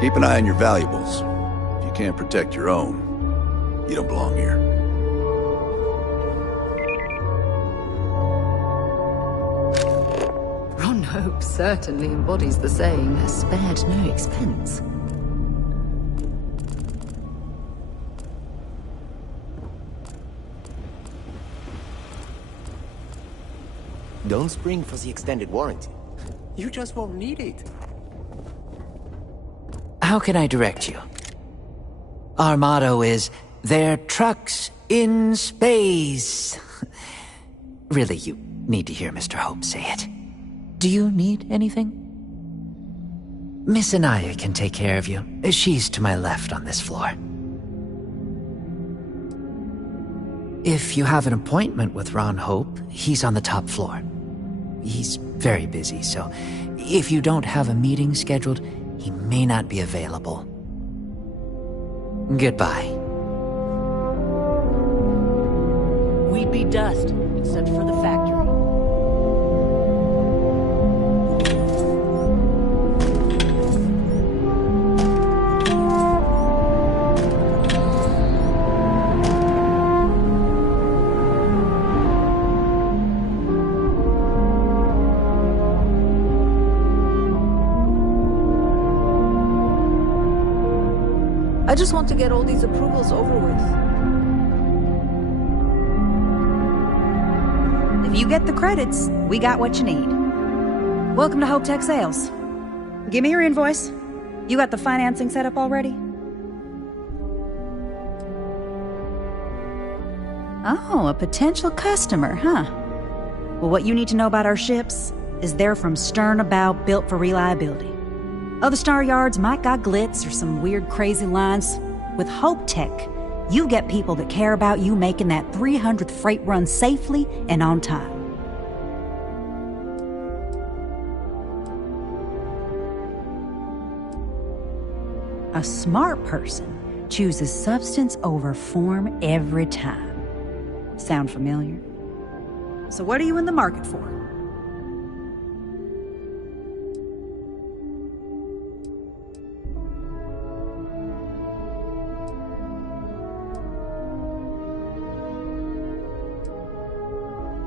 Keep an eye on your valuables. If you can't protect your own, you don't belong here. Ron Hope certainly embodies the saying, spared no expense. Don't spring for the extended warranty. You just won't need it. How can I direct you? Our motto is, "They're trucks in space." Really, you need to hear Mr. Hope say it. Do you need anything? Miss Anaya can take care of you. She's to my left on this floor. If you have an appointment with Ron Hope, he's on the top floor. He's very busy, so if you don't have a meeting scheduled, he may not be available. Goodbye. We'd be dust, except for the factory. I just want to get all these approvals over with. If you get the credits, we got what you need. Welcome to Hope Tech Sales. Give me your invoice. You got the financing set up already? Oh, a potential customer, huh? Well, what you need to know about our ships is they're from stern about built for reliability. Other star yards might got glitz or some weird crazy lines. With Hope Tech, you get people that care about you making that 300th freight run safely and on time. A smart person chooses substance over form every time. Sound familiar? So what are you in the market for?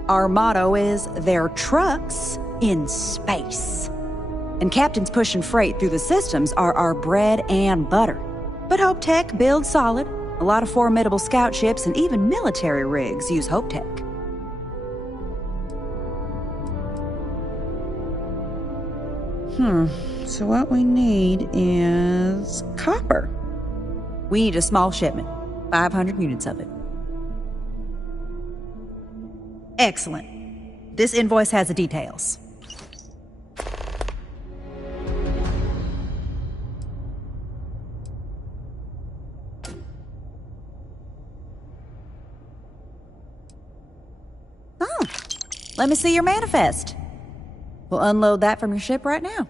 Our motto is, "They're trucks in space." And captains pushing freight through the systems are our bread and butter. But Hope Tech builds solid. A lot of formidable scout ships and even military rigs use Hope Tech. So what we need is copper. We need a small shipment, 500 units of it. Excellent. This invoice has the details. Oh, let me see your manifest. We'll unload that from your ship right now.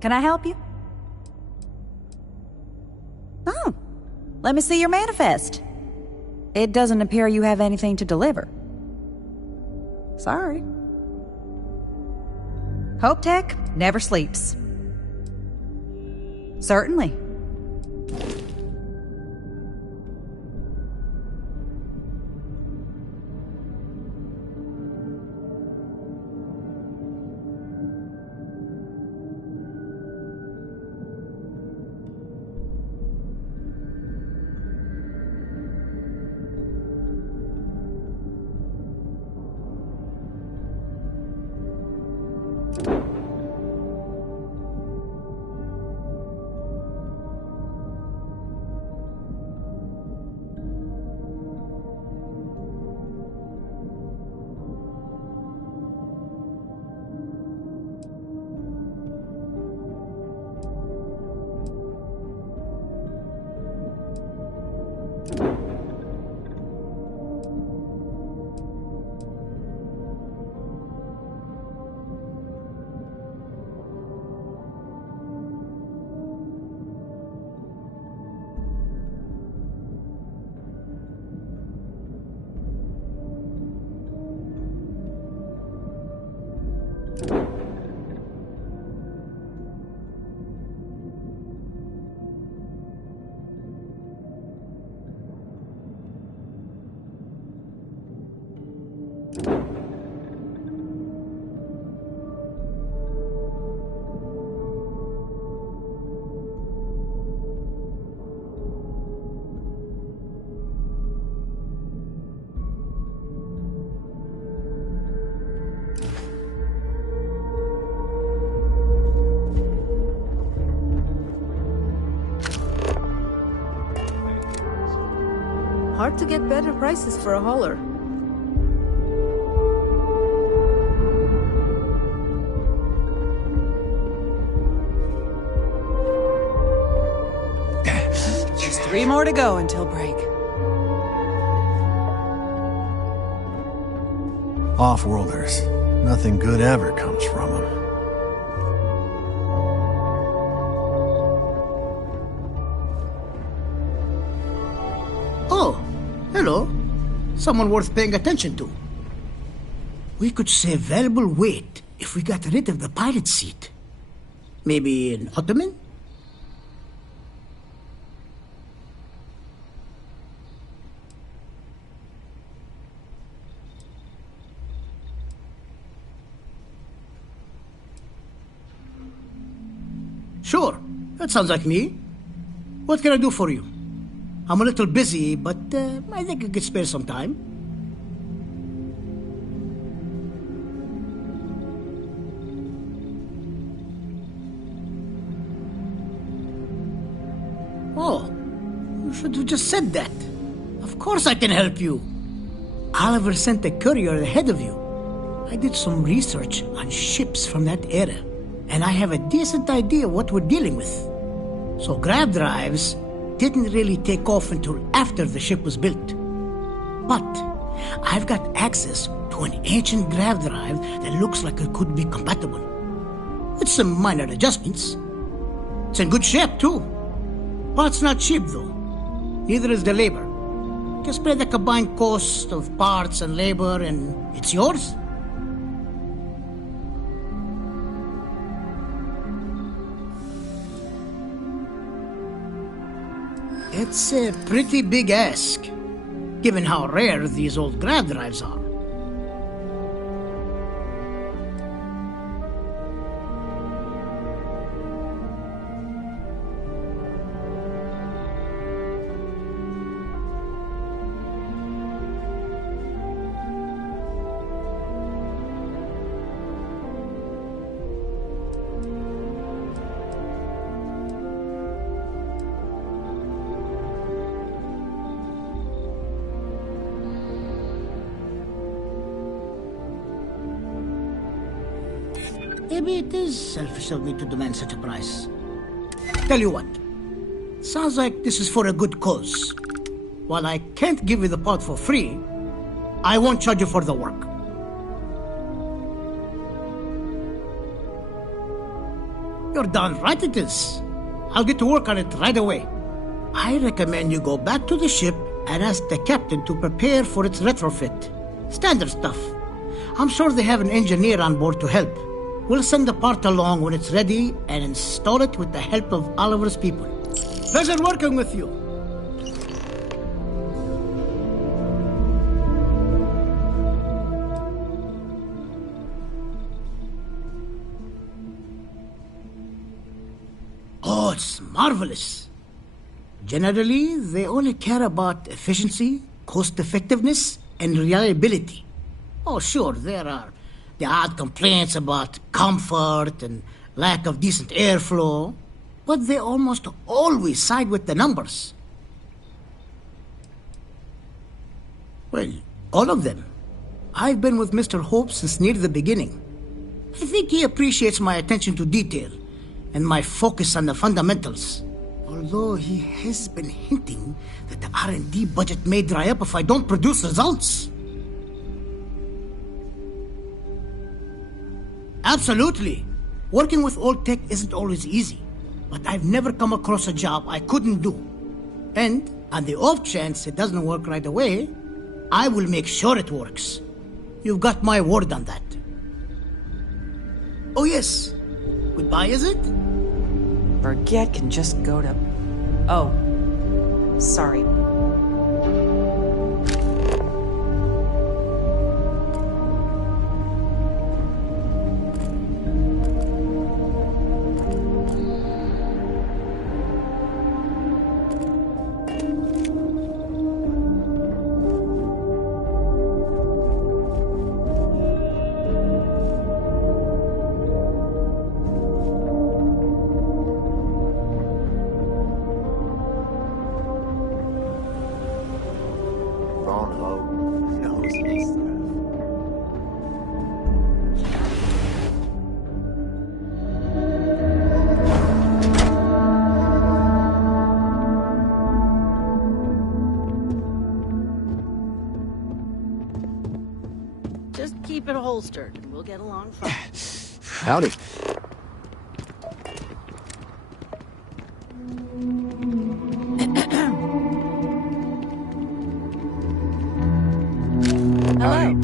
Can I help you? Oh, let me see your manifest. It doesn't appear you have anything to deliver. Sorry. Hope Tech never sleeps. Certainly. Hard to get better prices for a hauler. Just 3 more to go until break. Off-worlders. Nothing good ever comes from them. Oh, hello. Someone worth paying attention to. We could save valuable weight if we got rid of the pilot seat. Maybe an ottoman? Sure, that sounds like me. What can I do for you? I'm a little busy, but I think I could spare some time. Oh, you should have just said that. Of course I can help you. Oliver sent a courier ahead of you. I did some research on ships from that era, and I have a decent idea what we're dealing with. So grav drives didn't really take off until after the ship was built. But I've got access to an ancient grav drive that looks like it could be compatible. With some minor adjustments. It's in good shape, too. Parts not cheap, though. Neither is the labor. Just pay the combined cost of parts and labor, and it's yours. It's a pretty big ask, given how rare these old grav drives are. Maybe it is selfish of me to demand such a price. Tell you what, sounds like this is for a good cause. While I can't give you the part for free, I won't charge you for the work. You're darn right it is. I'll get to work on it right away. I recommend you go back to the ship and ask the captain to prepare for its retrofit. Standard stuff. I'm sure they have an engineer on board to help. We'll send the part along when it's ready and install it with the help of Oliver's people. Pleasure working with you. Oh, it's marvelous. Generally, they only care about efficiency, cost-effectiveness, and reliability. Oh, sure, there are the odd complaints about comfort and lack of decent airflow, but they almost always side with the numbers. Well, all of them. I've been with Mr. Hope since near the beginning. I think he appreciates my attention to detail and my focus on the fundamentals. Although he has been hinting that the R&D budget may dry up if I don't produce results. Absolutely. Working with old tech isn't always easy, but I've never come across a job I couldn't do. And on the off chance it doesn't work right away, I will make sure it works. You've got my word on that. Oh yes. Goodbye, is it? Forget can just go to... Oh. Sorry. holstered, and we'll get along fine. Howdy. Hello.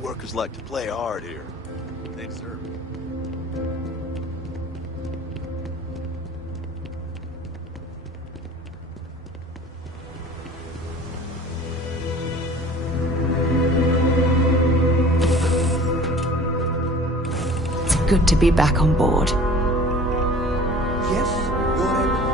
Workers like to play hard here. They deserve it. It's good to be back on board. Yes, Your Eminence.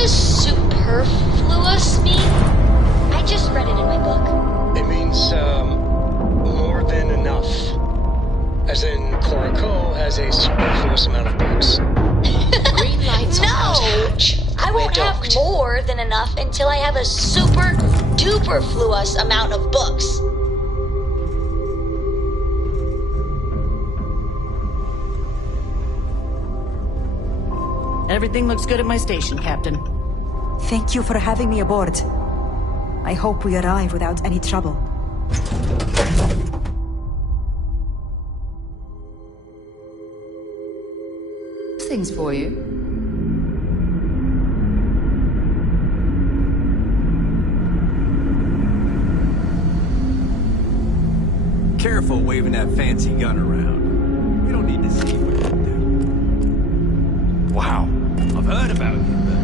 does superfluous mean? I just read it in my book. It means, more than enough. As in, Koroko has a superfluous amount of books. Green lights No! I won't have more than enough until I have a super duperfluous amount of books. Everything looks good at my station, Captain. Thank you for having me aboard. I hope we arrive without any trouble. Things for you. Careful waving that fancy gun around. We don't need to see what you do. Wow, I've heard about you, but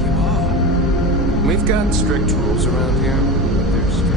here you are. We've got strict rules around here, but they're strict.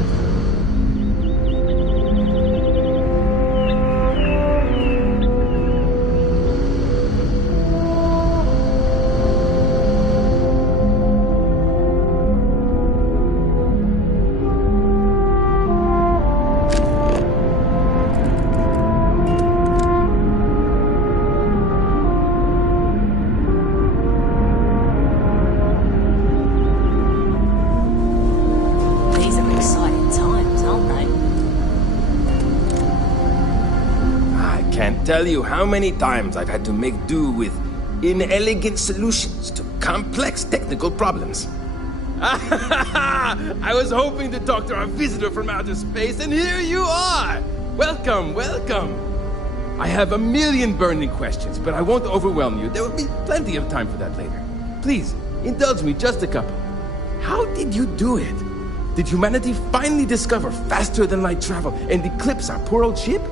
Tell you how many times I've had to make do with inelegant solutions to complex technical problems. I was hoping to talk to our visitor from outer space, and here you are! Welcome, welcome! I have a million burning questions, but I won't overwhelm you. There will be plenty of time for that later. Please, indulge me just a couple. How did you do it? Did humanity finally discover faster-than-light travel and eclipse our poor old ship?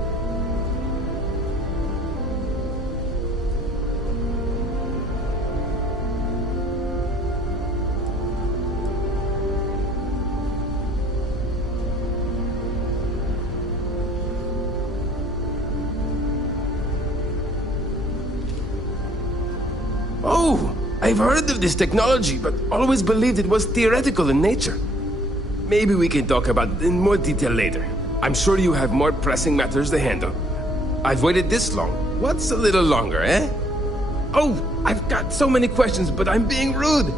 Oh, I've heard of this technology, but always believed it was theoretical in nature. Maybe we can talk about it in more detail later. I'm sure you have more pressing matters to handle. I've waited this long. What's a little longer, eh? Oh, I've got so many questions, but I'm being rude.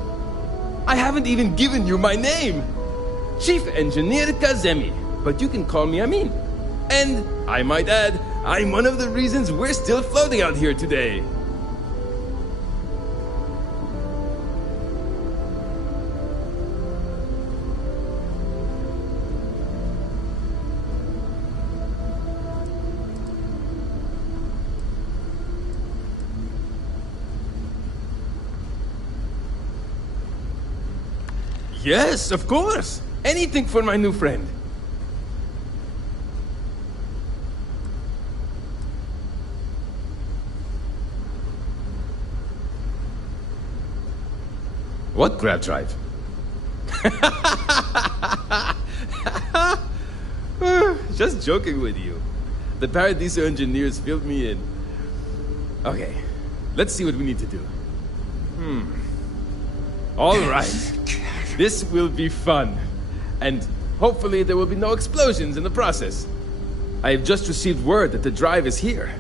I haven't even given you my name. Chief Engineer Kazemi, but you can call me Amin. And, I might add, I'm one of the reasons we're still floating out here today. Yes, of course. Anything for my new friend. What grab drive? Just joking with you. The Paradiso engineers filled me in. Okay, let's see what we need to do. All right. This will be fun. And hopefully there will be no explosions in the process. I have just received word that the drive is here.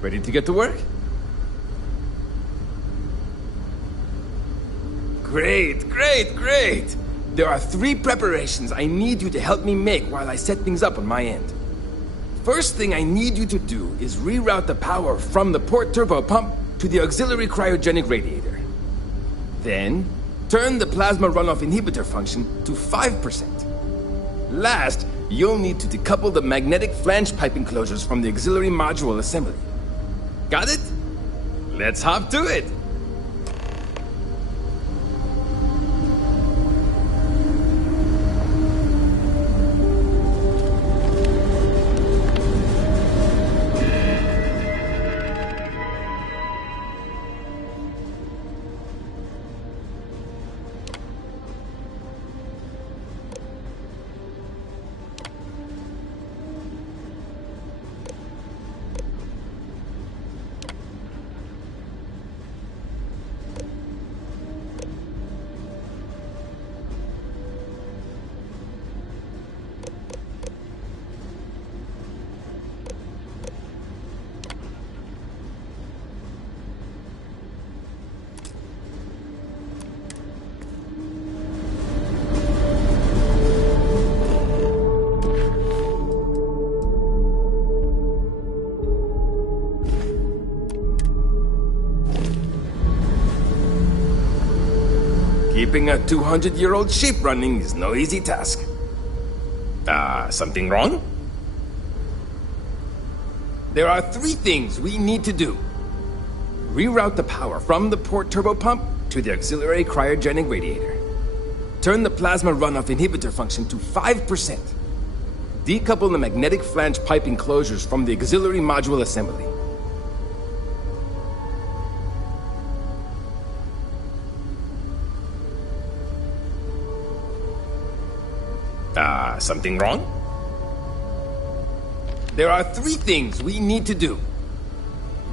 Ready to get to work? Great, great, great! There are 3 preparations I need you to help me make while I set things up on my end. First thing I need you to do is reroute the power from the port turbo pump to the auxiliary cryogenic radiator. Then, turn the plasma runoff inhibitor function to 5%. Last, you'll need to decouple the magnetic flange pipe enclosures from the auxiliary module assembly. Got it? Let's hop to it! Keeping a 200-year-old ship running is no easy task. Something wrong? There are 3 things we need to do. Reroute the power from the port turbo pump to the auxiliary cryogenic radiator. Turn the plasma runoff inhibitor function to 5%. Decouple the magnetic flange pipe enclosures from the auxiliary module assembly. Something wrong? There are 3 things we need to do.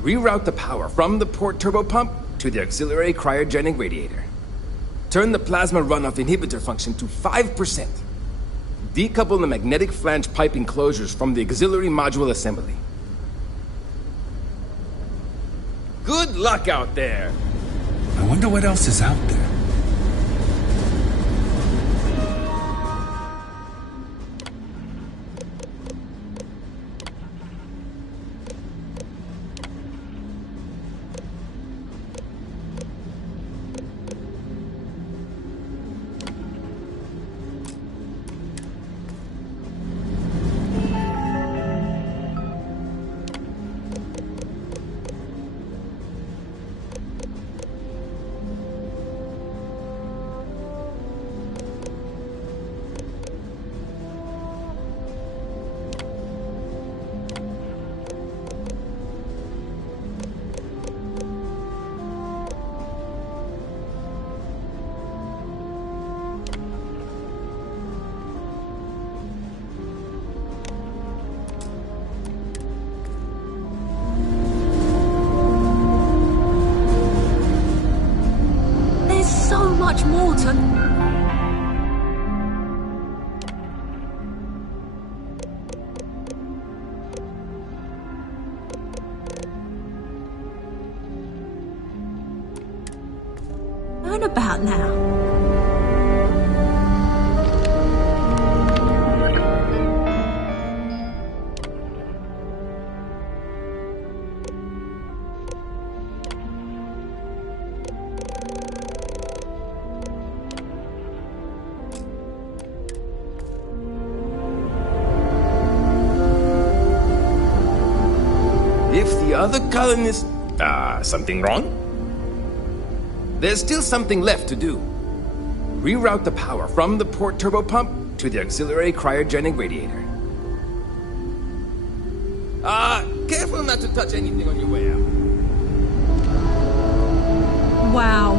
Reroute the power from the port turbo pump to the auxiliary cryogenic radiator. Turn the plasma runoff inhibitor function to 5%. Decouple the magnetic flange pipe enclosures from the auxiliary module assembly. Good luck out there! I wonder what else is out there. Much more to... learn about now. If the other colonists... something wrong? There's still something left to do. Reroute the power from the port turbo pump to the auxiliary cryogenic radiator. Careful not to touch anything on your way out. Wow.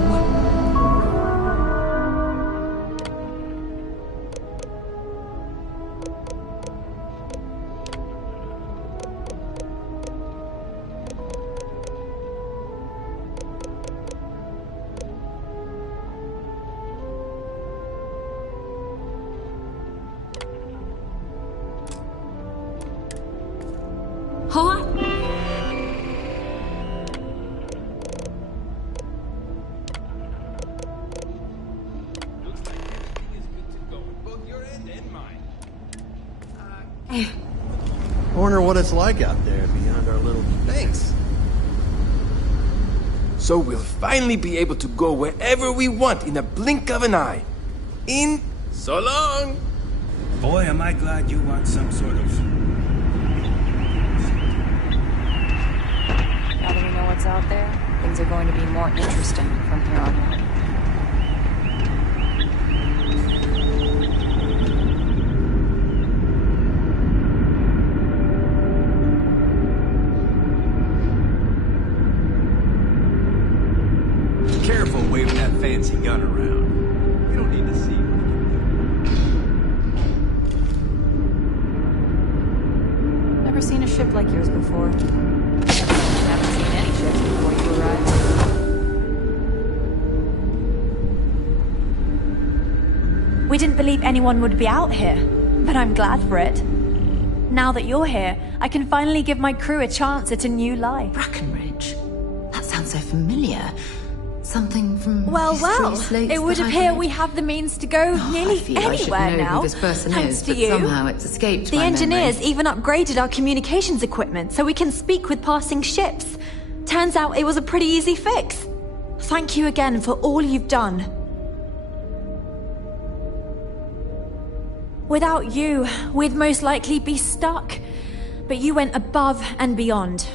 Huh? Looks like everything is good to go on both your end and mine. Wonder what it's like out there beyond our little... Thanks. So we'll finally be able to go wherever we want in a blink of an eye. In so long! Boy, am I glad you want some sort of... Now that we know what's out there, things are going to be more interesting from here on out. Careful waving that fancy gun around. We don't need to see what you Never seen a ship like yours before. Haven't seen any ships before you arrived. We didn't believe anyone would be out here, but I'm glad for it. Now that you're here, I can finally give my crew a chance at a new life. Brackenridge? That sounds so familiar. Something from Well, history, it would appear we have the means to go nearly anywhere now. Who this person thanks is, to but you. somehow it's escaped The my engineers memory. even upgraded our communications equipment so we can speak with passing ships. Turns out it was a pretty easy fix. Thank you again for all you've done. Without you, we'd most likely be stuck. But you went above and beyond.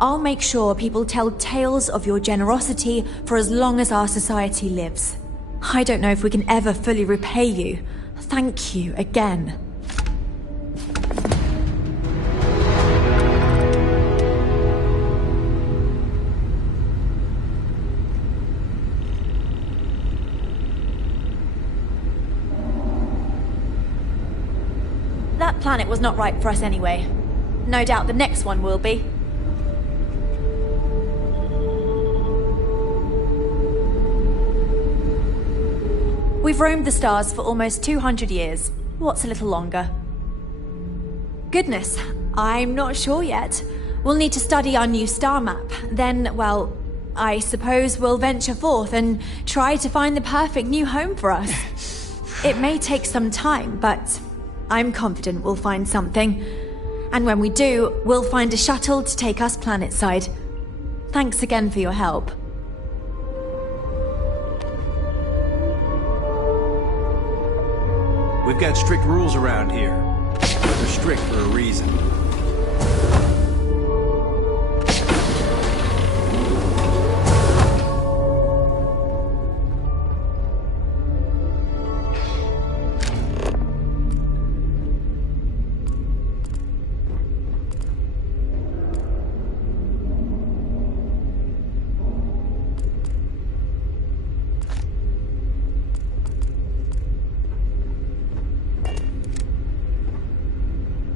I'll make sure people tell tales of your generosity for as long as our society lives. I don't know if we can ever fully repay you. Thank you again. That planet was not right for us anyway. No doubt the next one will be. We've roamed the stars for almost 200 years. What's a little longer? Goodness, I'm not sure yet. We'll need to study our new star map. Then, well, I suppose we'll venture forth and try to find the perfect new home for us. It may take some time, but I'm confident we'll find something. And when we do, we'll find a shuttle to take us planetside. Thanks again for your help. We've got strict rules around here. They're strict for a reason.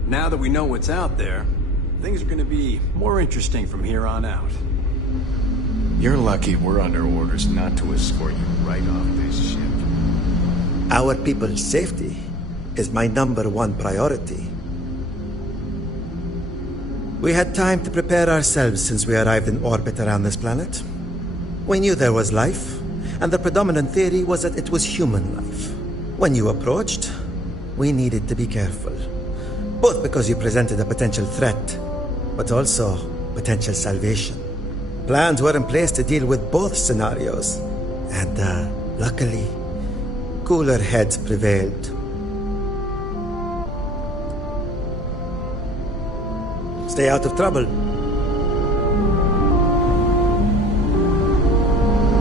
Now that we know what's out there, things are gonna be more interesting from here on out. You're lucky we're under orders not to escort you right off this ship. Our people's safety is my #1 priority. We had time to prepare ourselves since we arrived in orbit around this planet. We knew there was life, and the predominant theory was that it was human life. When you approached, we needed to be careful. Both because you presented a potential threat, but also potential salvation. Plans were in place to deal with both scenarios, and luckily, cooler heads prevailed. Stay out of trouble.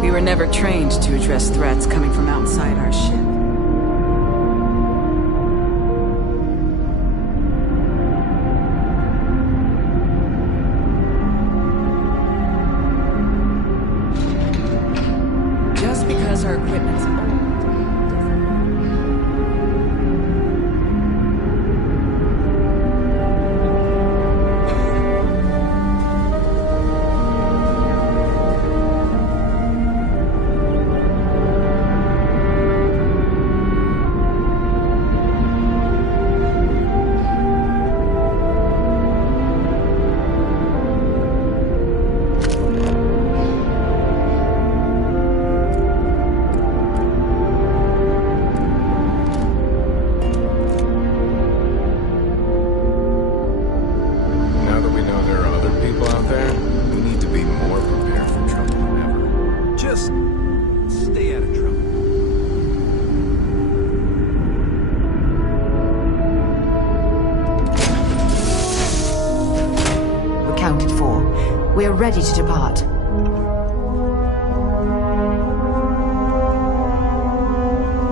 We were never trained to address threats coming from outside our ship. Our equipment's old. We are ready to depart.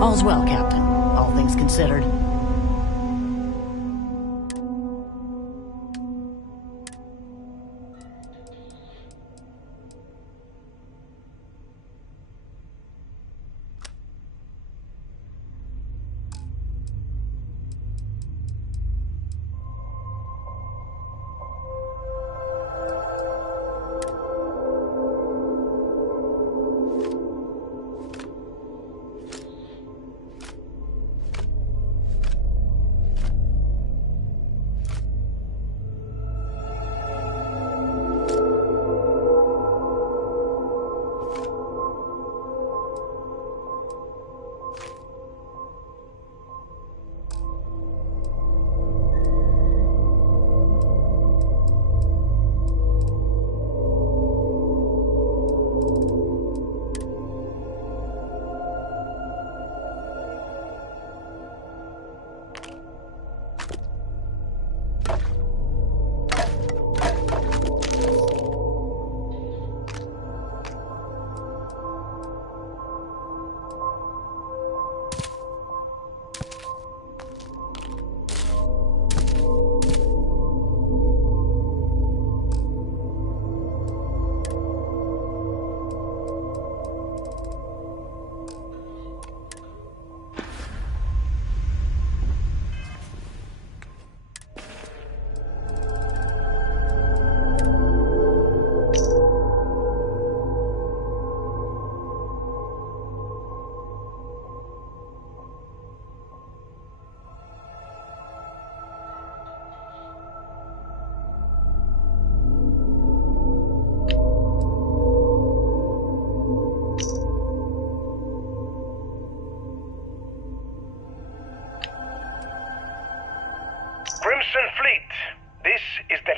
All's well, Captain. All things considered.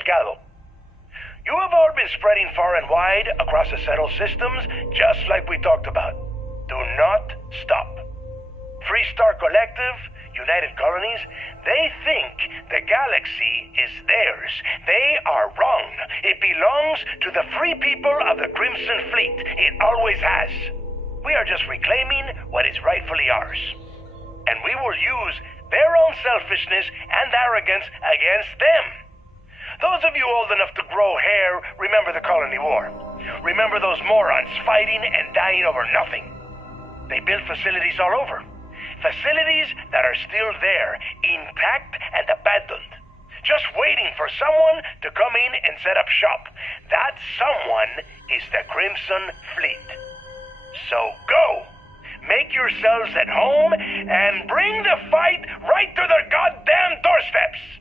Moscado. You have all been spreading far and wide across the settled systems, just like we talked about. Do not stop. Freestar Collective, United Colonies, they think the galaxy is theirs. They are wrong. It belongs to the free people of the Crimson Fleet. It always has. We are just reclaiming what is rightfully ours. And we will use their own selfishness and arrogance against them. Those of you old enough to grow hair remember the Colony War. Remember those morons fighting and dying over nothing. They built facilities all over. Facilities that are still there, intact and abandoned. Just waiting for someone to come in and set up shop. That someone is the Crimson Fleet. So go! Make yourselves at home and bring the fight right to their goddamn doorsteps!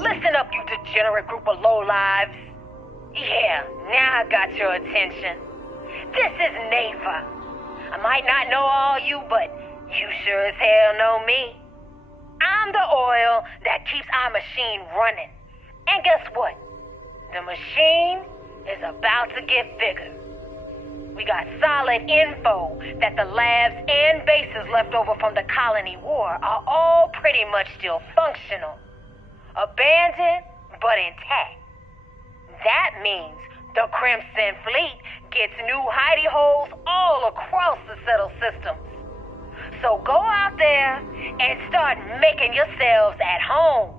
Listen up, you degenerate group of lowlives. Yeah, now I got your attention. This is Nafa. I might not know all you, but you sure as hell know me. I'm the oil that keeps our machine running. And guess what? The machine is about to get bigger. We got solid info that the labs and bases left over from the colony war are all pretty much still functional. Abandoned, but intact. That means the Crimson Fleet gets new hidey holes all across the settled systems. So go out there and start making yourselves at home.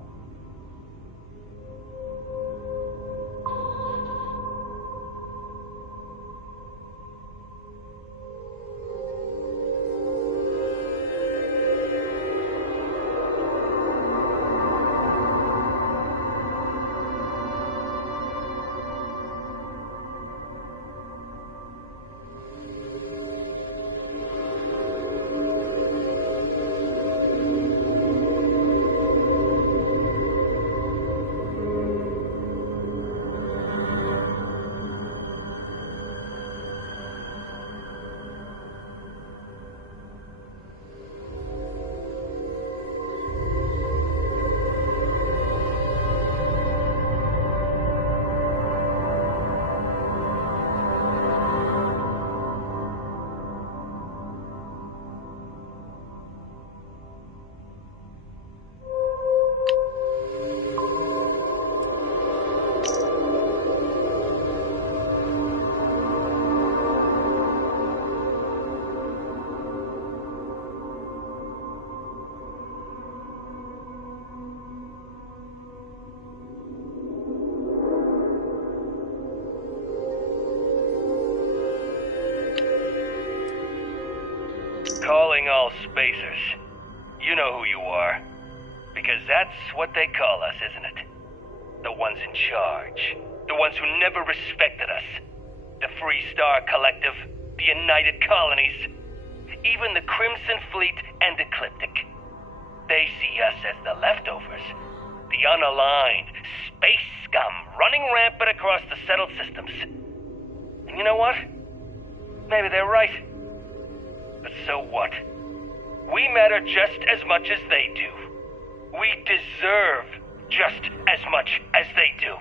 Calling all spacers. You know who you are. Because that's what they call us, isn't it? The ones in charge. The ones who never respected us. The Free Star Collective. The United Colonies. Even the Crimson Fleet and Ecliptic. They see us as the leftovers. The unaligned space scum running rampant across the settled systems. And you know what? Maybe they're right. But so what? We matter just as much as they do. We deserve just as much as they do.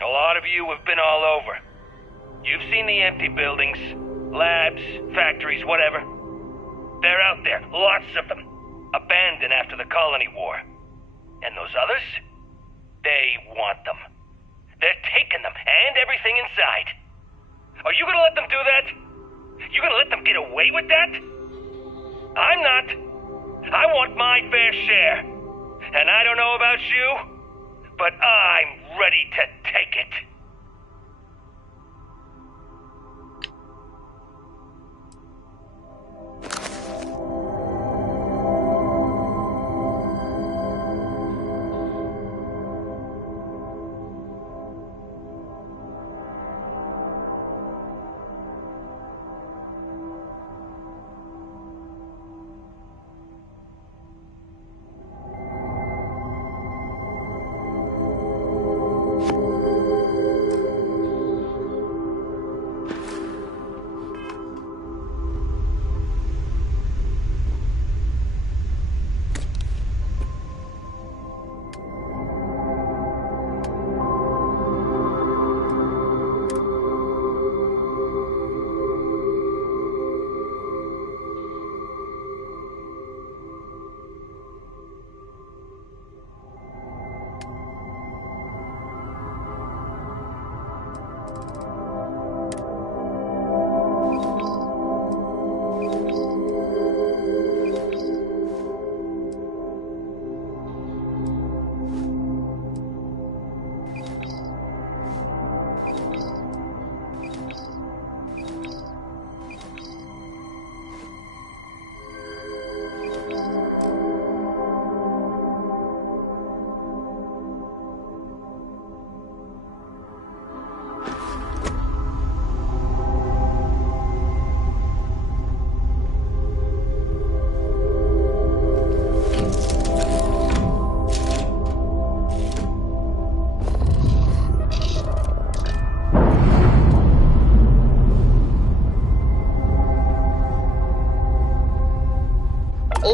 A lot of you have been all over. You've seen the empty buildings, labs, factories, whatever. They're out there, lots of them, abandoned after the colony war. And those others? They want them. They're taking them and everything inside. Are you gonna let them do that? You gonna let them get away with that? I'm not. I want my fair share. And I don't know about you, but I'm ready to take it.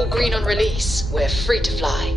go green on release, we're free to fly.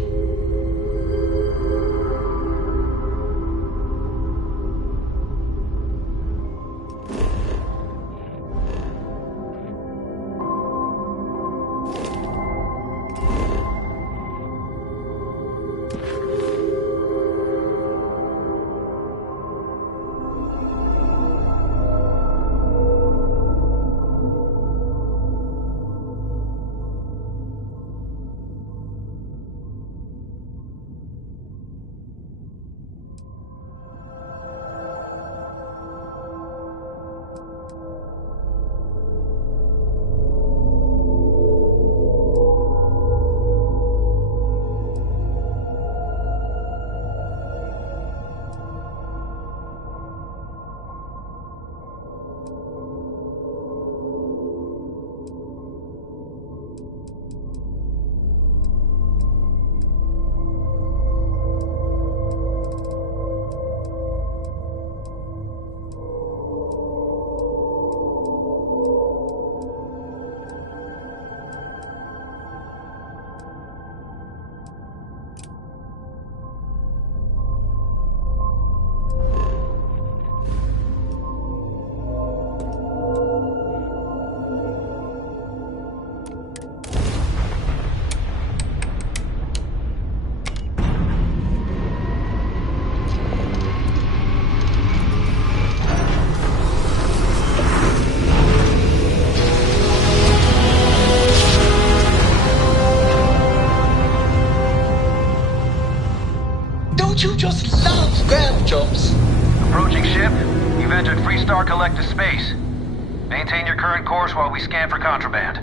You just love grab jobs. Approaching ship. You've entered Freestar Collective space. Maintain your current course while we scan for contraband.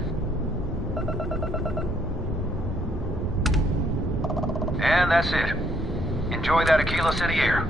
And that's it. Enjoy that Aquila City air.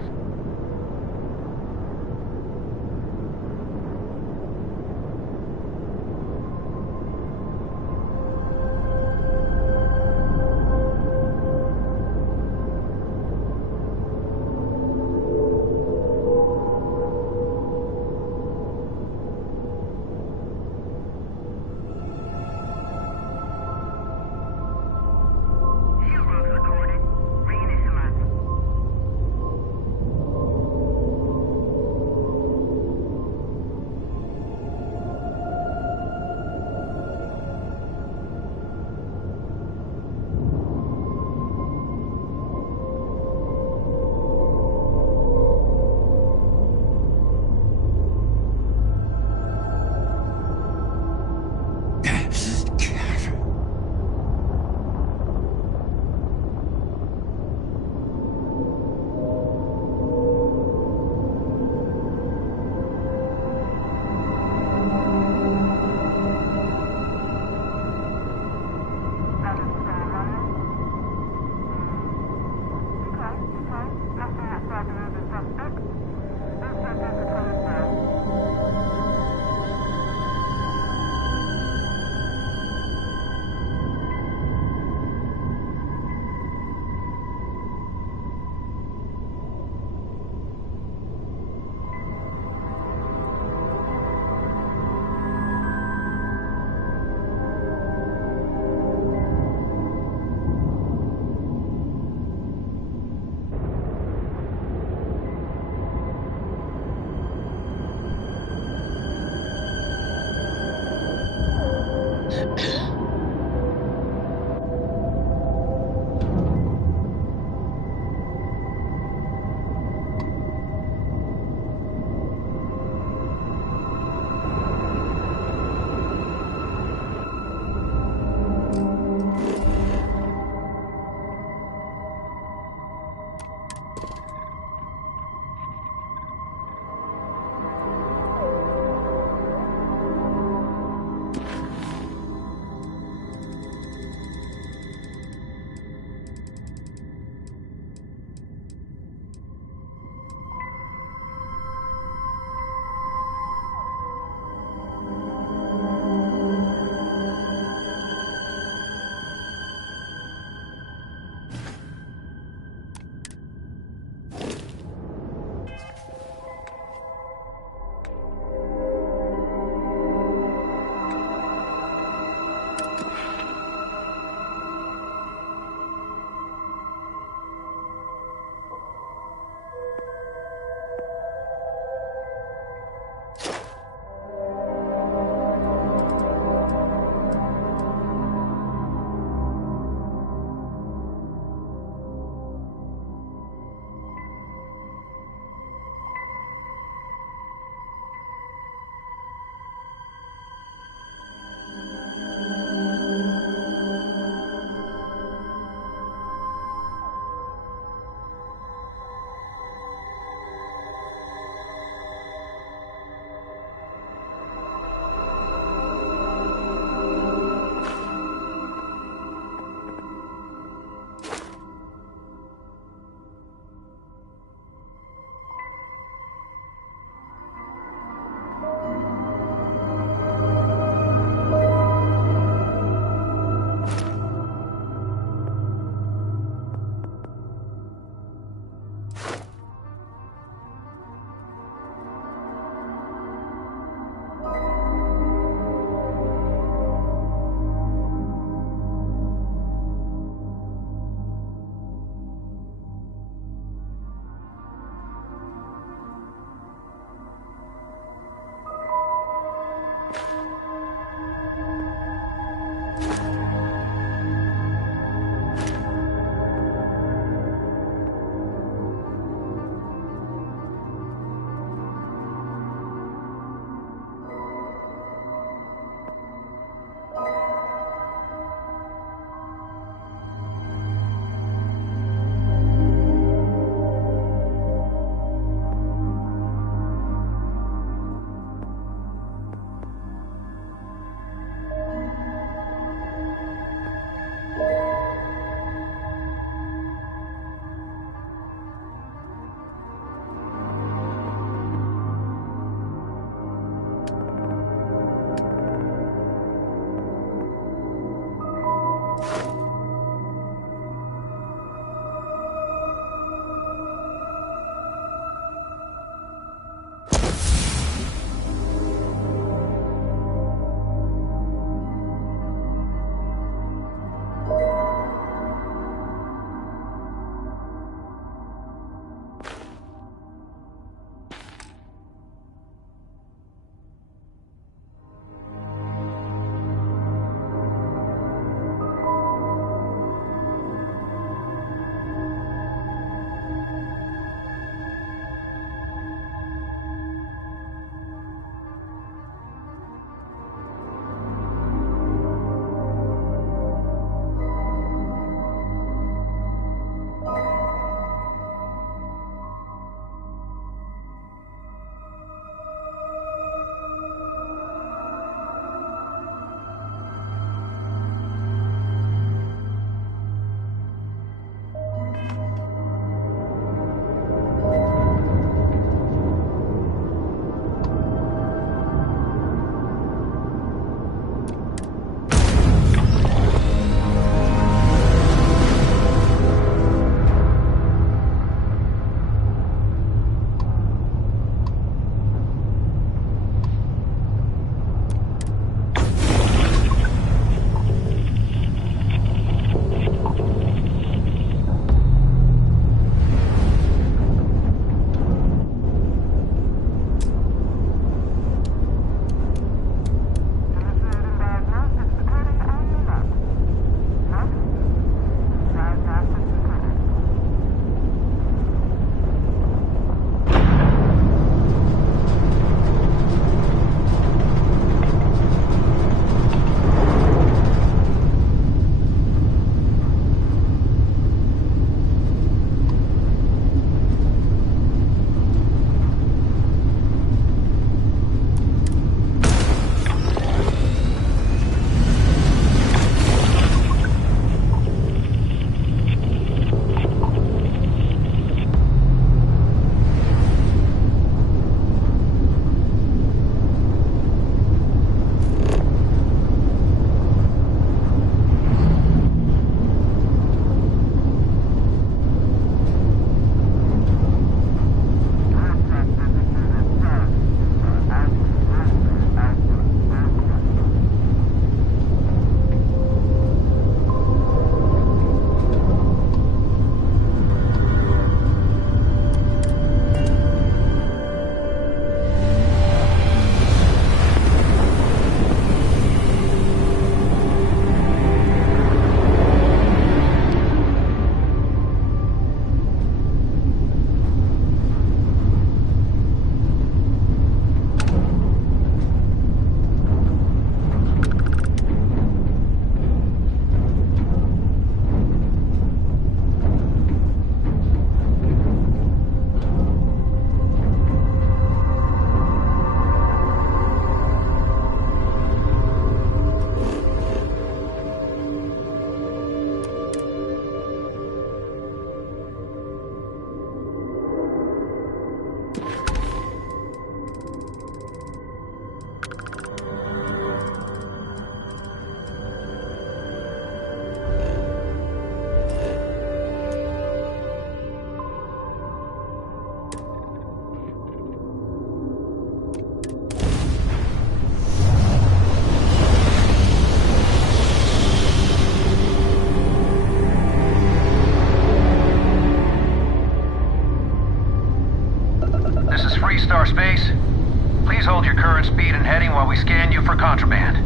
contraband.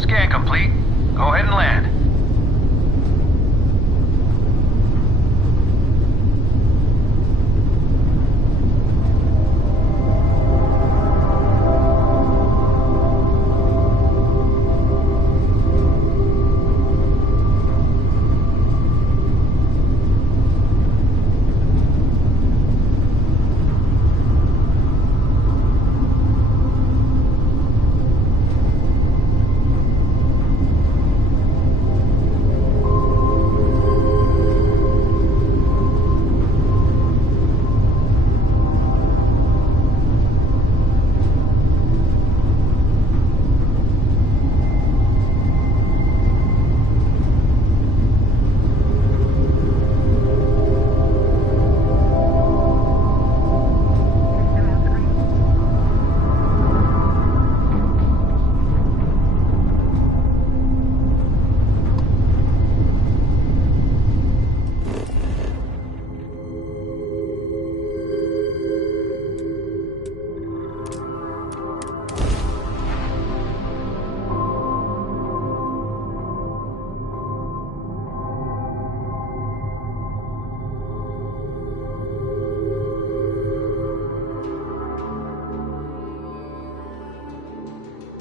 Scan complete. Go ahead and land.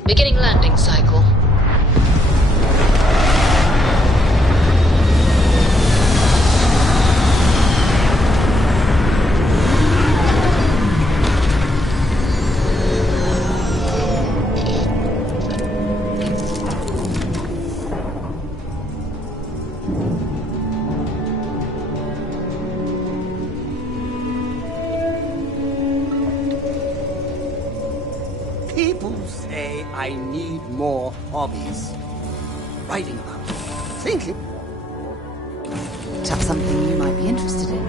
Beginning landing cycle. People say I need more hobbies. Writing about it. Thinking. That's something you might be interested in.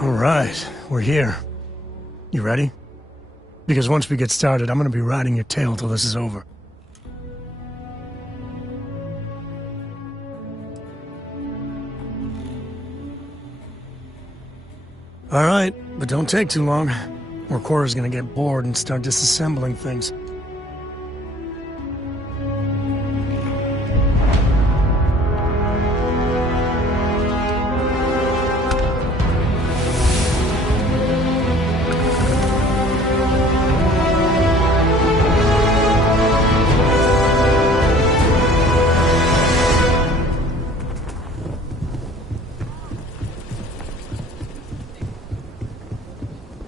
All right, we're here. You ready? Because once we get started, I'm gonna be riding your tail till this is over. All right, but don't take too long, or Cora's gonna get bored and start disassembling things.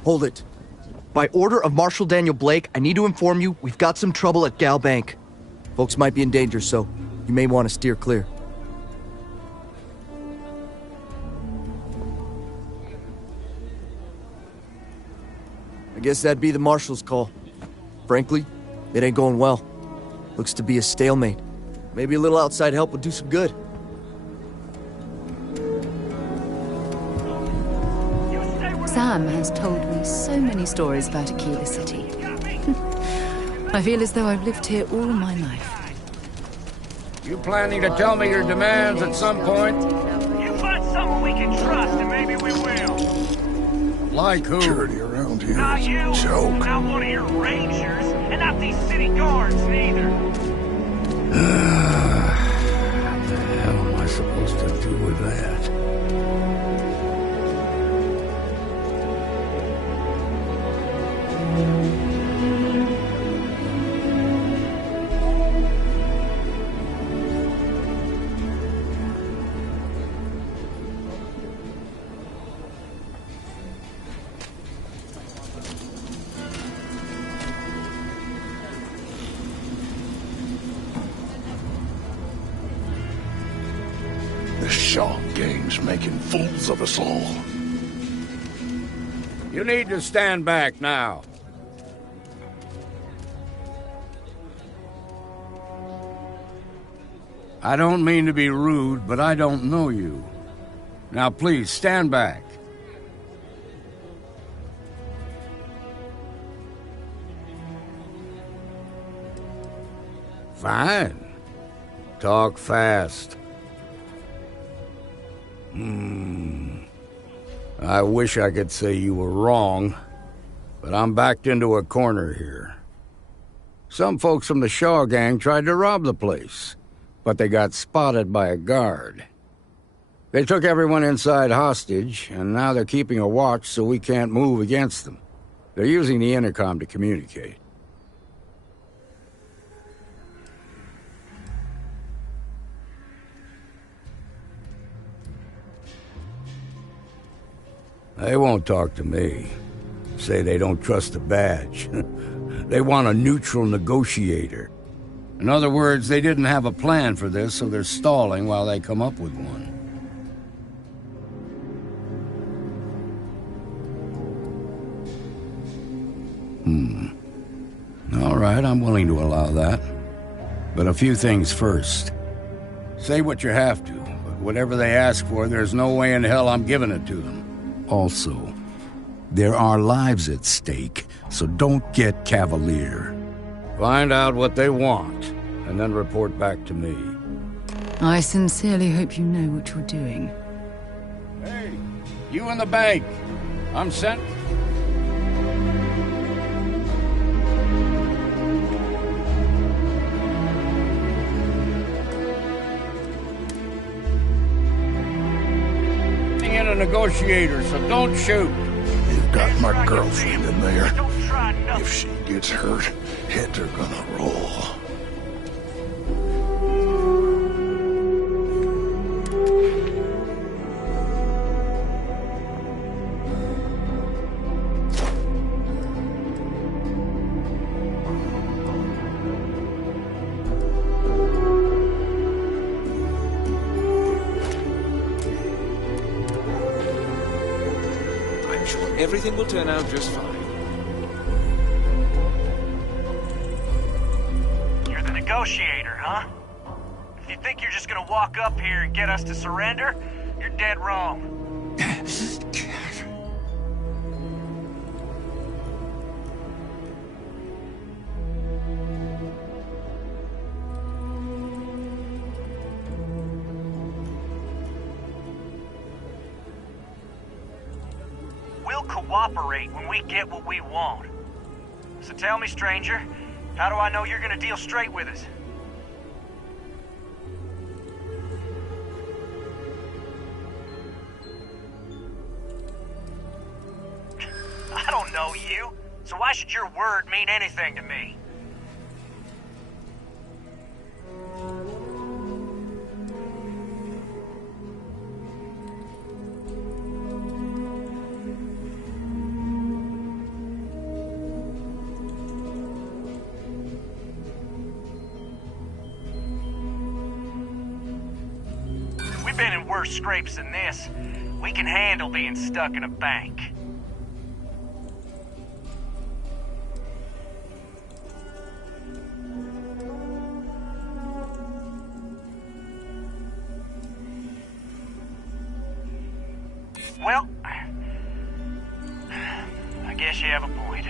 Hold it. By order of Marshal Daniel Blake, I need to inform you we've got some trouble at Gal Bank. Folks might be in danger, so you may want to steer clear. I guess that'd be the Marshal's call. Frankly, it ain't going well. Looks to be a stalemate. Maybe a little outside help would do some good. Sam has told me so many stories about Aquila City. I feel as though I've lived here all my life. You planning to tell me your demands at some point? You find someone we can trust and maybe we will. Like who? Security around here Not is you, a joke. not one of your rangers, and not these city guards neither. What the hell am I supposed to do with that? This Shaw gang's making fools of us all. You need to stand back now. I don't mean to be rude, but I don't know you. Now please, stand back. Fine. Talk fast. I wish I could say you were wrong, but I'm backed into a corner here. Some folks from the Shaw gang tried to rob the place, but they got spotted by a guard. They took everyone inside hostage, and now they're keeping a watch so we can't move against them. They're using the intercom to communicate. They won't talk to me. Say they don't trust the badge. They want a neutral negotiator. In other words, they didn't have a plan for this, so they're stalling while they come up with one. All right, I'm willing to allow that. But a few things first. Say what you have to, but whatever they ask for, there's no way in hell I'm giving it to them. Also, there are lives at stake, so don't get cavalier. Find out what they want, and then report back to me. I sincerely hope you know what you're doing. Hey, you in the bank. I'm sent. In a negotiator, so don't shoot. You've got my girlfriend in there. If she gets hurt, heads are gonna roll. Everything will turn out just fine. You're the negotiator, huh? If you think you're just gonna walk up here and get us to surrender, you're dead wrong. Cooperate when we get what we want. So tell me, stranger, how do I know you're gonna deal straight with us? I don't know you, so why should your word mean anything to me? We've been in worse scrapes than this. We can handle being stuck in a bank. Well, I guess you have a point.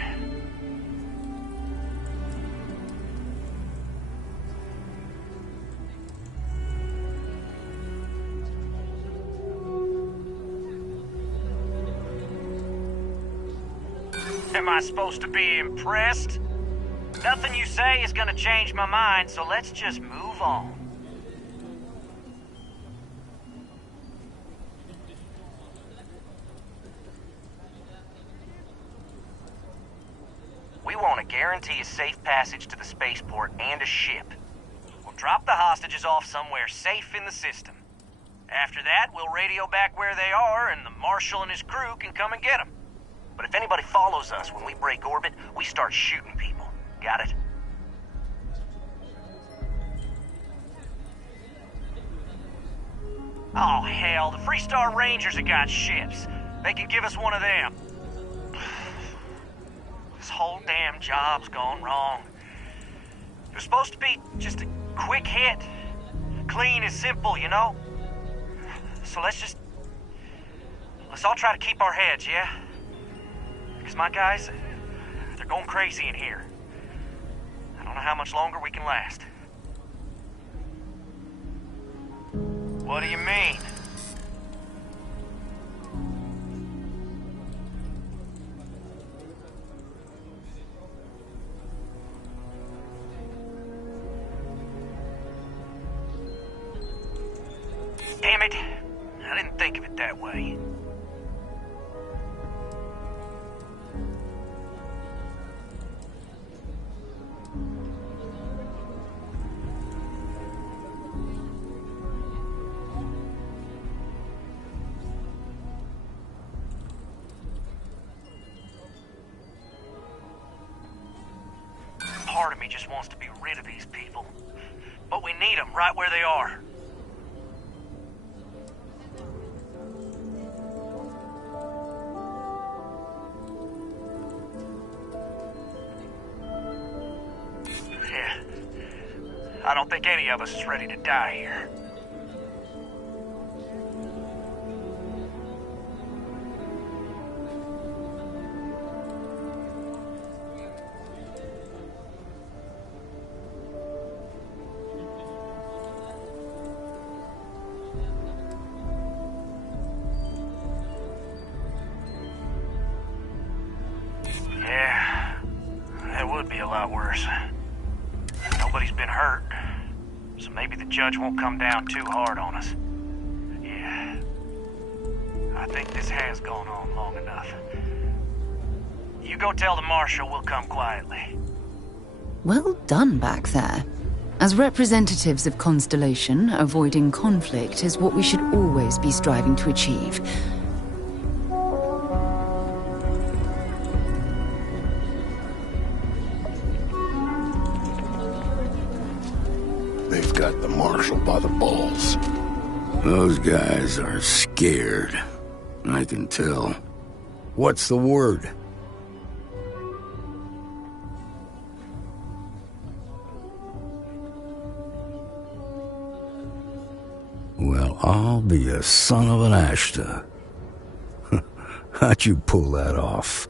Am I supposed to be impressed? Nothing you say is gonna change my mind, so let's just move on. We want to guarantee a safe passage to the spaceport and a ship. We'll drop the hostages off somewhere safe in the system. After that, we'll radio back where they are, and the Marshal and his crew can come and get them. But if anybody follows us when we break orbit, we start shooting people. Got it? Oh, hell, the Freestar Rangers have got ships. They can give us one of them. This whole damn job's gone wrong. It was supposed to be just a quick hit. Clean and simple, you know? So let's all try to keep our heads, yeah? Because my guys, they're going crazy in here. I don't know how much longer we can last. What do you mean? Damn it. I didn't think of it that way. Part of me just wants to be rid of these people. But we need them right where they are. Yeah. I don't think any of us is ready to die here. Yeah, that would be a lot worse. Nobody's been hurt, so maybe the judge won't come down too hard on us. Yeah, I think this has gone on long enough. You go tell the marshal we'll come quietly. Well done back there. As representatives of Constellation, avoiding conflict is what we should always be striving to achieve. They've got the marshal by the balls. Those guys are scared. I can tell. What's the word? Well, I'll be a son of an Ashta. How'd you pull that off?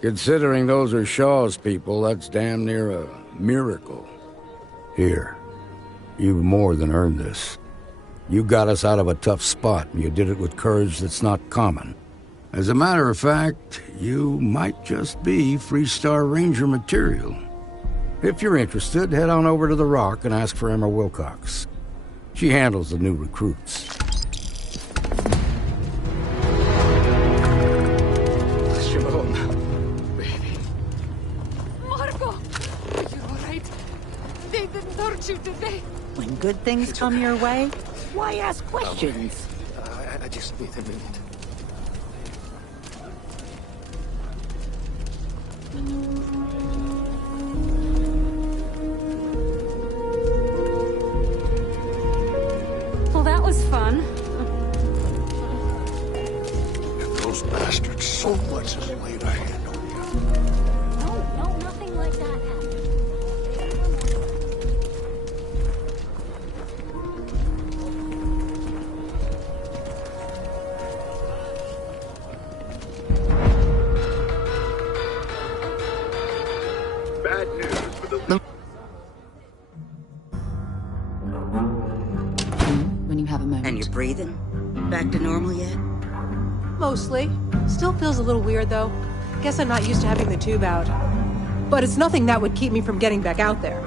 Considering those are Shaw's people, that's damn near a miracle. Here, you've more than earned this. You got us out of a tough spot, and you did it with courage that's not common. As a matter of fact, you might just be Freestar Ranger material. If you're interested, head on over to the Rock and ask for Emma Wilcox. She handles the new recruits. When good things come your way, why ask questions? I just need a minute. Well, that was fun. If those bastards so much as laid a hand on you. No, nothing like that happened. Bad news for the... When you have a moment. And you're breathing? Back to normal yet? Mostly. Still feels a little weird, though. Guess I'm not used to having the tube out. But it's nothing that would keep me from getting back out there.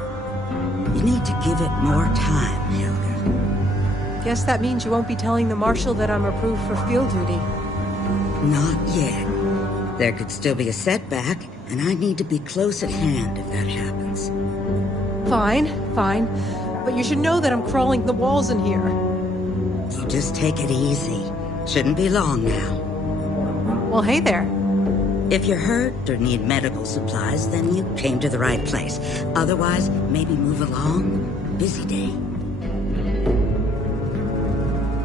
You need to give it more time, Helga. Guess that means you won't be telling the Marshal that I'm approved for field duty. Not yet. There could still be a setback, and I need to be close at hand if that happens. Fine. But you should know that I'm crawling the walls in here. You just take it easy. Shouldn't be long now. Well, hey there. If you're hurt or need medical supplies, then you came to the right place. Otherwise, maybe move along. Busy day.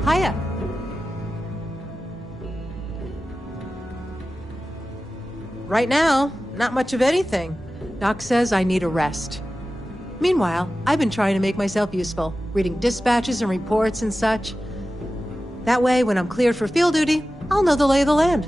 Hiya. Right now, not much of anything. Doc says I need a rest. Meanwhile, I've been trying to make myself useful, reading dispatches and reports and such. That way, when I'm cleared for field duty, I'll know the lay of the land.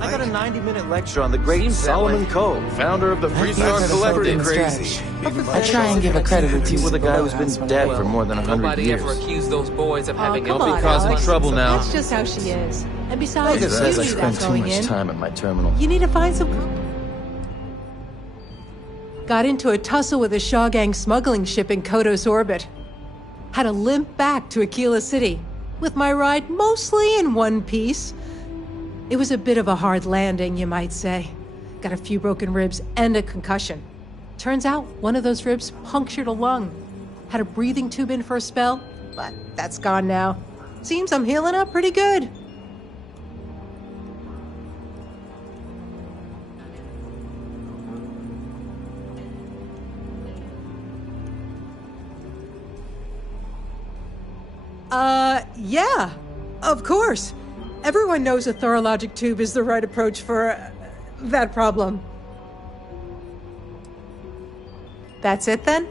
I got a 90-minute lecture on the great Solomon Coe, founder of the Free Star Collective. Crazy. I try and give a credit or two. With a guy who's been dead for more than 100 years. Nobody ever accused those boys of having Don't be causing trouble now. That's just how she is. And besides, Logan says you I knew spend that too going much in. time at my terminal. You need to find some... Got into a tussle with a Shaw Gang smuggling ship in Kodos orbit. Had to limp back to Aquila City, with my ride mostly in one piece. It was a bit of a hard landing, you might say. Got a few broken ribs and a concussion. Turns out one of those ribs punctured a lung. Had a breathing tube in for a spell, but that's gone now. Seems I'm healing up pretty good. Yeah, of course. Everyone knows a thorologic tube is the right approach for that problem. That's it then?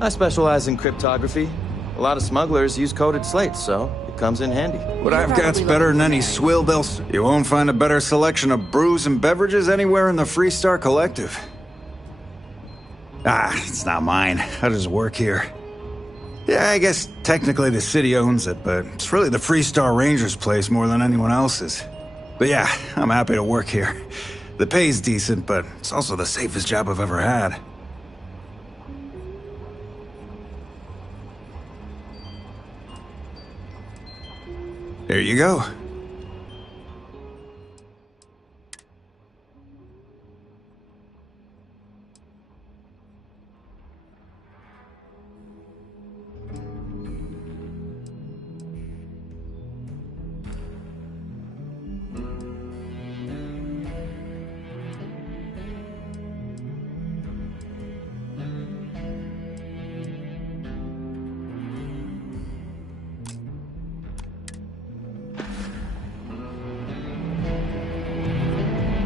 I specialize in cryptography. A lot of smugglers use coded slates, so it comes in handy. What I've got's better than any swill they'll... You won't find a better selection of brews and beverages anywhere in the Free Star Collective. Ah, it's not mine. I just work here. Yeah, I guess technically the city owns it, but it's really the Free Star Rangers' place more than anyone else's. But yeah, I'm happy to work here. The pay's decent, but it's also the safest job I've ever had. There you go.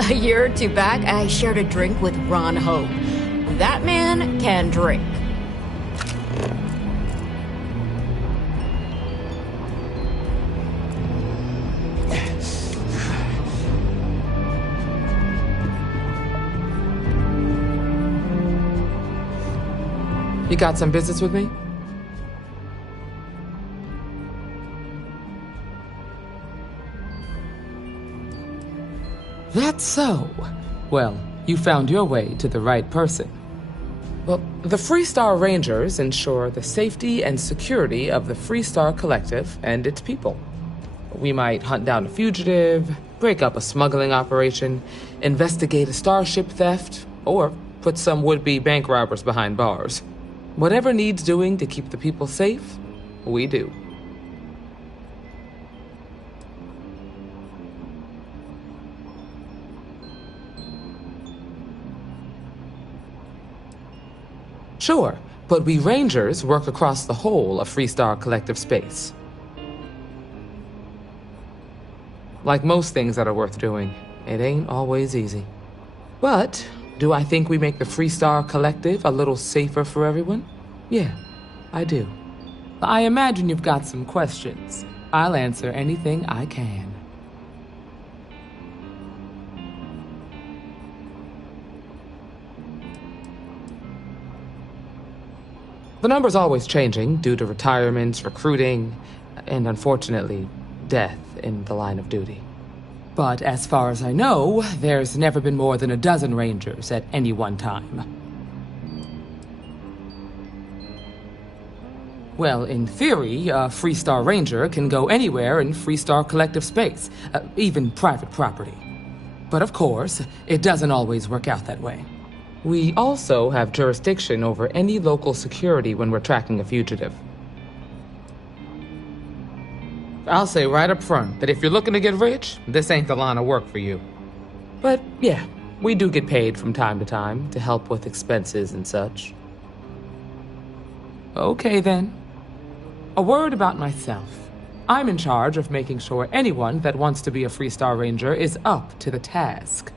A year or two back, I shared a drink with Ron Hope. That man can drink. You got some business with me? That's so. Well, you found your way to the right person. Well, the Free Star Rangers ensure the safety and security of the Free Star Collective and its people. We might hunt down a fugitive, break up a smuggling operation, investigate a starship theft, or put some would-be bank robbers behind bars. Whatever needs doing to keep the people safe, we do. Sure, but we Rangers work across the whole of Free Star Collective space. Like most things that are worth doing, it ain't always easy. But do I think we make the Free Star Collective a little safer for everyone? Yeah, I do. I imagine you've got some questions. I'll answer anything I can. The number's always changing due to retirements, recruiting, and unfortunately, death in the line of duty. But as far as I know, there's never been more than a dozen Rangers at any one time. Well, in theory, a Free Star Ranger can go anywhere in Free Star Collective space, even private property. But of course, it doesn't always work out that way. We also have jurisdiction over any local security when we're tracking a fugitive. I'll say right up front that if you're looking to get rich, this ain't the line of work for you. But yeah, we do get paid from time to time to help with expenses and such. Okay then. A word about myself. I'm in charge of making sure anyone that wants to be a Free Star Ranger is up to the task.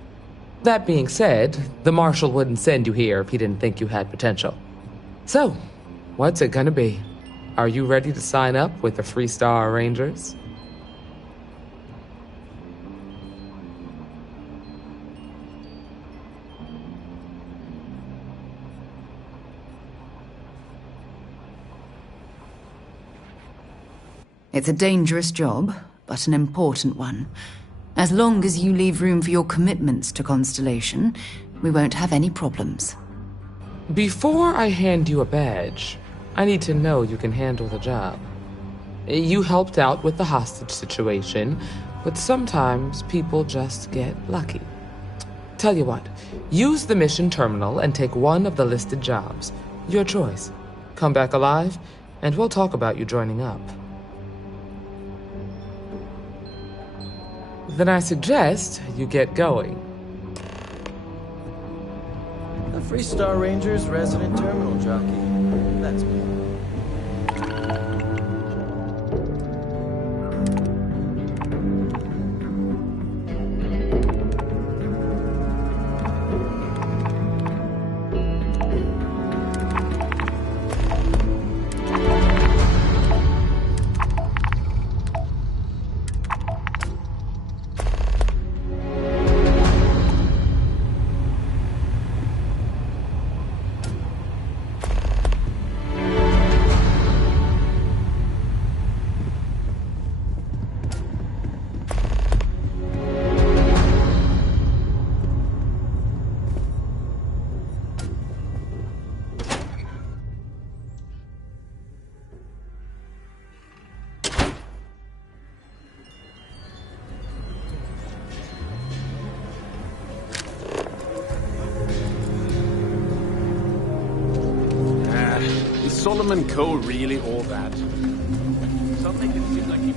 That being said, the Marshal wouldn't send you here if he didn't think you had potential. So, what's it gonna be? Are you ready to sign up with the Freestar Rangers? It's a dangerous job, but an important one. As long as you leave room for your commitments to Constellation, we won't have any problems. Before I hand you a badge, I need to know you can handle the job. You helped out with the hostage situation, but sometimes people just get lucky. Tell you what, use the mission terminal and take one of the listed jobs. Your choice. Come back alive, and we'll talk about you joining up. Then I suggest you get going. The Freestar Rangers resident terminal jockey. That's me. Solomon Coe really all that? Some make it seem like he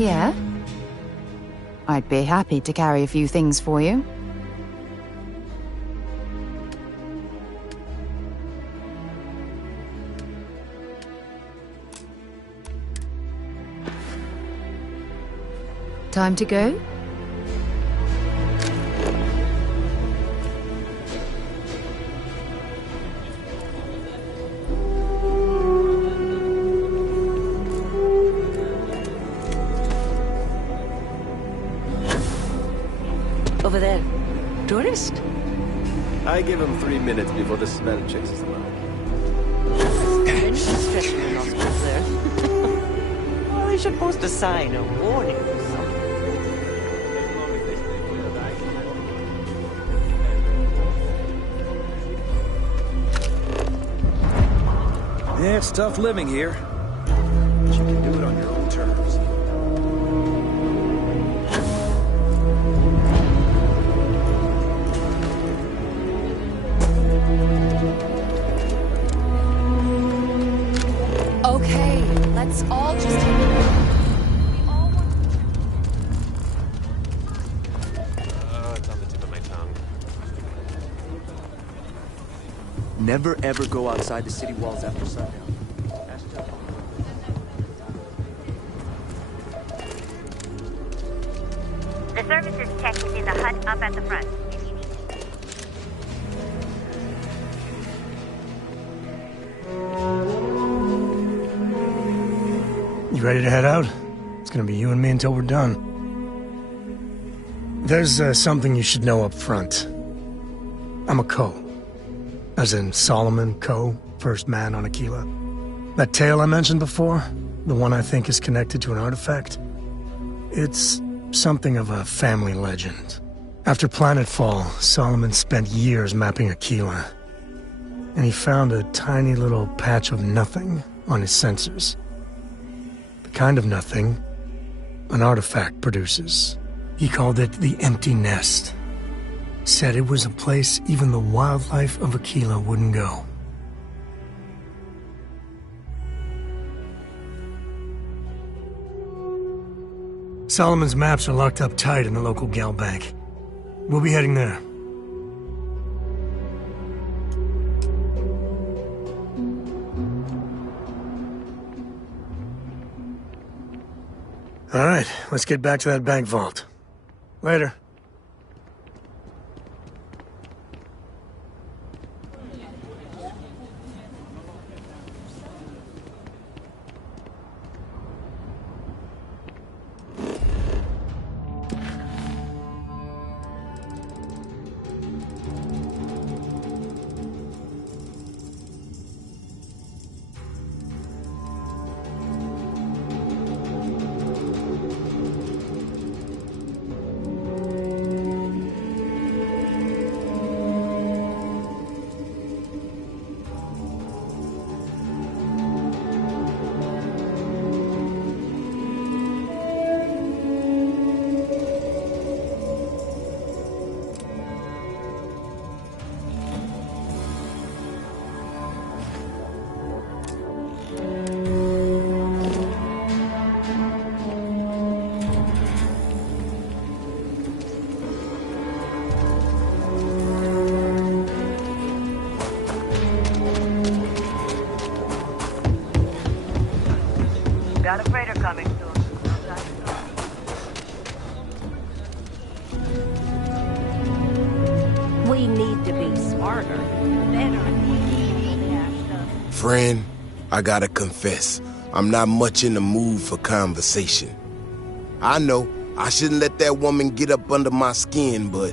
Yeah? I'd be happy to carry a few things for you. Time to go? Over there. Tourist? I give them 3 minutes before the smell chases them out. Stretching your nostrils there. Oh, I should post a sign, a warning or something. Yeah, it's tough living here. But you can do it on your own terms. Okay, let's all just take a look. It's on the tip of my tongue. Never ever go outside the city walls after sundown. The services tech is in the hut up at the front, if you need it. You ready to head out? It's gonna be you and me until we're done. There's something you should know up front. I'm a Coe. As in Solomon Coe, first man on Aquila. That tale I mentioned before, the one I think is connected to an artifact, it's something of a family legend. After Planetfall, Solomon spent years mapping Aquila, and he found a tiny little patch of nothing on his sensors. The kind of nothing an artifact produces. He called it the Empty Nest. Said it was a place even the wildlife of Aquila wouldn't go. Solomon's maps are locked up tight in the local gal bank. We'll be heading there. All right, let's get back to that bank vault. Later. Got a freighter coming soon. We need to be smarter. Better. Friend, I gotta confess, I'm not much in the mood for conversation. I know I shouldn't let that woman get up under my skin, but,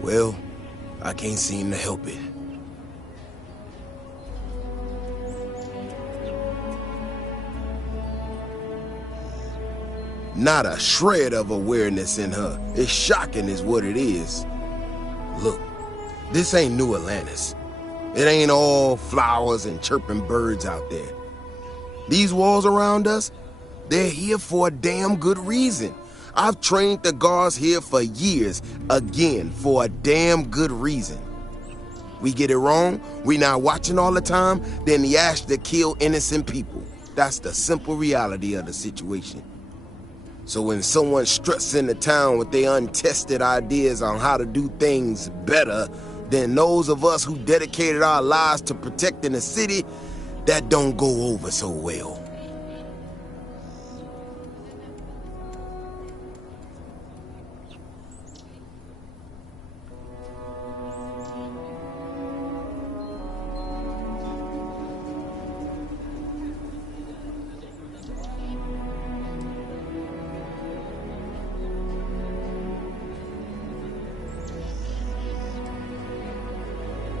well, I can't seem to help it. Not a shred of awareness in her. It's shocking is what it is. Look, this ain't New Atlantis. It ain't all flowers and chirping birds out there. These walls around us, they're here for a damn good reason. I've trained the guards here for years, again, for a damn good reason. We get it wrong, we not watching all the time, then the Ashta kill innocent people. That's the simple reality of the situation. So when someone struts into town with their untested ideas on how to do things better than those of us who dedicated our lives to protecting the city, that don't go over so well.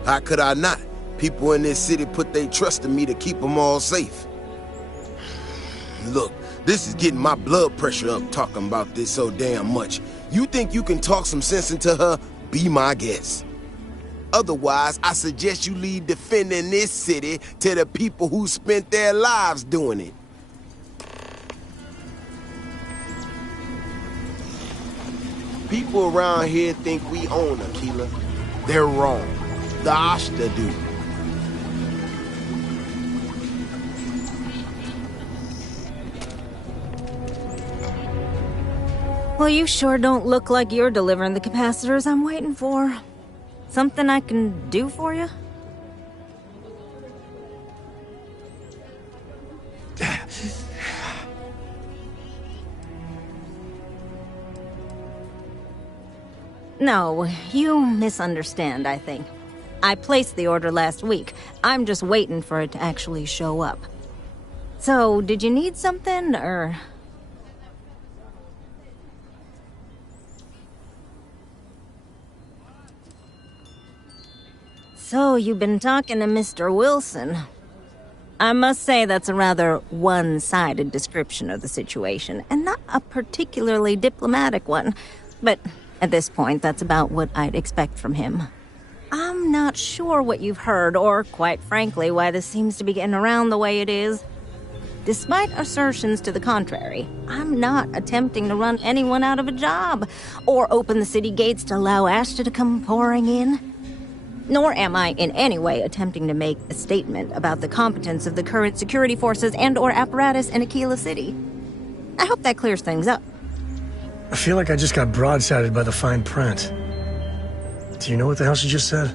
How could I not? People in this city put their trust in me to keep them all safe. Look, this is getting my blood pressure up talking about this so damn much. You think you can talk some sense into her? Be my guest. Otherwise, I suggest you leave defending this city to the people who spent their lives doing it. People around here think we own Aquila. They're wrong. The Ashta do. Well, you sure don't look like you're delivering the capacitors I'm waiting for. Something I can do for you? No, you misunderstand, I think. I placed the order last week. I'm just waiting for it to actually show up. So, did you need something, or...? So, you've been talking to Mr. Wilson. I must say that's a rather one-sided description of the situation, and not a particularly diplomatic one. But at this point, that's about what I'd expect from him. I'm not sure what you've heard, or, quite frankly, why this seems to be getting around the way it is. Despite assertions to the contrary, I'm not attempting to run anyone out of a job, or open the city gates to allow Ashta to come pouring in. Nor am I in any way attempting to make a statement about the competence of the current security forces and/or apparatus in Aquila City. I hope that clears things up. I feel like I just got broadsided by the fine print. Do you know what the hell she just said?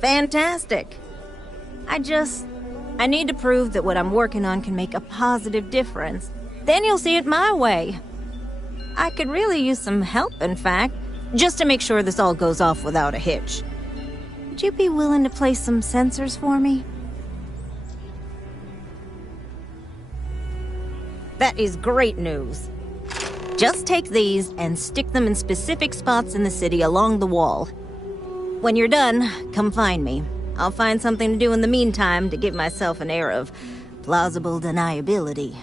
Fantastic. I need to prove that what I'm working on can make a positive difference. Then you'll see it my way. I could really use some help, in fact, just to make sure this all goes off without a hitch. Would you be willing to place some sensors for me? That is great news. Just take these and stick them in specific spots in the city along the wall. When you're done, come find me. I'll find something to do in the meantime to give myself an air of plausible deniability.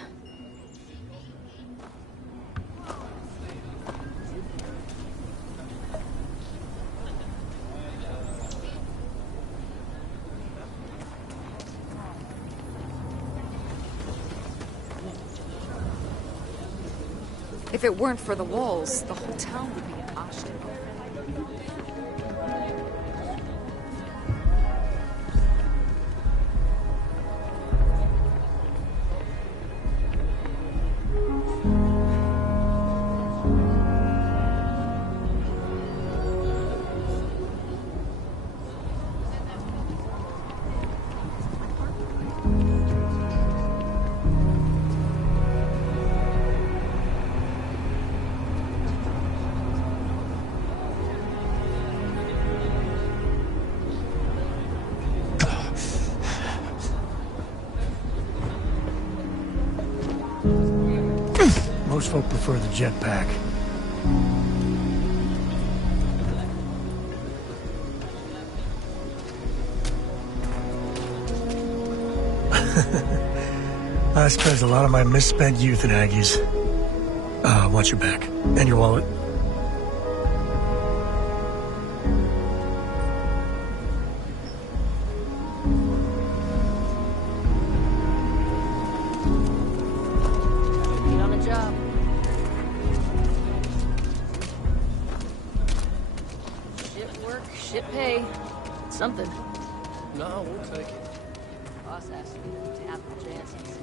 If it weren't for the walls, the whole town would be in ashes. Most folk prefer the jetpack. I spent a lot of my misspent youth in Aggies. Watch your back. And your wallet. Get on a job. Shit work, shit pay. Something. No, we'll take it. Boss asked me to tap the chances.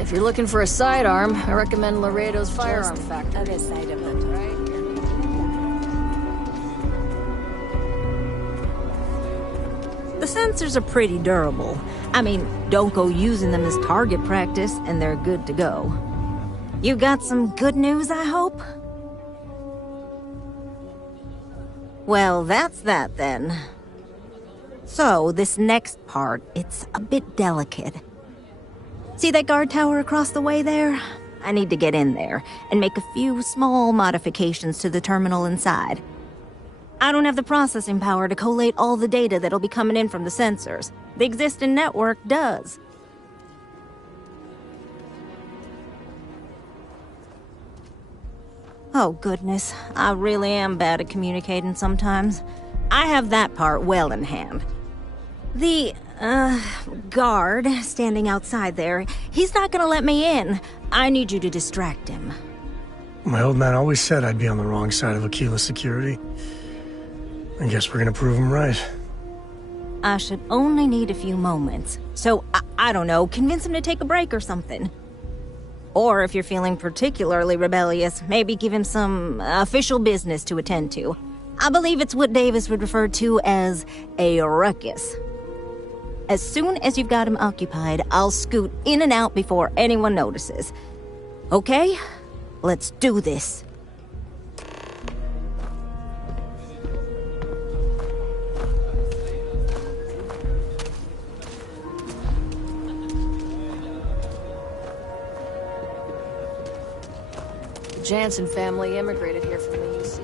If you're looking for a sidearm, I recommend Laredo's Firearm Factory. Other side of it, right? The sensors are pretty durable. I mean, don't go using them as target practice, and they're good to go. You got some good news, I hope? Well, that's that then. So, this next part, it's a bit delicate. See that guard tower across the way there? I need to get in there and make a few small modifications to the terminal inside. I don't have the processing power to collate all the data that'll be coming in from the sensors. The existing network does. Oh goodness, I really am bad at communicating sometimes. I have that part well in hand. The, guard standing outside there, he's not gonna let me in. I need you to distract him. My old man always said I'd be on the wrong side of Aquila security. I guess we're gonna prove him right. I should only need a few moments. So, I don't know, convince him to take a break or something. Or if you're feeling particularly rebellious, maybe give him some official business to attend to. I believe it's what Davis would refer to as a ruckus. As soon as you've got him occupied, I'll scoot in and out before anyone notices. Okay? Let's do this. The Jansen family immigrated here from the UC.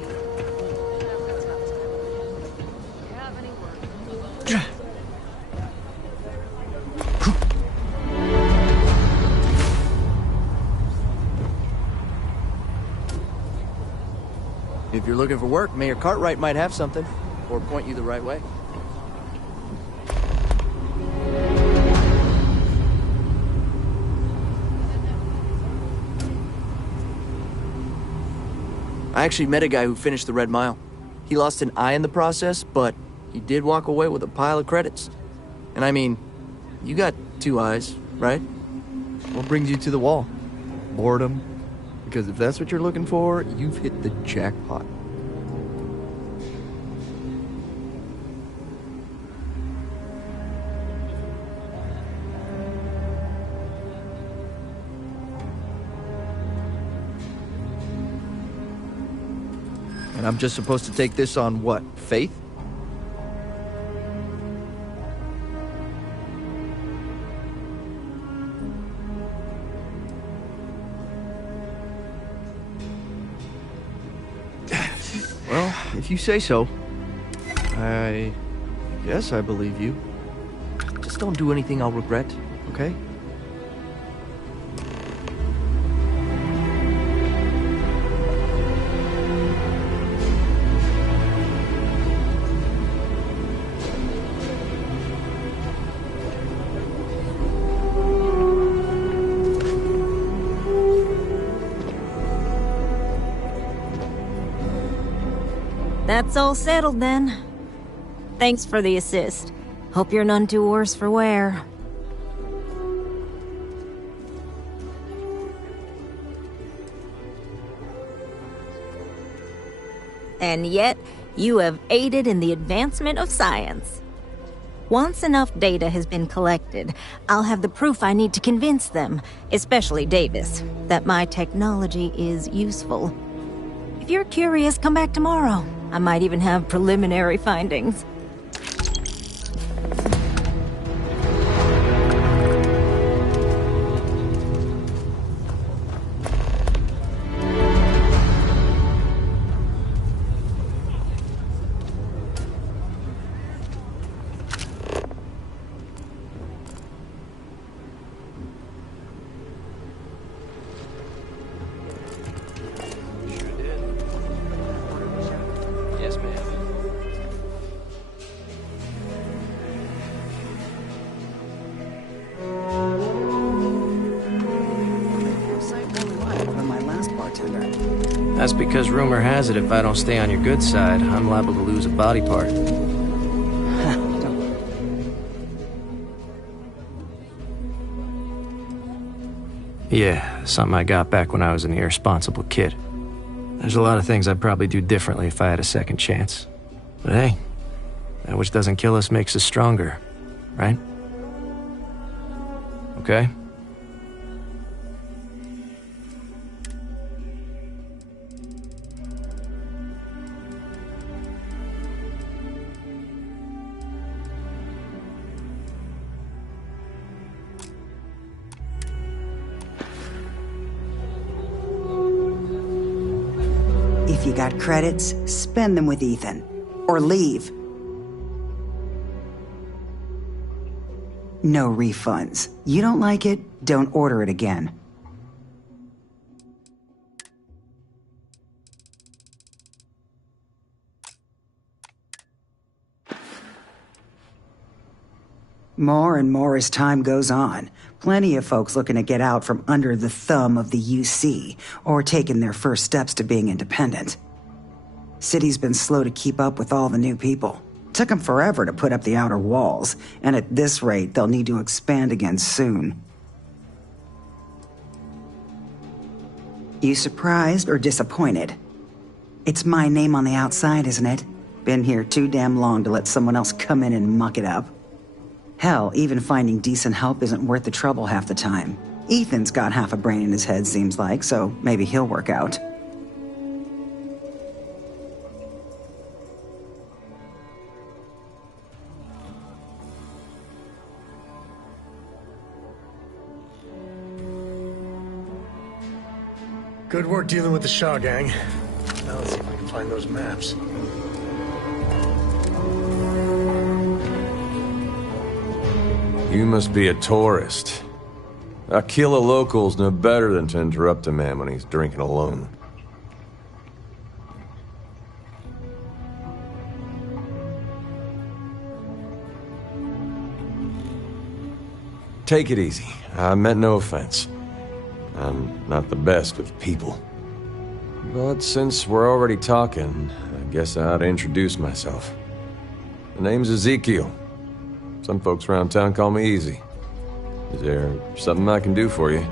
If you're looking for work, Mayor Cartwright might have something, or point you the right way. I actually met a guy who finished the Red Mile. He lost an eye in the process, but he did walk away with a pile of credits. And I mean, you got 2 eyes, right? What brings you to the wall? Boredom? Because if that's what you're looking for, you've hit the jackpot. And I'm just supposed to take this on what? Faith? Well, if you say so. I guess I believe you. Just don't do anything I'll regret, okay? That's all settled then. Thanks for the assist. Hope you're none too worse for wear. And yet, you have aided in the advancement of science. Once enough data has been collected, I'll have the proof I need to convince them, especially Davis, that my technology is useful. If you're curious, come back tomorrow. I might even have preliminary findings. Yes, ma'am. From my last bartender. That's because rumor has it if I don't stay on your good side, I'm liable to lose a body part. Yeah, something I got back when I was an irresponsible kid. There's a lot of things I'd probably do differently if I had a second chance. But hey, that which doesn't kill us makes us stronger, right? Okay? If you got credits, spend them with Ethan. Or leave. No refunds. You don't like it, don't order it again. More and more as time goes on. Plenty of folks looking to get out from under the thumb of the UC, or taking their first steps to being independent. City's been slow to keep up with all the new people. Took them forever to put up the outer walls, and at this rate, they'll need to expand again soon. You surprised or disappointed? It's my name on the outside, isn't it? Been here too damn long to let someone else come in and muck it up. Hell, even finding decent help isn't worth the trouble half the time. Ethan's got half a brain in his head, seems like, so maybe he'll work out. Good work dealing with the Shaw gang. Now let's see if we can find those maps. You must be a tourist. Aquila locals know better than to interrupt a man when he's drinking alone. Take it easy. I meant no offense. I'm not the best with people. But since we're already talking, I guess I ought to introduce myself. The name's Ezekiel. Some folks around town call me Easy. Is there something I can do for you?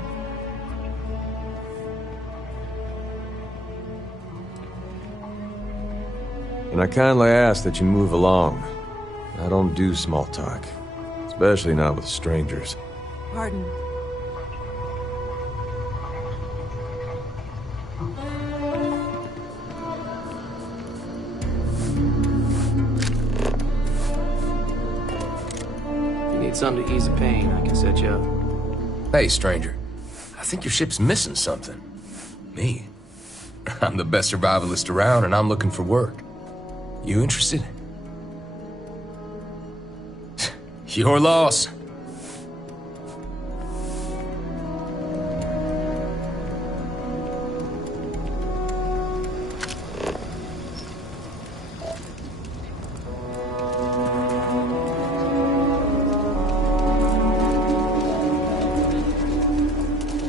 And I kindly ask that you move along. I don't do small talk, especially not with strangers. Pardon. Something to ease the pain, I can set you up. Hey, stranger. I think your ship's missing something. Me? I'm the best survivalist around, and I'm looking for work. You interested? Your loss.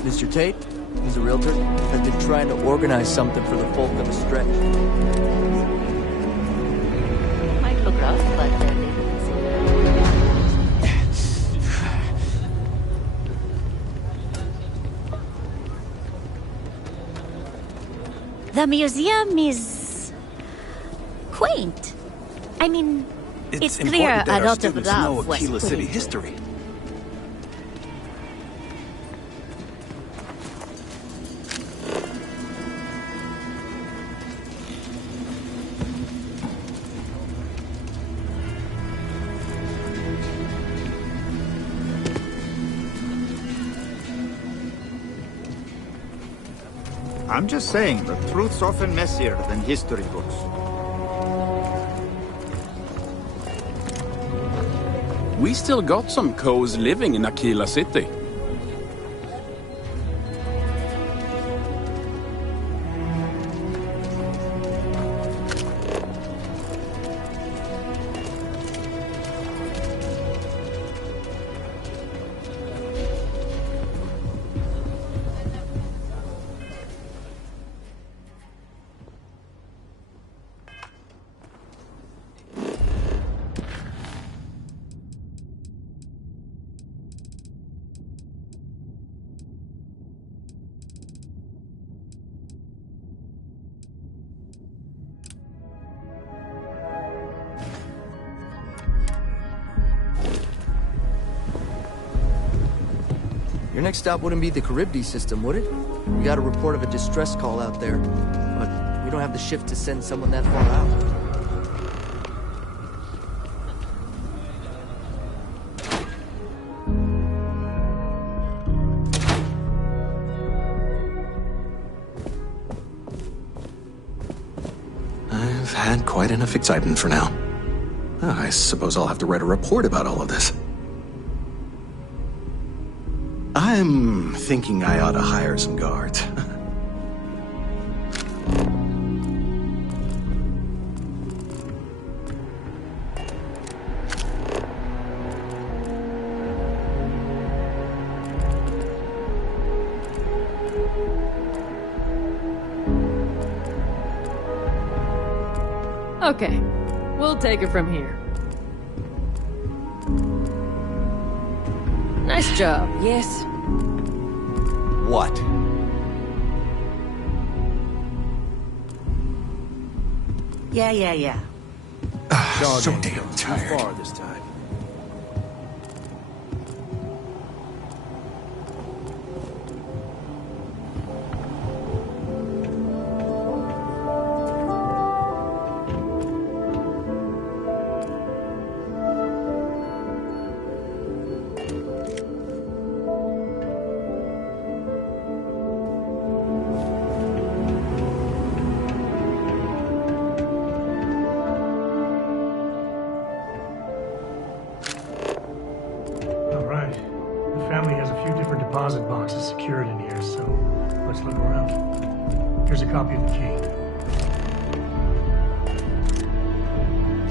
Mr. Tate, he's a realtor. I've been trying to organize something for the folk of the stretch. Might look rough, but The museum is quaint. I mean, it's clear a lot of love was Aquila put City into it. history. I'm just saying, the truth's often messier than history books. We still got some Coes living in Aquila City. Your next stop wouldn't be the Charybdis system, would it? We got a report of a distress call out there, but we don't have the shift to send someone that far out. I've had quite enough excitement for now. I suppose I'll have to write a report about all of this. I'm thinking I ought to hire some guards. Okay, we'll take it from here. Nice job, yes? What? Yeah. So damn tired. Far this time. Deposit boxes secured in here, so let's look around. Here's a copy of the key.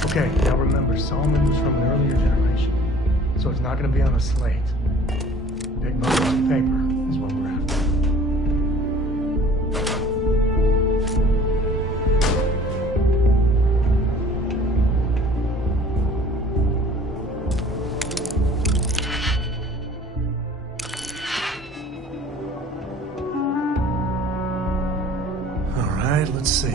Okay, now remember, Solomon was from an earlier generation, so it's not going to be on a slate. Big bundles of paper is what we're after. Let's see.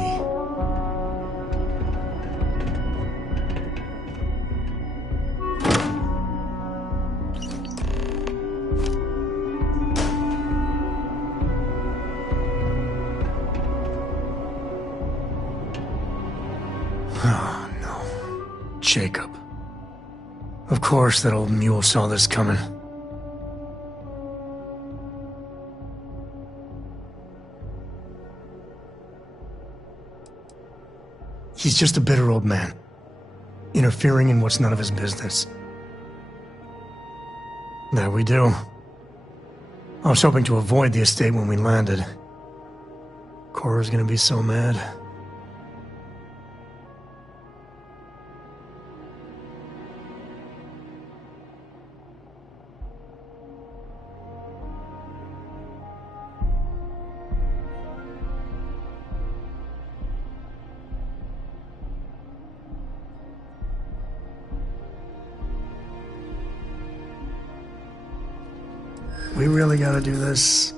Oh, no. Jacob. Of course that old mule saw this coming. He's just a bitter old man, interfering in what's none of his business. There we do. I was hoping to avoid the estate when we landed. Cora's gonna be so mad. We really gotta do this.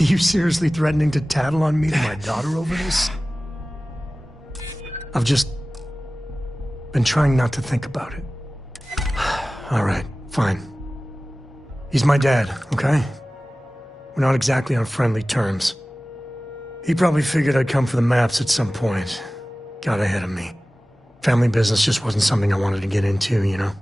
You seriously threatening to tattle on me to my daughter over this? I've just been trying not to think about it. All right, fine. He's my dad, okay? We're not exactly on friendly terms. He probably figured I'd come for the maps at some point. Got ahead of me. Family business just wasn't something I wanted to get into, you know?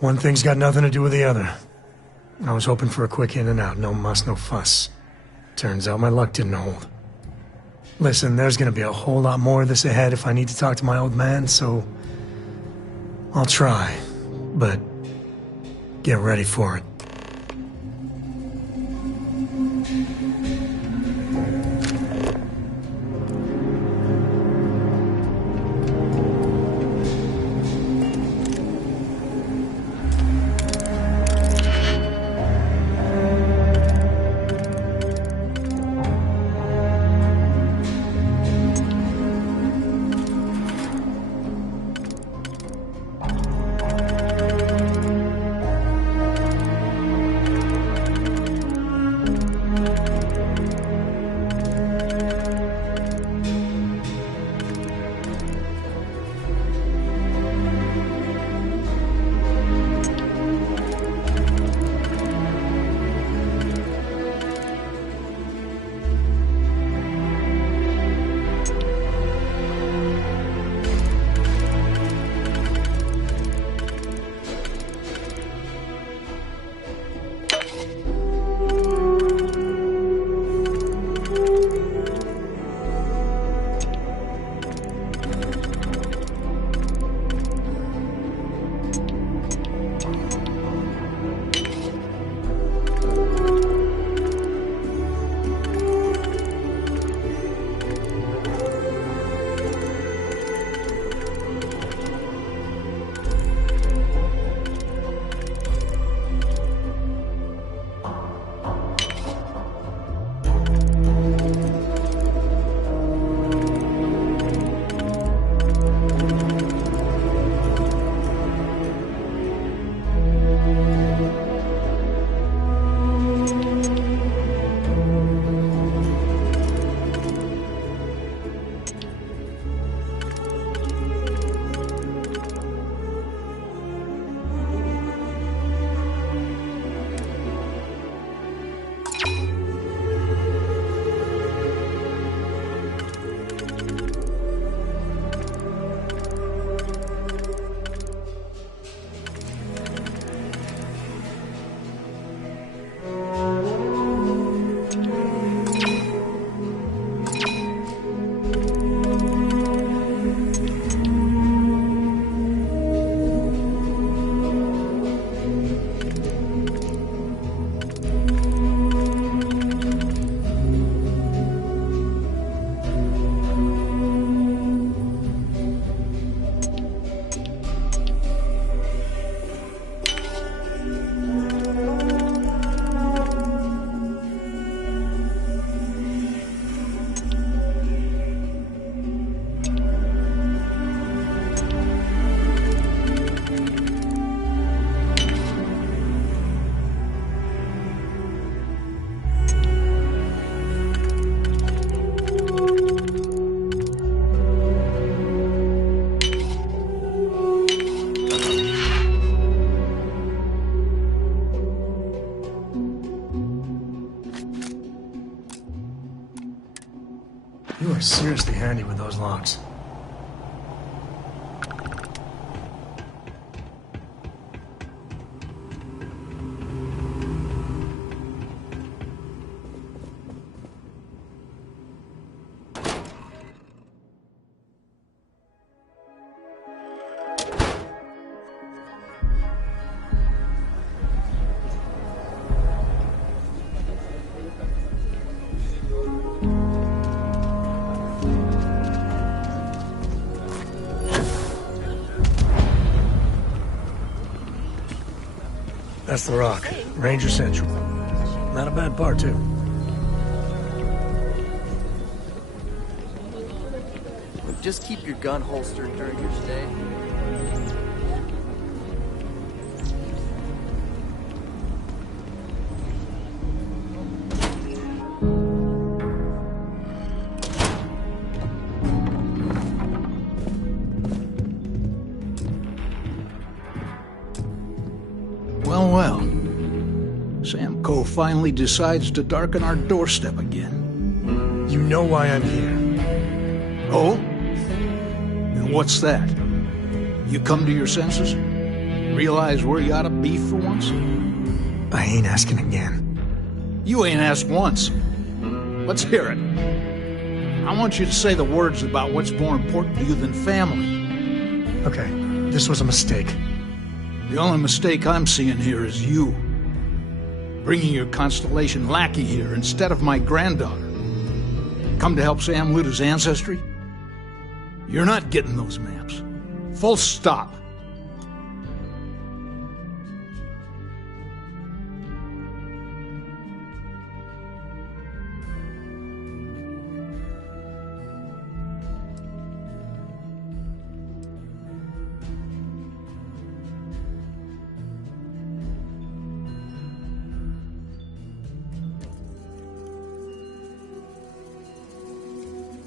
One thing's got nothing to do with the other. I was hoping for a quick in and out, no muss, no fuss. Turns out my luck didn't hold. Listen, there's gonna be a whole lot more of this ahead if I need to talk to my old man, so I'll try, but get ready for it. handy with those locks. That's the Rock. Ranger Central. Not a bad bar, too. Just keep your gun holstered during your stay. Well. Sam Coe finally decides to darken our doorstep again. You know why I'm here. Oh? And what's that? You come to your senses? Realize where you ought to be for once? I ain't asking again. You ain't asked once. Let's hear it. I want you to say the words about what's more important to you than family. Okay, this was a mistake. The only mistake I'm seeing here is you. Bringing your Constellation lackey here instead of my granddaughter. Come to help Sam loot his ancestry? You're not getting those maps. Full stop.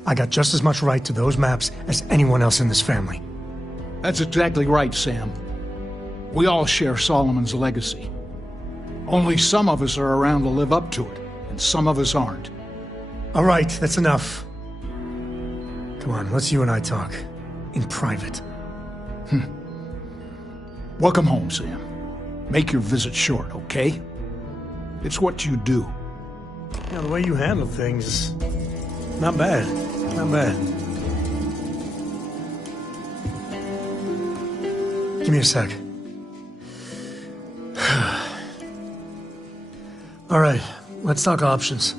I got just as much right to those maps as anyone else in this family. That's exactly right, Sam. We all share Solomon's legacy. Only some of us are around to live up to it, and some of us aren't. All right, that's enough. Come on, let's you and I talk. In private. Welcome home, Sam. Make your visit short, okay? It's what you do. Yeah, the way you handle things, not bad. Not bad. Give me a sec. All right, let's talk options.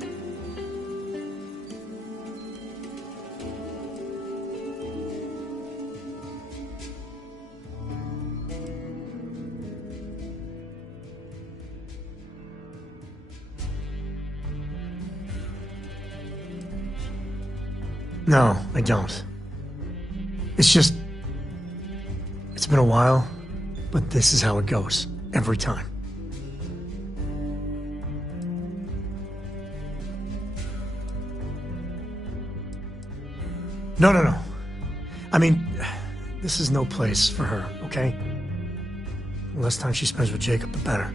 No, I don't. It's just... It's been a while, but this is how it goes. Every time. No. I mean, this is no place for her, okay? The less time she spends with Jacob, the better.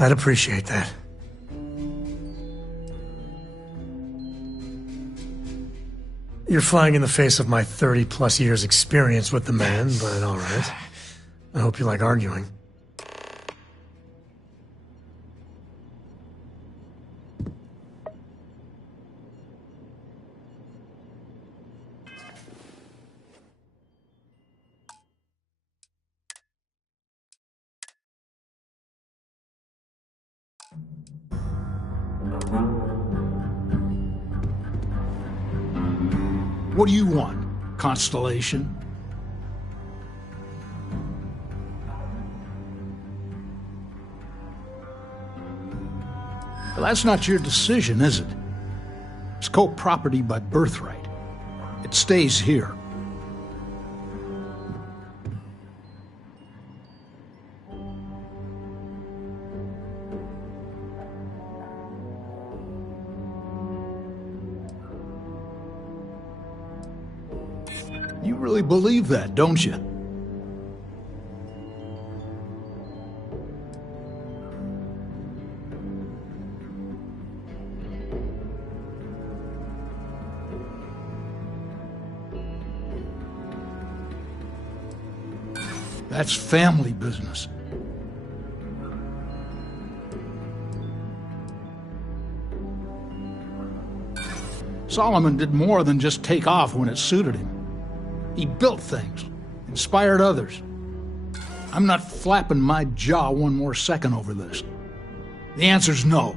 I'd appreciate that. You're flying in the face of my 30-plus years experience with the man, but all right. I hope you like arguing. What do you want, Constellation? Well, that's not your decision, is it? It's co-property by birthright. It stays here. You really believe that, don't you? That's family business. Solomon did more than just take off when it suited him. He built things, inspired others. I'm not flapping my jaw one more second over this. The answer's no.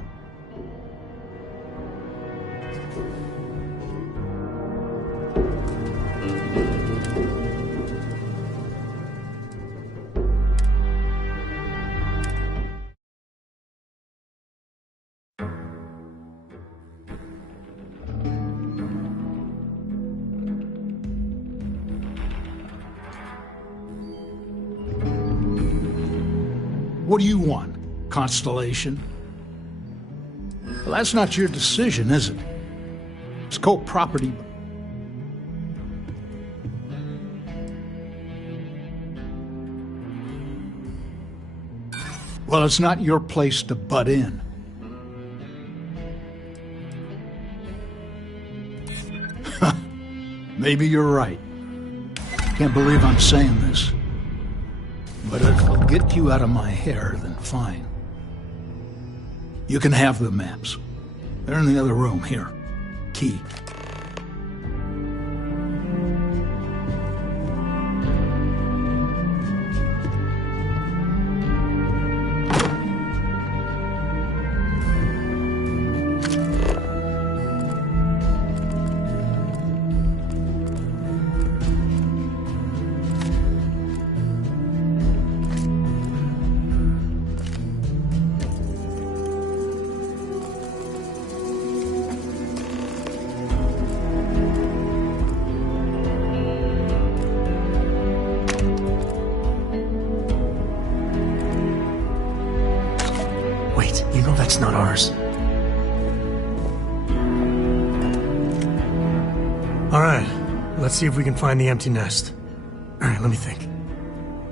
What do you want, Constellation? Well, that's not your decision, is it? It's co-property. Well, it's not your place to butt in. Maybe you're right. Can't believe I'm saying this. But if it'll get you out of my hair, then fine. You can have the maps. They're in the other room, here. Key. That's not ours. All right, let's see if we can find the empty nest. All right, let me think.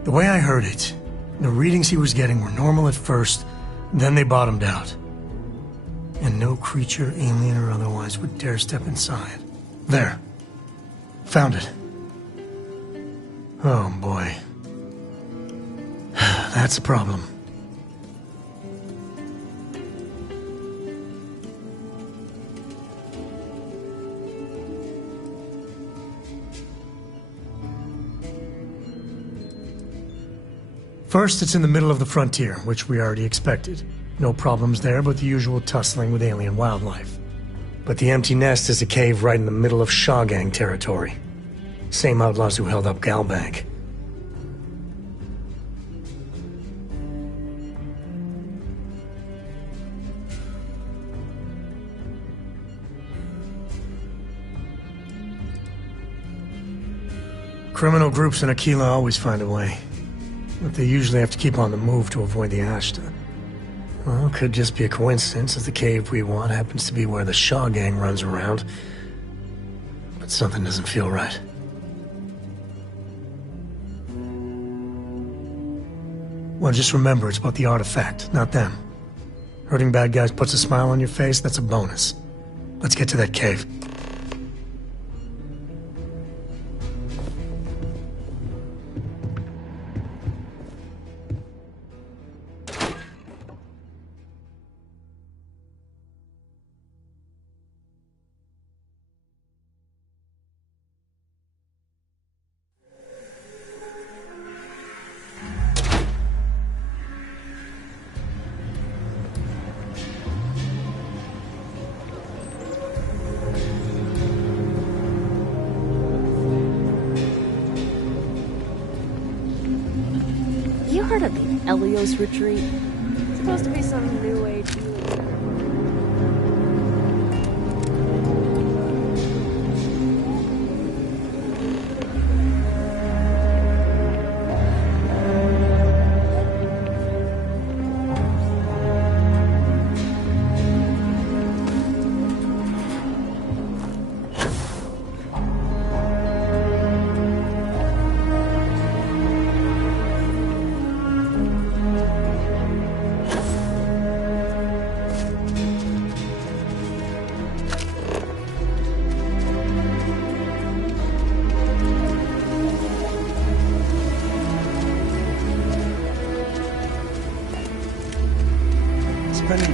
The way I heard it, the readings he was getting were normal at first, then they bottomed out. And no creature, alien or otherwise, would dare step inside. There. Found it. Oh, boy. That's a problem. First, it's in the middle of the frontier, which we already expected. No problems there, but the usual tussling with alien wildlife. But the empty nest is a cave right in the middle of Shaw Gang territory. Same outlaws who held up Galbank. Criminal groups in Aquila always find a way. But they usually have to keep on the move to avoid the Ashta. Well, it could just be a coincidence that the cave we want happens to be where the Shaw Gang runs around. But something doesn't feel right. Well, just remember, it's about the artifact, not them. Hurting bad guys puts a smile on your face, that's a bonus. Let's get to that cave. Heard of the Elios Retreat? It's supposed to be some new age.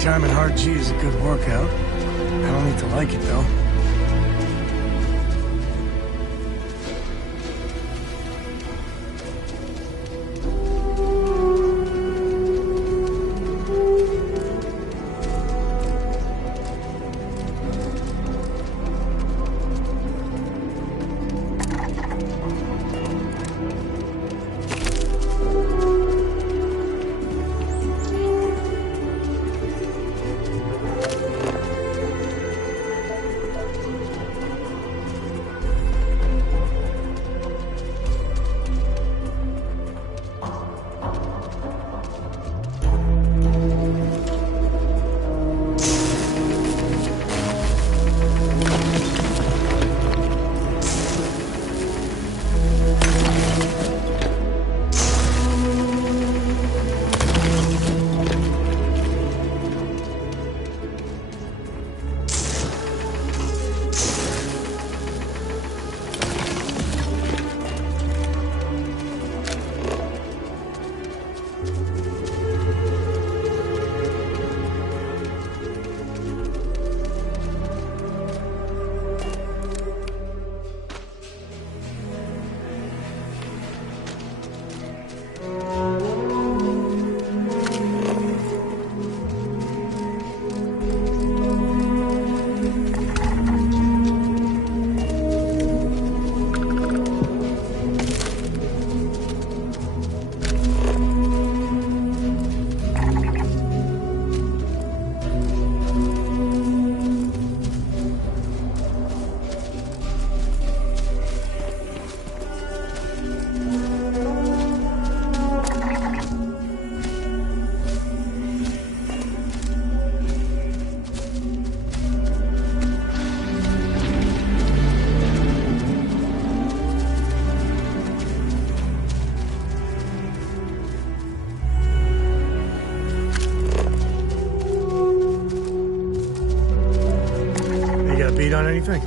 time in hard G is a good workout. I don't need to like it, though. Beat on anything?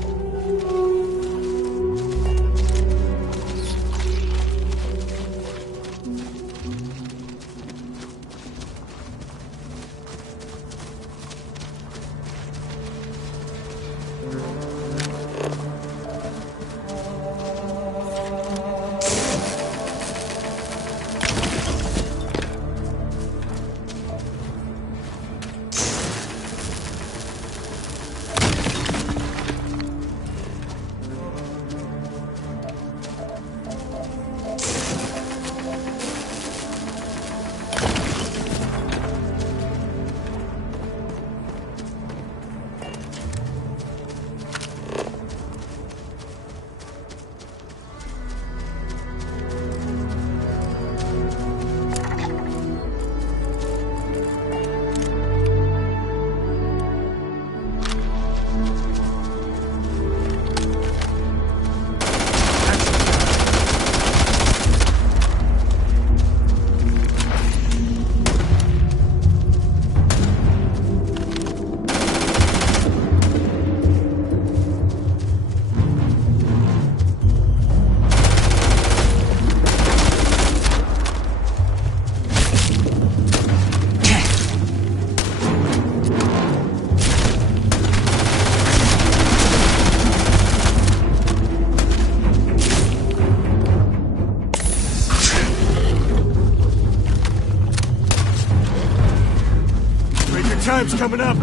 Time's coming up.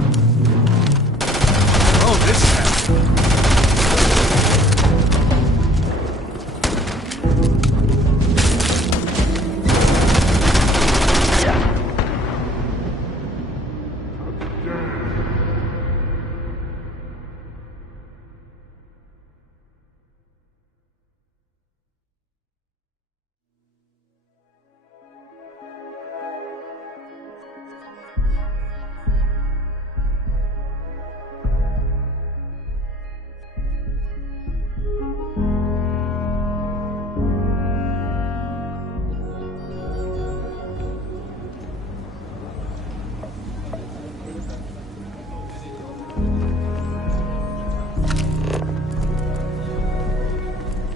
Oh, this time.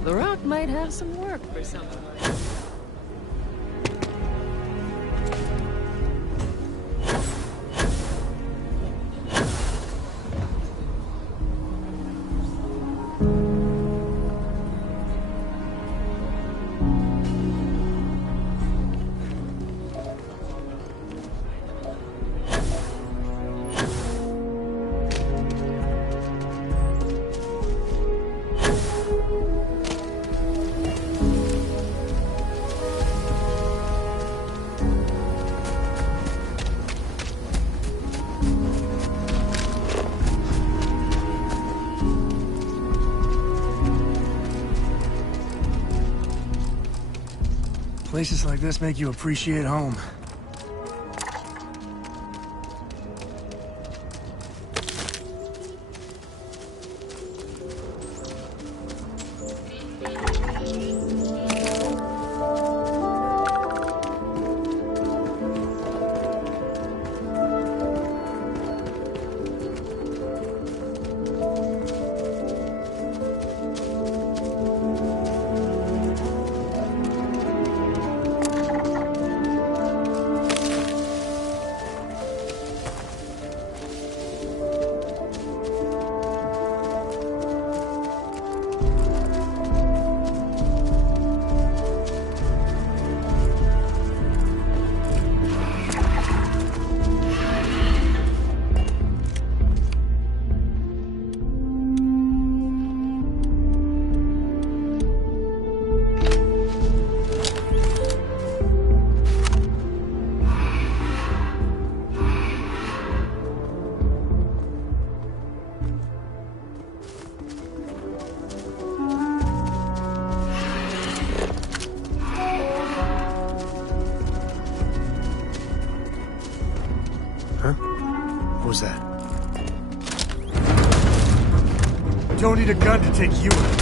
The Rock might have some work for someone like that. Places like this make you appreciate home. What was that? Don't need a gun to take you out.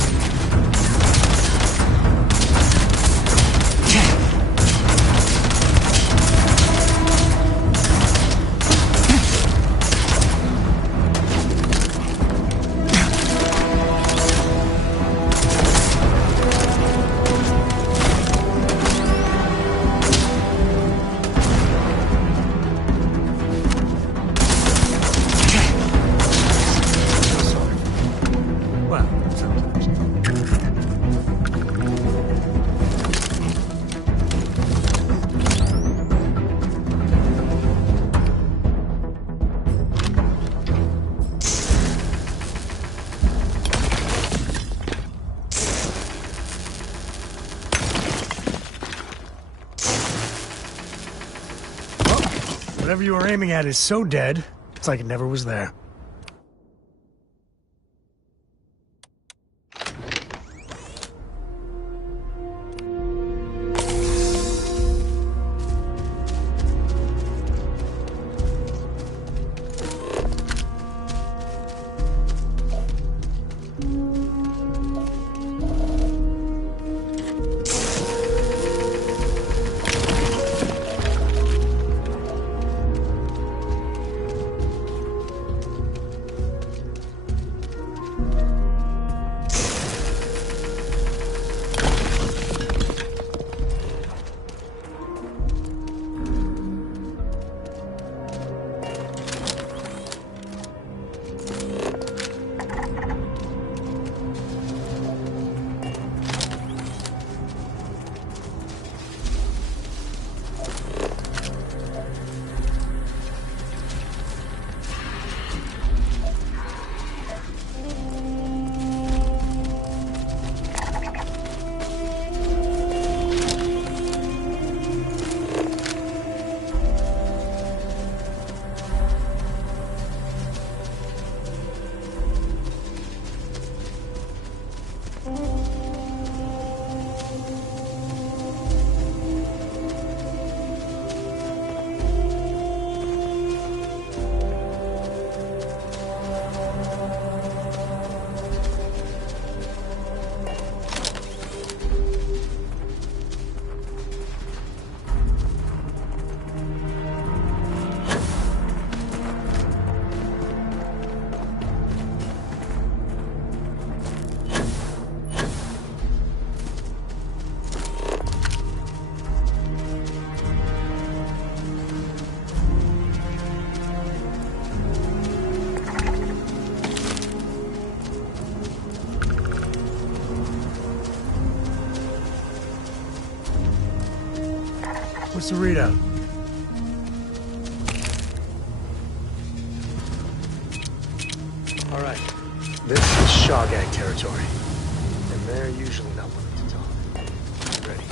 Whatever you were aiming at is so dead, it's like it never was there. What's the readout? All right. This is Shogak territory. And they're usually not willing to talk. Ready.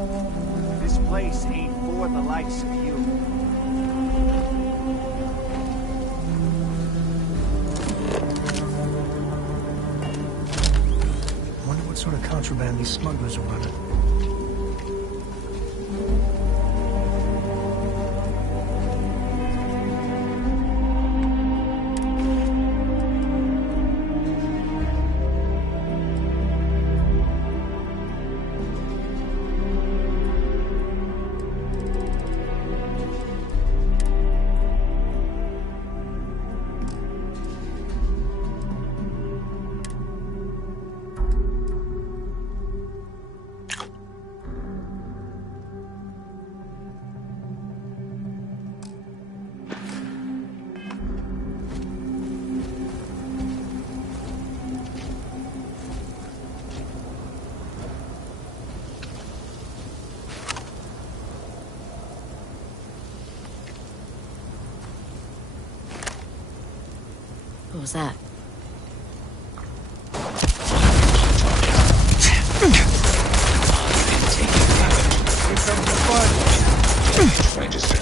This place ain't for the likes of you. I wonder what sort of contraband these smugglers are running. What was that? Register.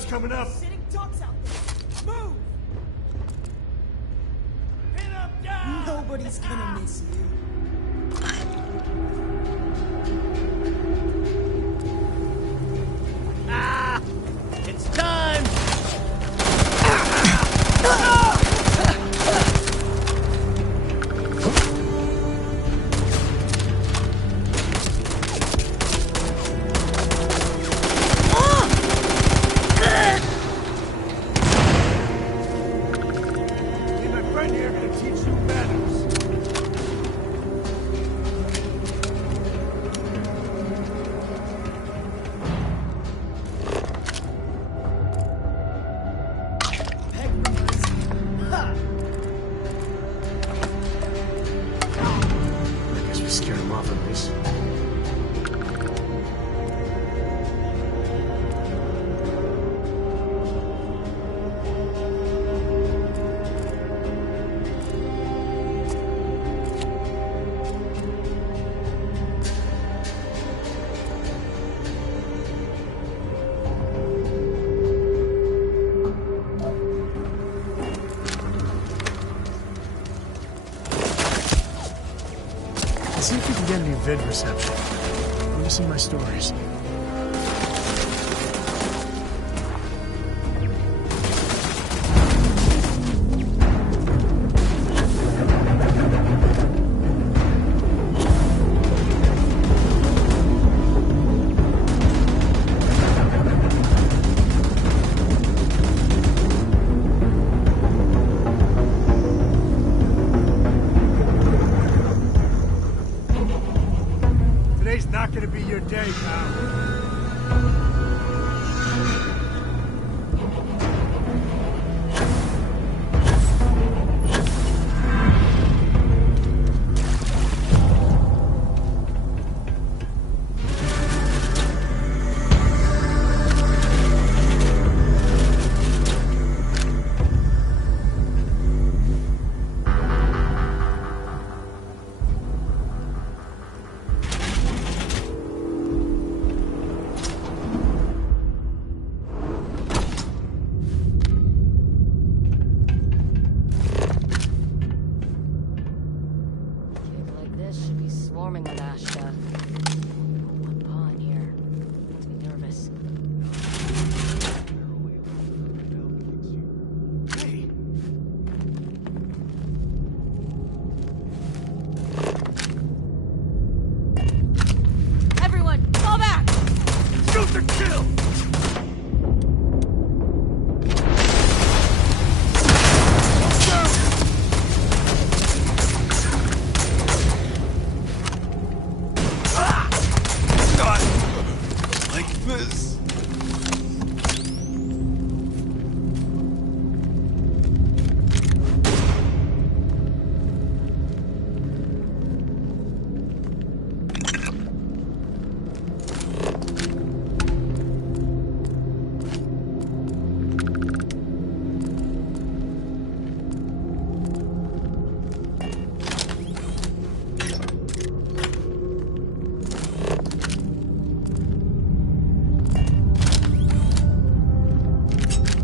time's coming up. Sitting ducks out there. Move! Pin up down! Nobody's gonna miss you. Ah! It's time! Scared him off at least. See if you can get any vid reception. Let me see my stories. Today's not gonna be your day, pal.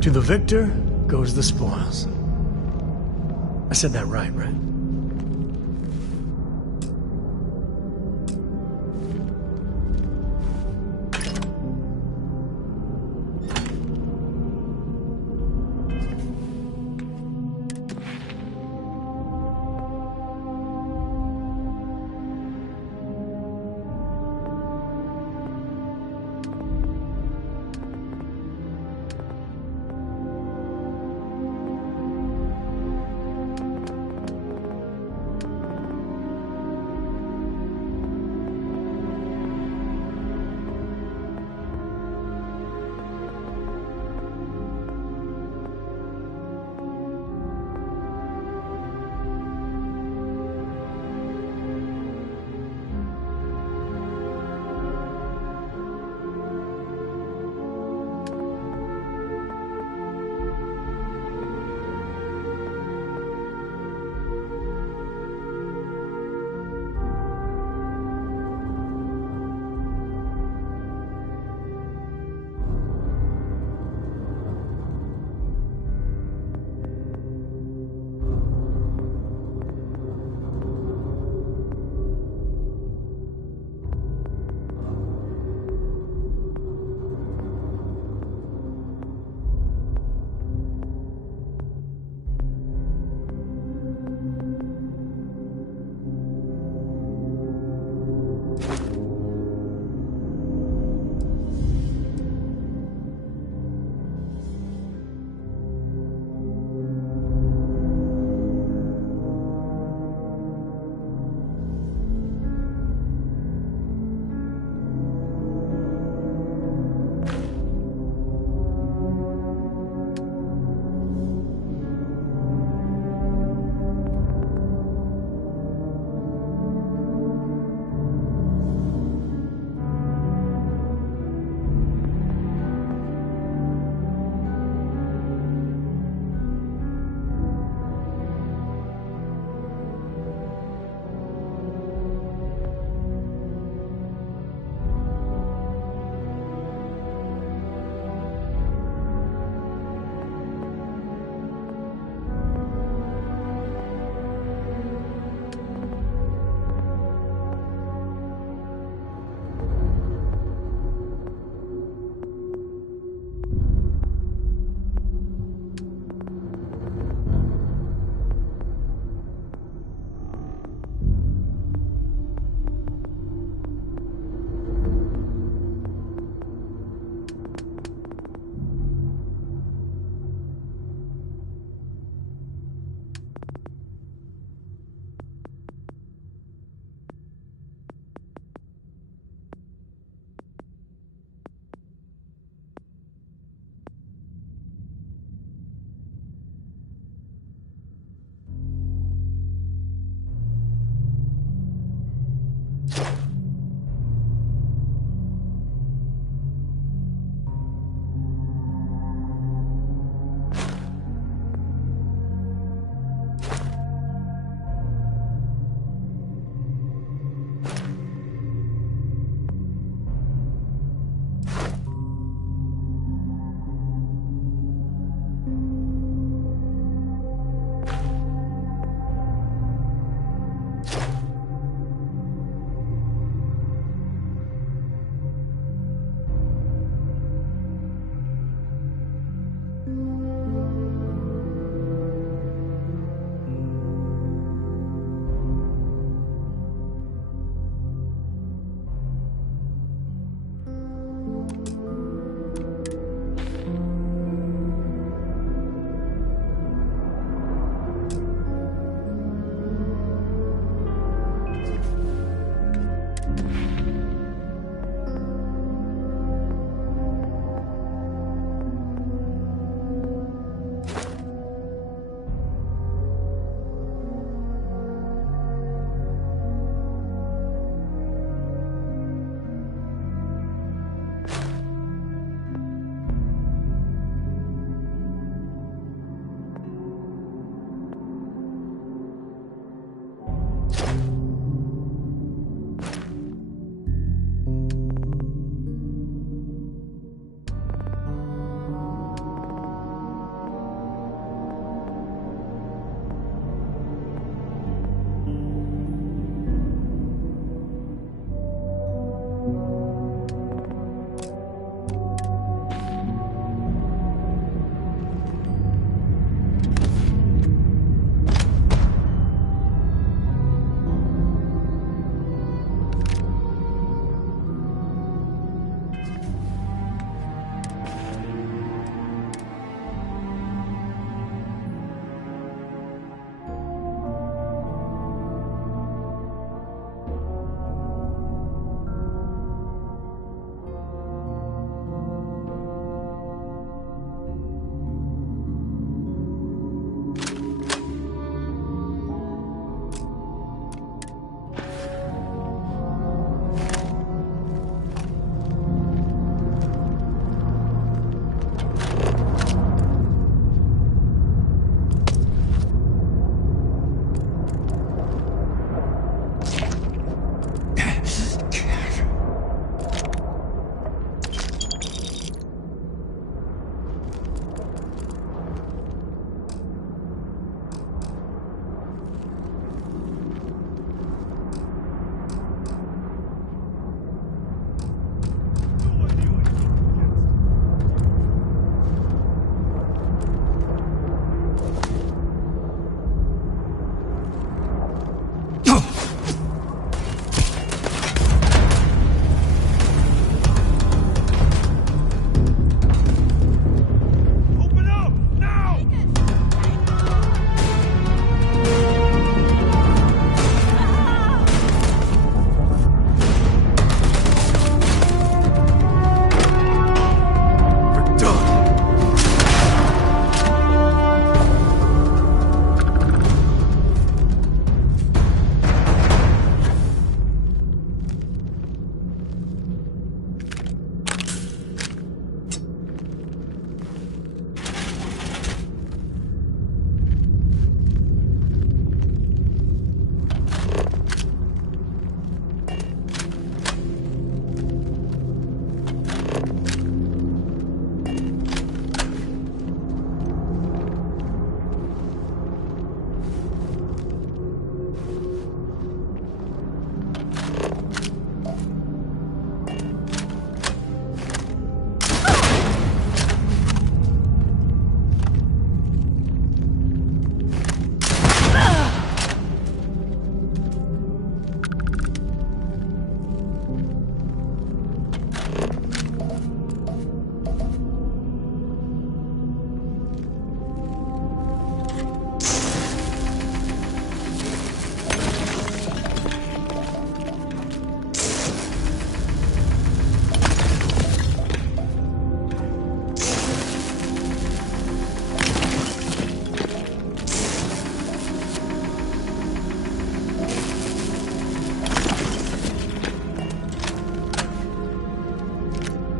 To the victor goes the spoils. I said that right?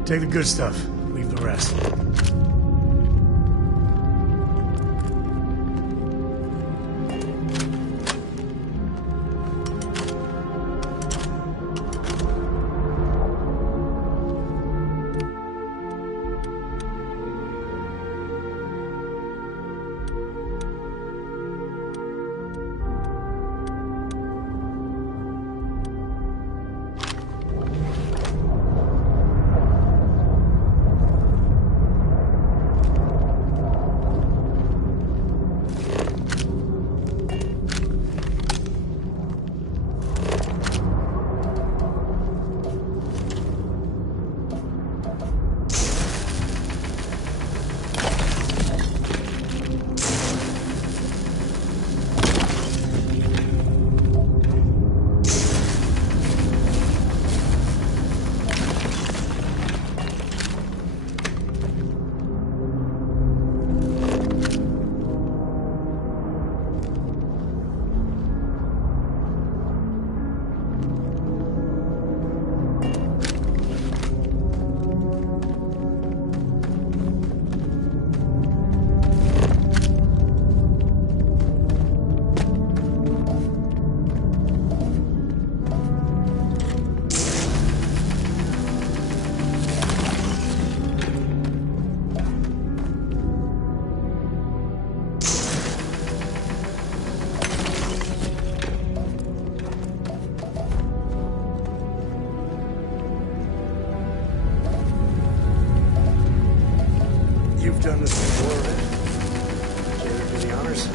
Take the good stuff. Leave the rest. You've done this before, right? Care to do the honors?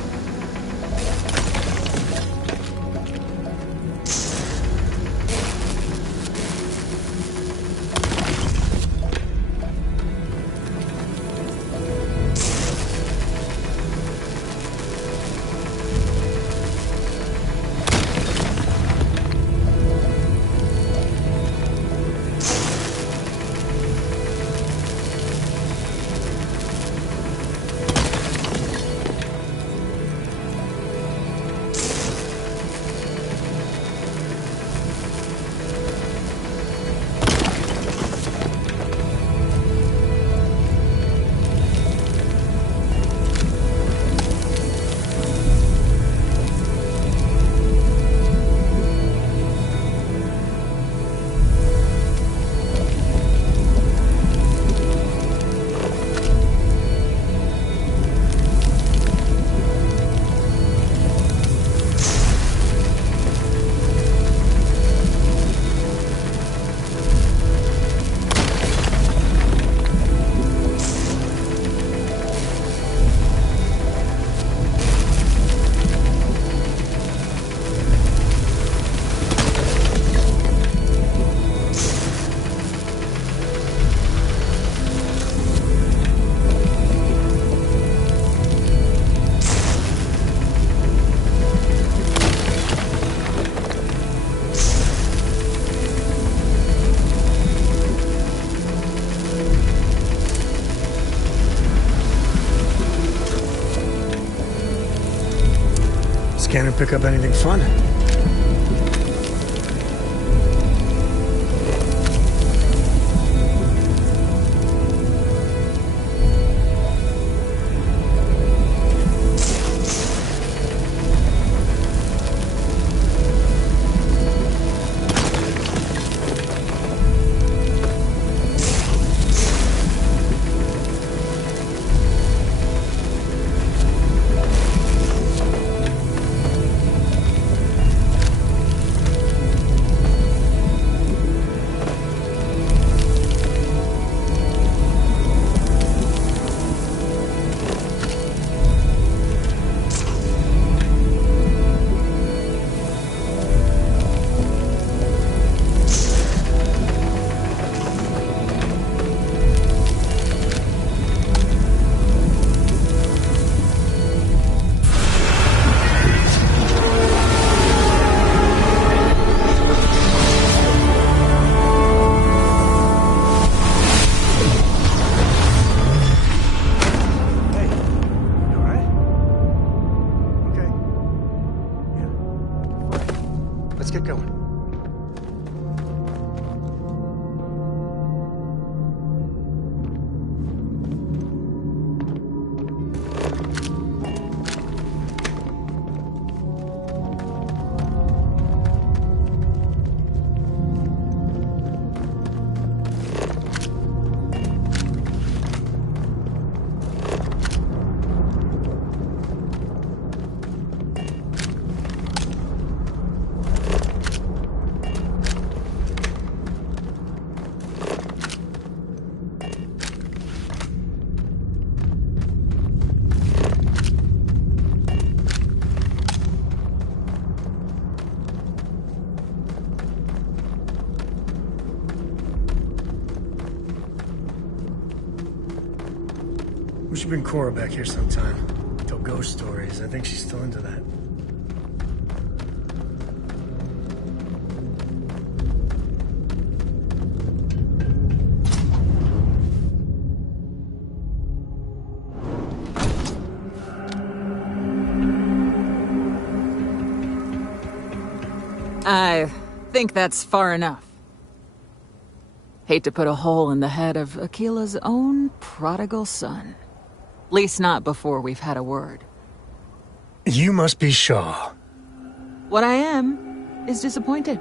Scanner pick up anything fun? Let's get going. bring Cora back here sometime. Tell ghost stories. I think she's still into that. I think that's far enough. Hate to put a hole in the head of Akila's own prodigal son. Least not before we've had a word. You must be Shaw. What I am is disappointed.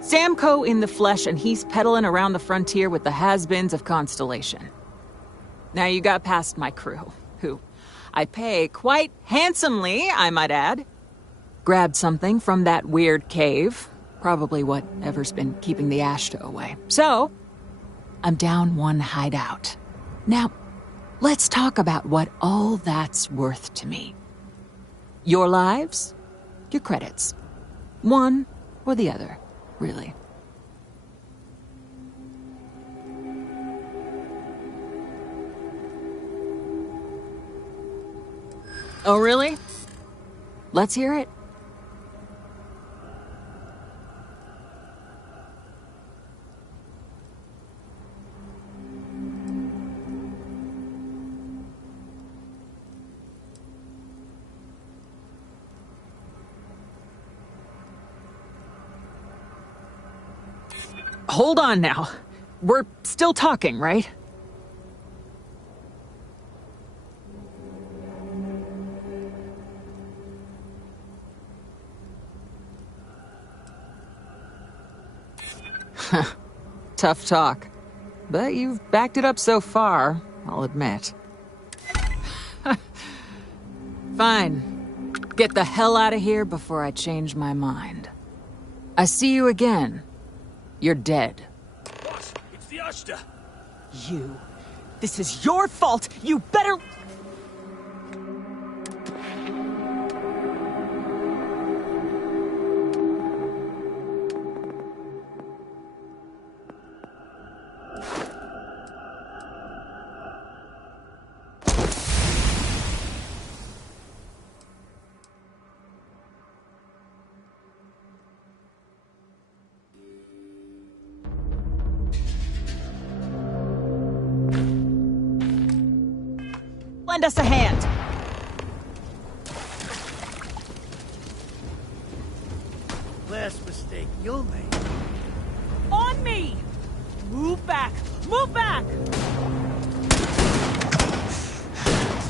Sam Coe in the flesh, and he's peddling around the frontier with the has-beens of Constellation. Now you got past my crew, who I pay quite handsomely, I might add. Grabbed something from that weird cave. Probably whatever's been keeping the Ashta away. So, I'm down one hideout. Now, let's talk about what all that's worth to me. Your lives, your credits. One or the other, really. Oh, really? Let's hear it. Hold on now. We're still talking, right? Tough talk. But you've backed it up so far, I'll admit. Fine. Get the hell out of here before I change my mind. I see you again. You're dead. Boss, it's the Ashta. You. This is your fault. You better... Lend us a hand. Last mistake you'll make. On me! Move back! Move back!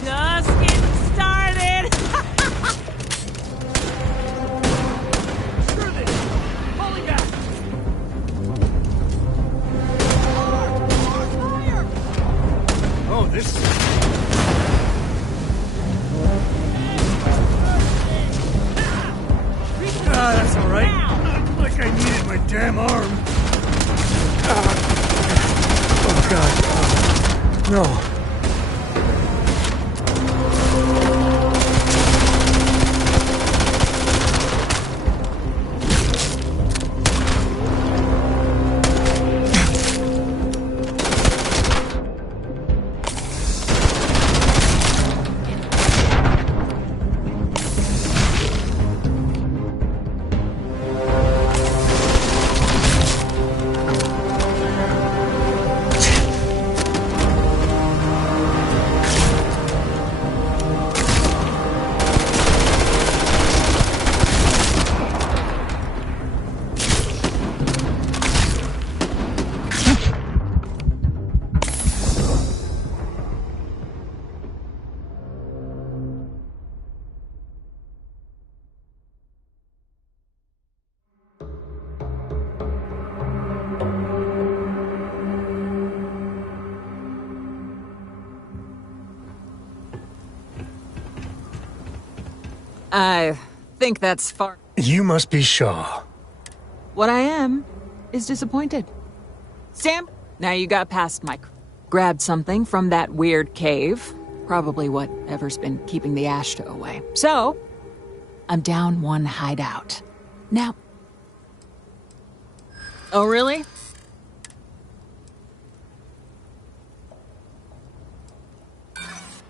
Just getting started. Screw this. Pulling back. Fire! Oh, this... that's all right. Not like I needed my damn arm. Oh, God. No. I think that's far... You must be Shaw. What I am is disappointed. Sam, now you got past my... Grabbed something from that weird cave. Probably whatever's been keeping the Ashta away. So, I'm down one hideout. Now... Oh, really?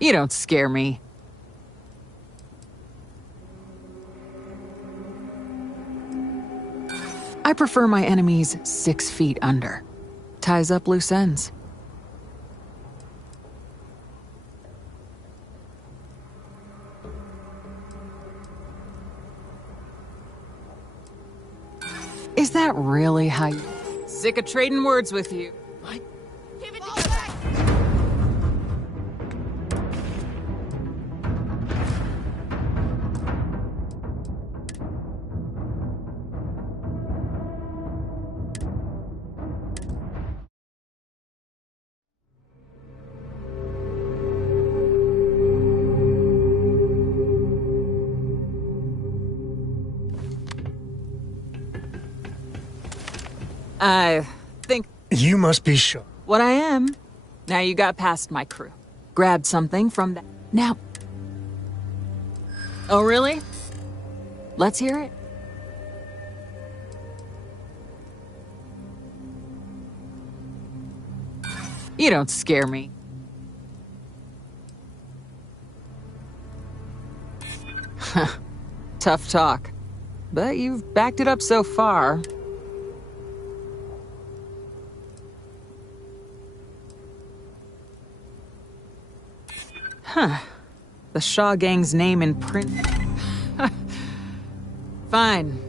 You don't scare me. I prefer my enemies 6 feet under. Ties up loose ends. Is that really how you... Sick of trading words with you. What? Give it to me back! I think... You must be sure. What I am. Now you got past my crew. Grabbed something from that... Now... Oh, really? Let's hear it. You don't scare me. Tough talk. But you've backed it up so far. Huh. The Shaw Gang's name in print. Fine.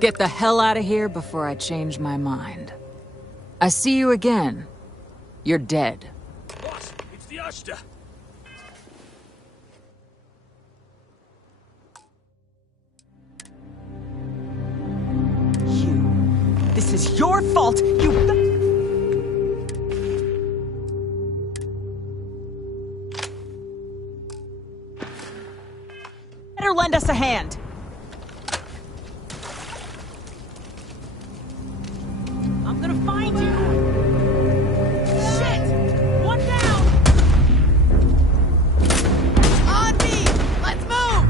Get the hell out of here before I change my mind. I see you again. You're dead. Boss, it's the Ashta. This is your fault, you... Better lend us a hand. I'm gonna find you. Shit! One down! On me! Let's move!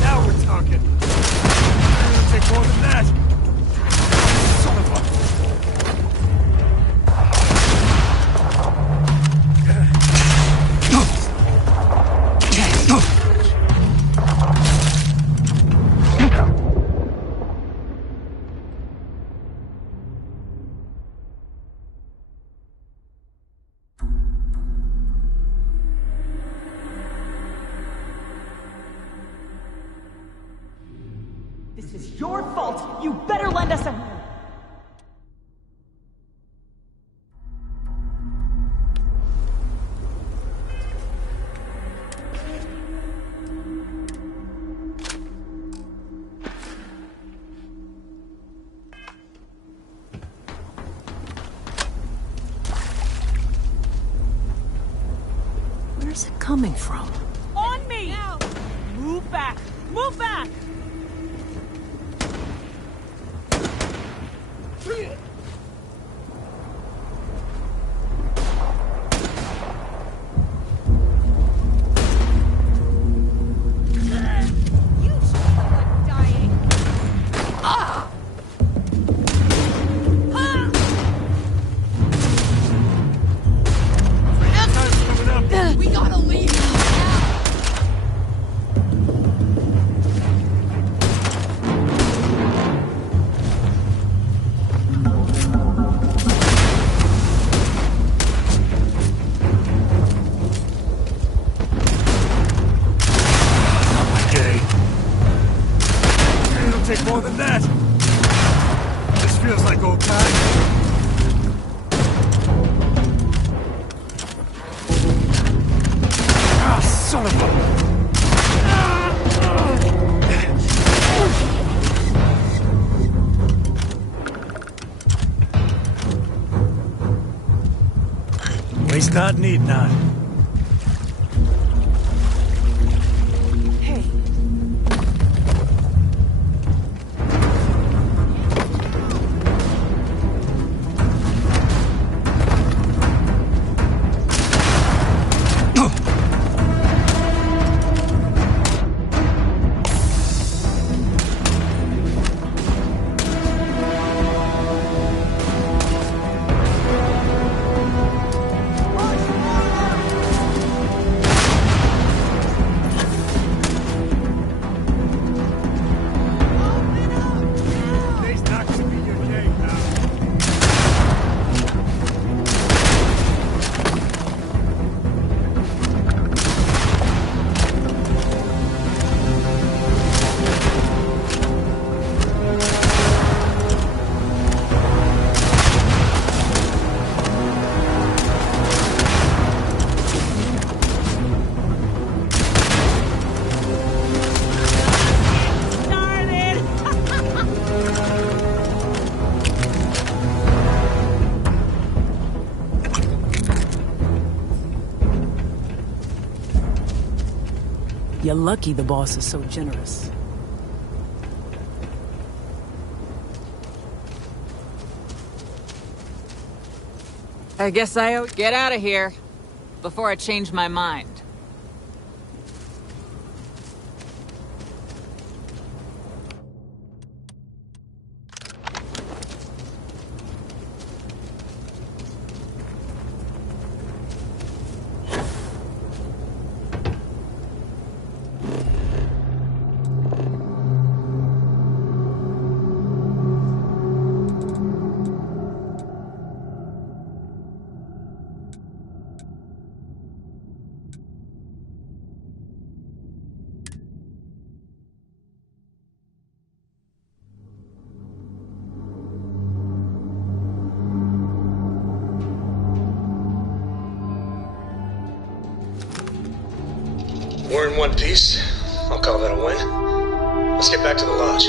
Now we're talking. It'll take more than that. Son of a... This is your fault. You better lend us a hand. Where's it coming from? On me! Now. Move back! Move back! We gotta leave now! Okay. It'll take more than that. This feels like old times. Ah, son of a... Waste not, need not. Hey. You're lucky the boss is so generous. I guess I owe... Get out of here before I change my mind. We're in one piece. I'll call that a win. Let's get back to the lodge.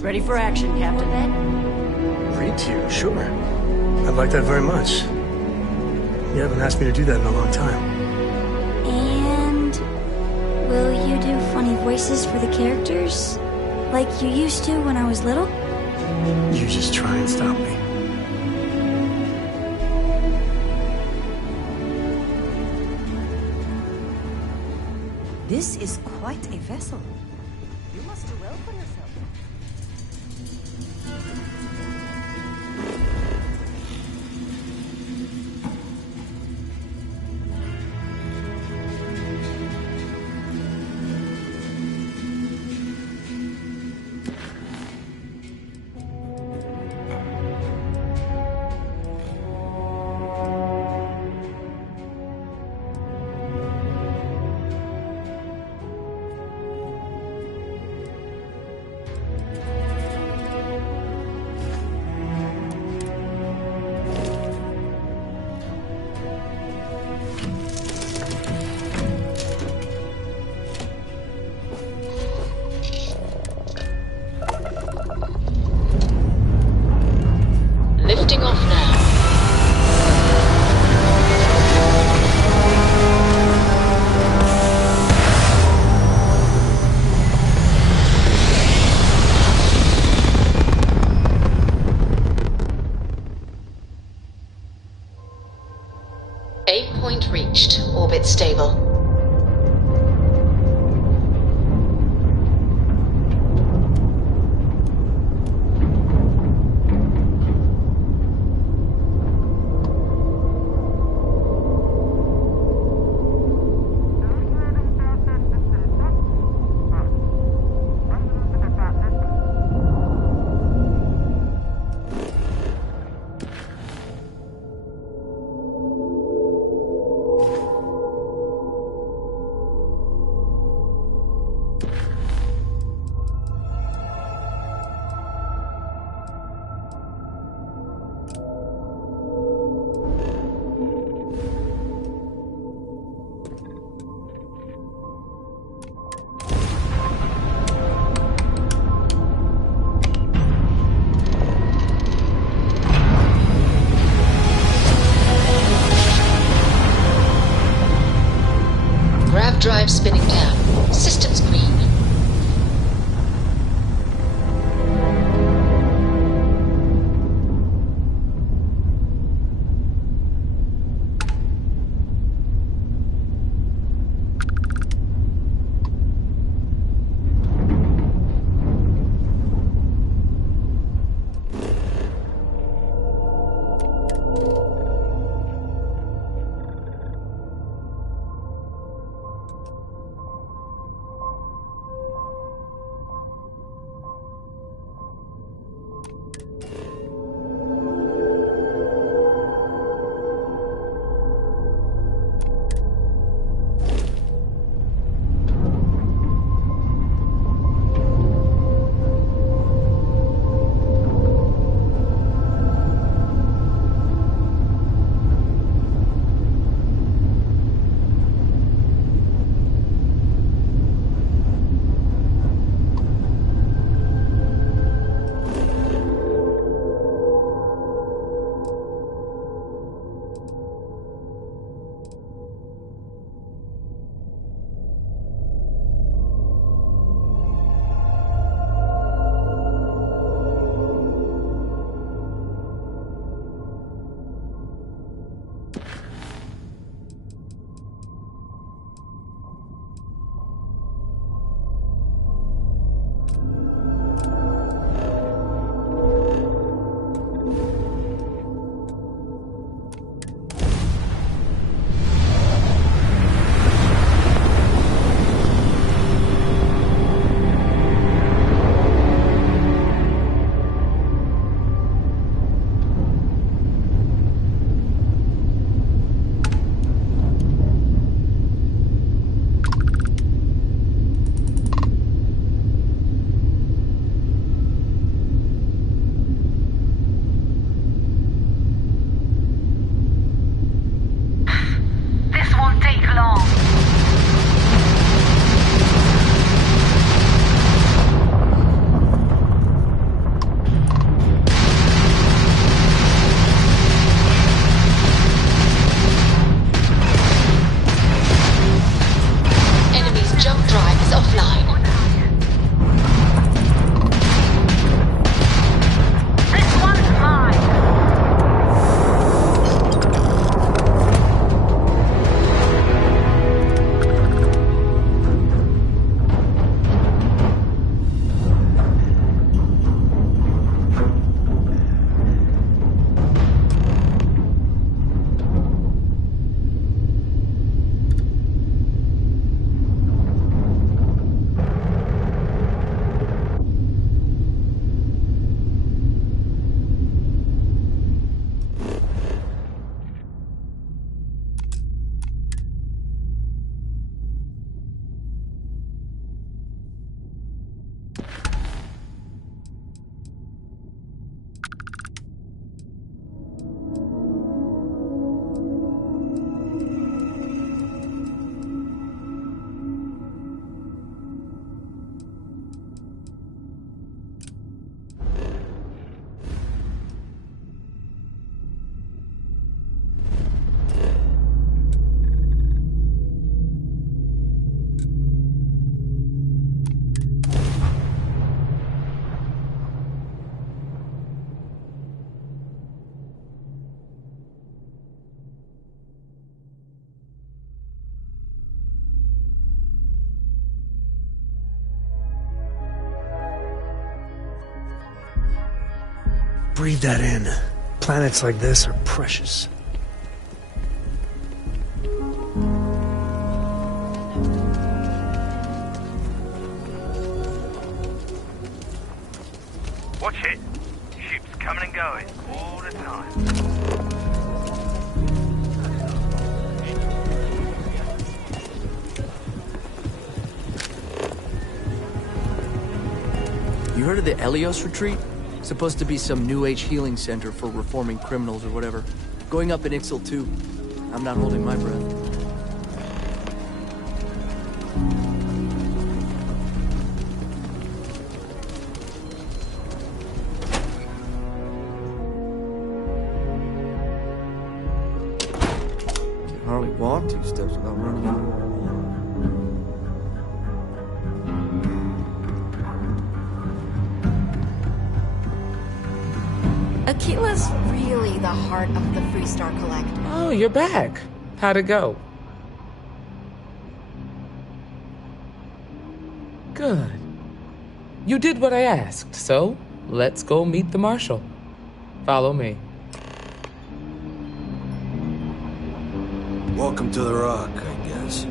Ready for action, Captain. Read to you, sure. I'd like that very much. You haven't asked me to do that in a long time. And will you do funny voices for the characters? Like you used to when I was little? You just try and stop me. This is quite a vessel. You must do well for yourself. Grav drive spinning down. Systems green. Breathe that in. Planets like this are precious. Watch it. Ships coming and going all the time. You heard of the Helios Retreat? Supposed to be some New Age healing center for reforming criminals or whatever. Going up in Ixal too. I'm not holding my breath. Can hardly walk 2 steps without running into her. Aquila's really the heart of the Freestar Collective. Oh, you're back. How'd it go? Good. You did what I asked, so let's go meet the Marshal. Follow me. Welcome to the Rock, I guess.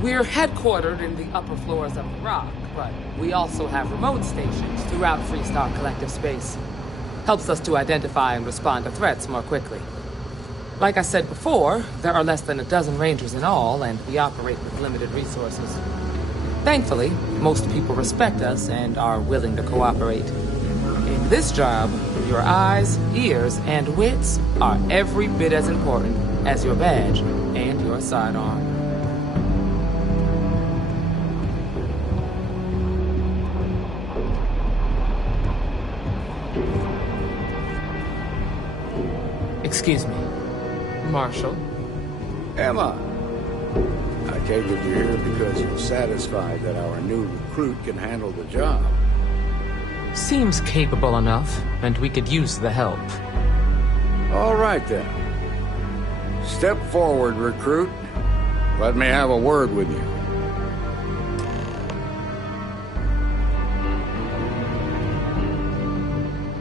We're headquartered in the upper floors of the Rock, but we also have remote stations throughout Freestar Collective space. Helps us to identify and respond to threats more quickly. Like I said before, there are less than a dozen Rangers in all, and we operate with limited resources. Thankfully, most people respect us and are willing to cooperate. In this job, your eyes, ears, and wits are every bit as important as your badge and your sidearm. Excuse me, Marshal. Emma, I take it you're here because you're satisfied that our new recruit can handle the job. Seems capable enough, and we could use the help. All right, then. Step forward, recruit. Let me have a word with you.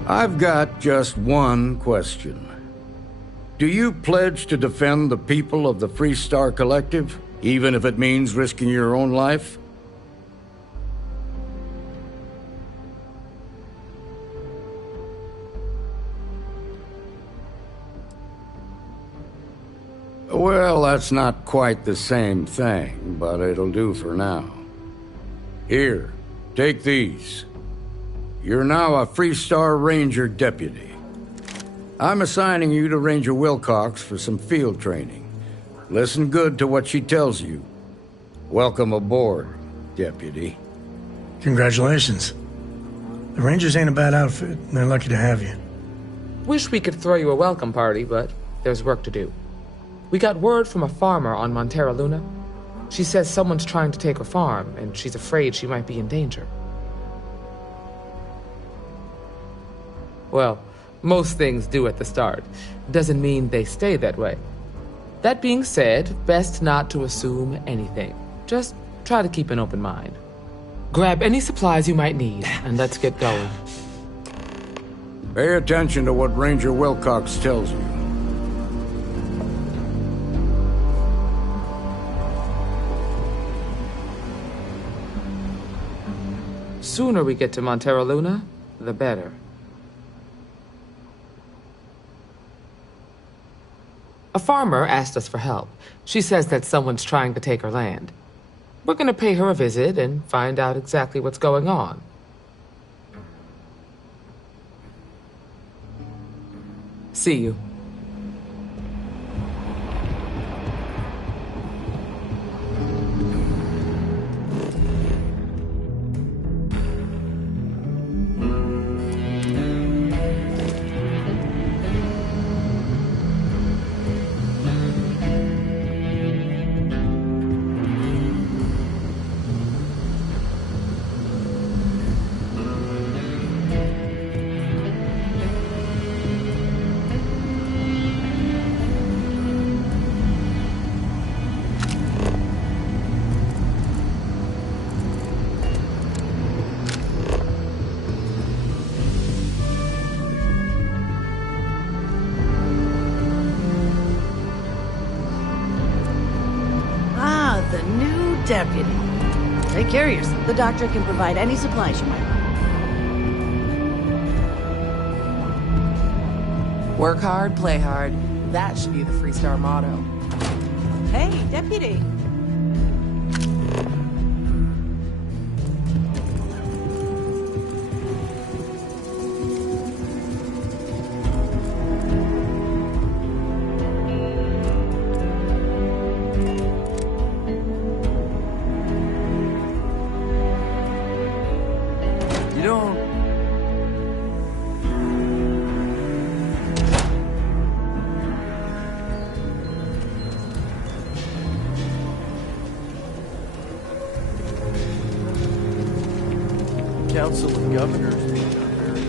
I've got just one question. Do you pledge to defend the people of the Freestar Collective, even if it means risking your own life? Well, that's not quite the same thing, but it'll do for now. Here, take these. You're now a Freestar Ranger deputy. I'm assigning you to Ranger Wilcox for some field training. Listen good to what she tells you. Welcome aboard, deputy. Congratulations. The Rangers ain't a bad outfit. They're lucky to have you. Wish we could throw you a welcome party, but there's work to do. We got word from a farmer on Montera Luna. She says someone's trying to take her farm, and she's afraid she might be in danger. Well, most things do at the start. Doesn't mean they stay that way. That being said, best not to assume anything. Just try to keep an open mind. Grab any supplies you might need, and let's get going. Pay attention to what Ranger Wilcox tells you. Sooner we get to Montera Luna, the better. A farmer asked us for help. She says that someone's trying to take her land. We're gonna pay her a visit and find out exactly what's going on. See you. Deputy. Take care of yourself. The doctor can provide any supplies you might want. Work hard, play hard. That should be the Freestar motto. Hey, Deputy. Council of Governors may not very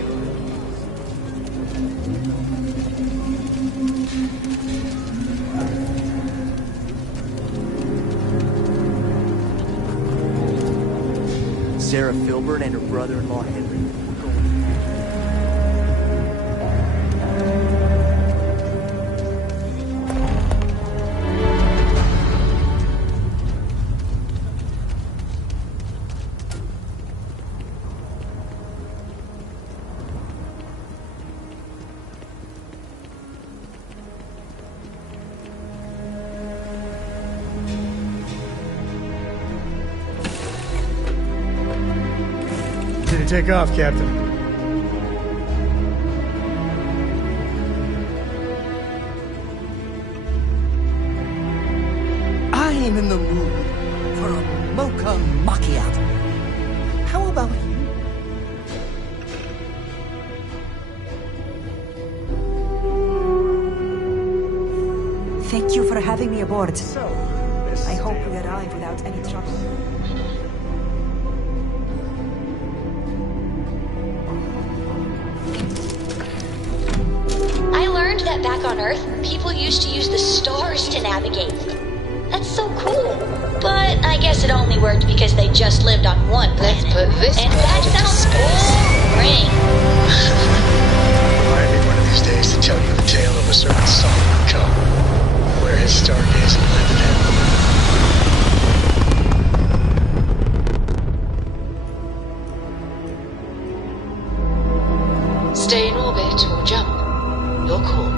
Sarah Filburn and her brother-in-law Henry were going. Take off, Captain. I'm in the mood for a mocha macchiato. How about you? Thank you for having me aboard. I hope we arrive without any trouble. That back on Earth, people used to use the stars to navigate. That's so cool. But I guess it only worked because they just lived on one planet. Let's put this and that sounds boring. Remind me one of these days to tell you the tale of a certain Solomon Coe, where his stargazing landed him. Stay in orbit or jump. Your call.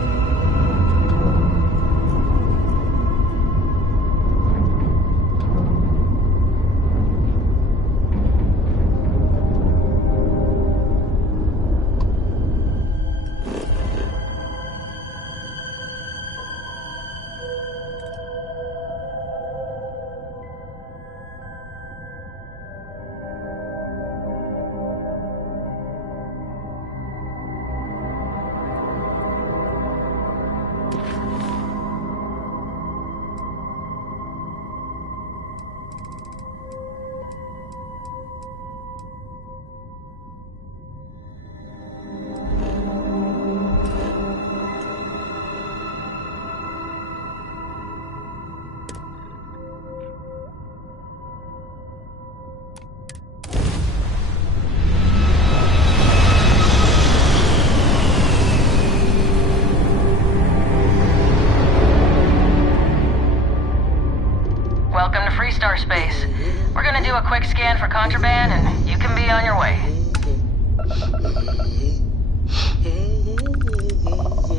Welcome to Freestar Space. We're gonna do a quick scan for contraband, and you can be on your way.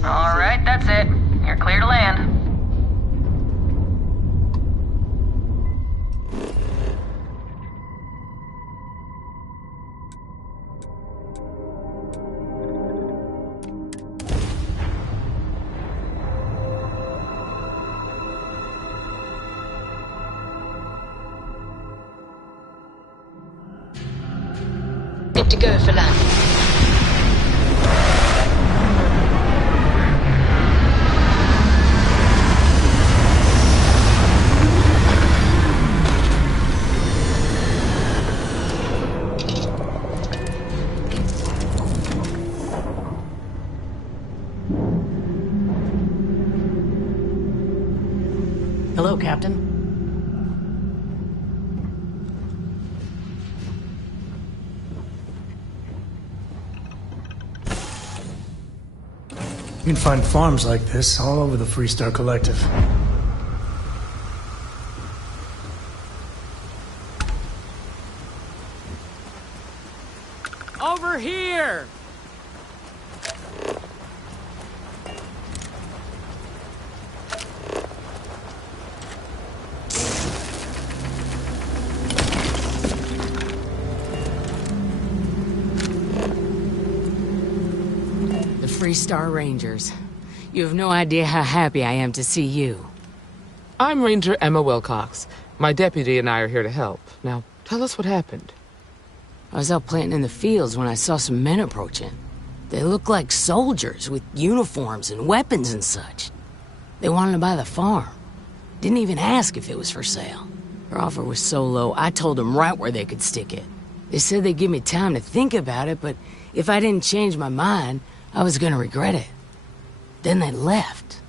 Alright, that's it. You're clear to land. Good to go for landing. Hello, Captain. You can find farms like this all over the Freestar Collective. Over here! Freestar Rangers. You have no idea how happy I am to see you. I'm Ranger Emma Wilcox. My deputy and I are here to help. Now, tell us what happened. I was out planting in the fields when I saw some men approaching. They looked like soldiers with uniforms and weapons and such. They wanted to buy the farm. Didn't even ask if it was for sale. Their offer was so low, I told them right where they could stick it. They said they'd give me time to think about it, but if I didn't change my mind, I was gonna regret it. Then they left.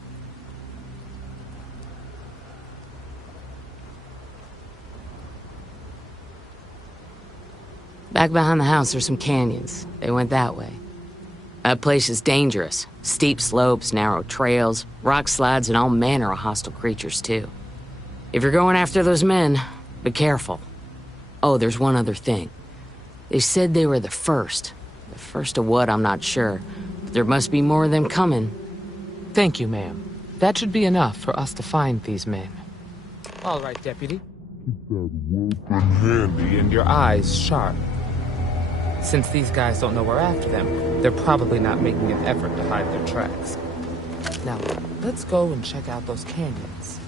Back behind the house are some canyons. They went that way. That place is dangerous. Steep slopes, narrow trails, rock slides, and all manner of hostile creatures, too. If you're going after those men, be careful. Oh, there's one other thing. They said they were the first. The first of what, I'm not sure. But there must be more of them coming. Thank you, ma'am. That should be enough for us to find these men. All right, Deputy. Keep that weapon handy and your eyes sharp. Since these guys don't know we're after them, they're probably not making an effort to hide their tracks. Now, let's go and check out those canyons.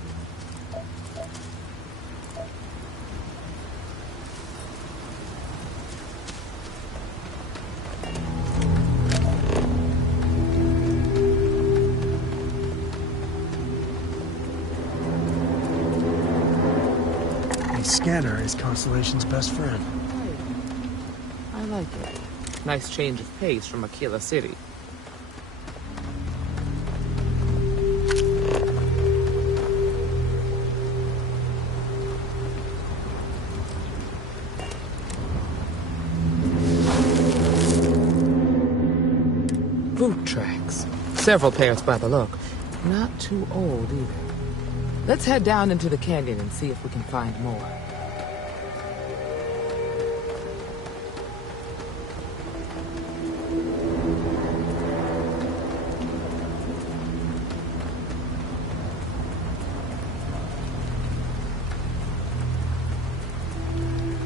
A scanner is Constellation's best friend. I like it. Nice change of pace from Aquila City. Boot tracks. Several pairs by the look. Not too old either. Let's head down into the canyon and see if we can find more.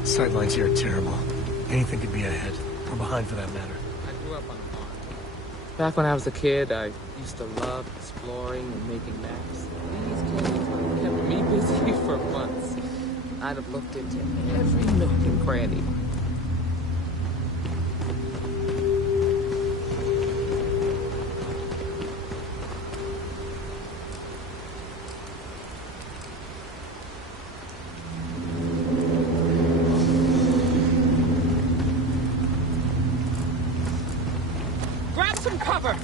Sightlines here are terrible. Anything could be ahead, or behind for that matter. I grew up on a farm. Back when I was a kid, I used to love exploring and making maps. These canyons kept me busy for months. I'd have looked into every nook and cranny. Grab some cover!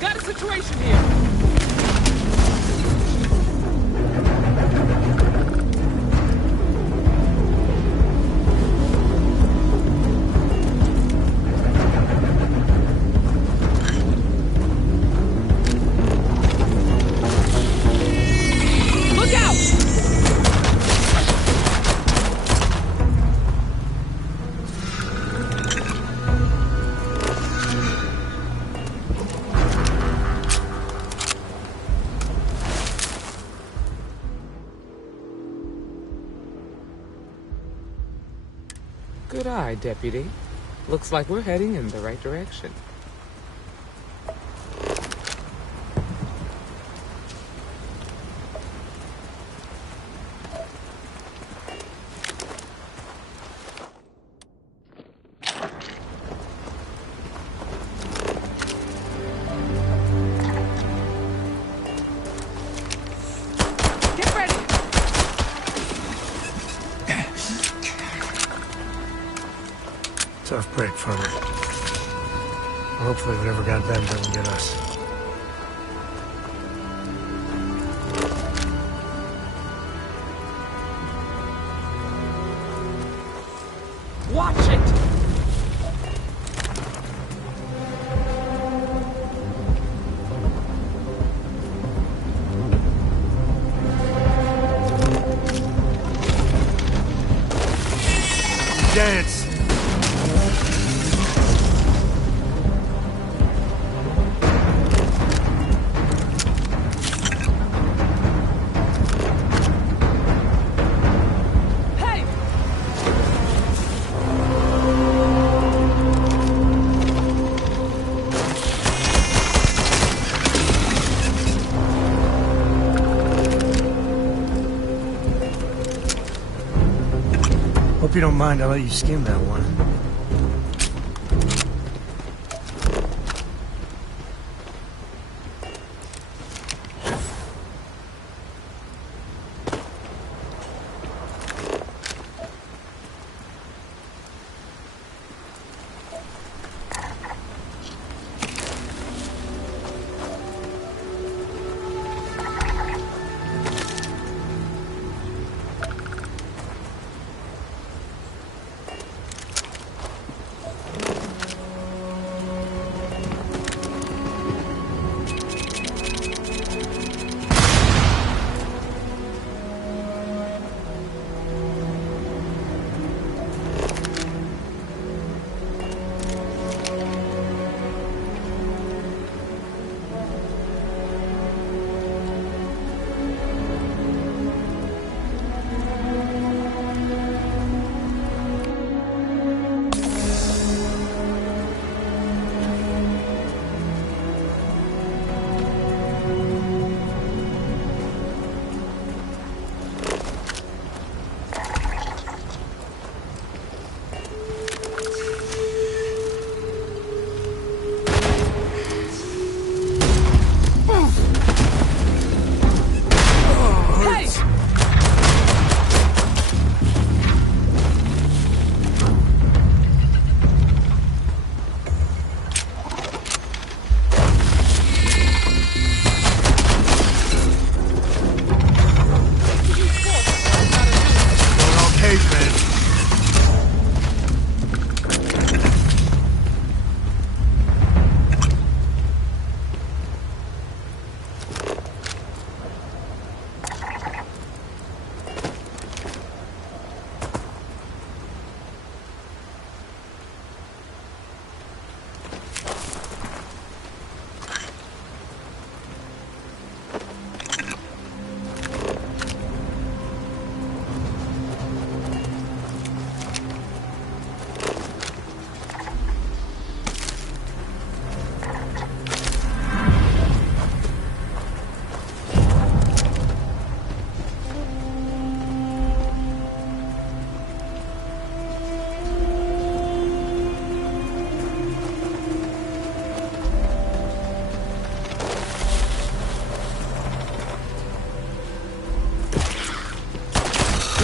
Got a situation here! Look out! Good eye, Deputy. Looks like we're heading in the right direction. Get ready! Tough break from her. Hopefully whatever got them doesn't get us. Watch it! you don't mind, I'll let you skim that one.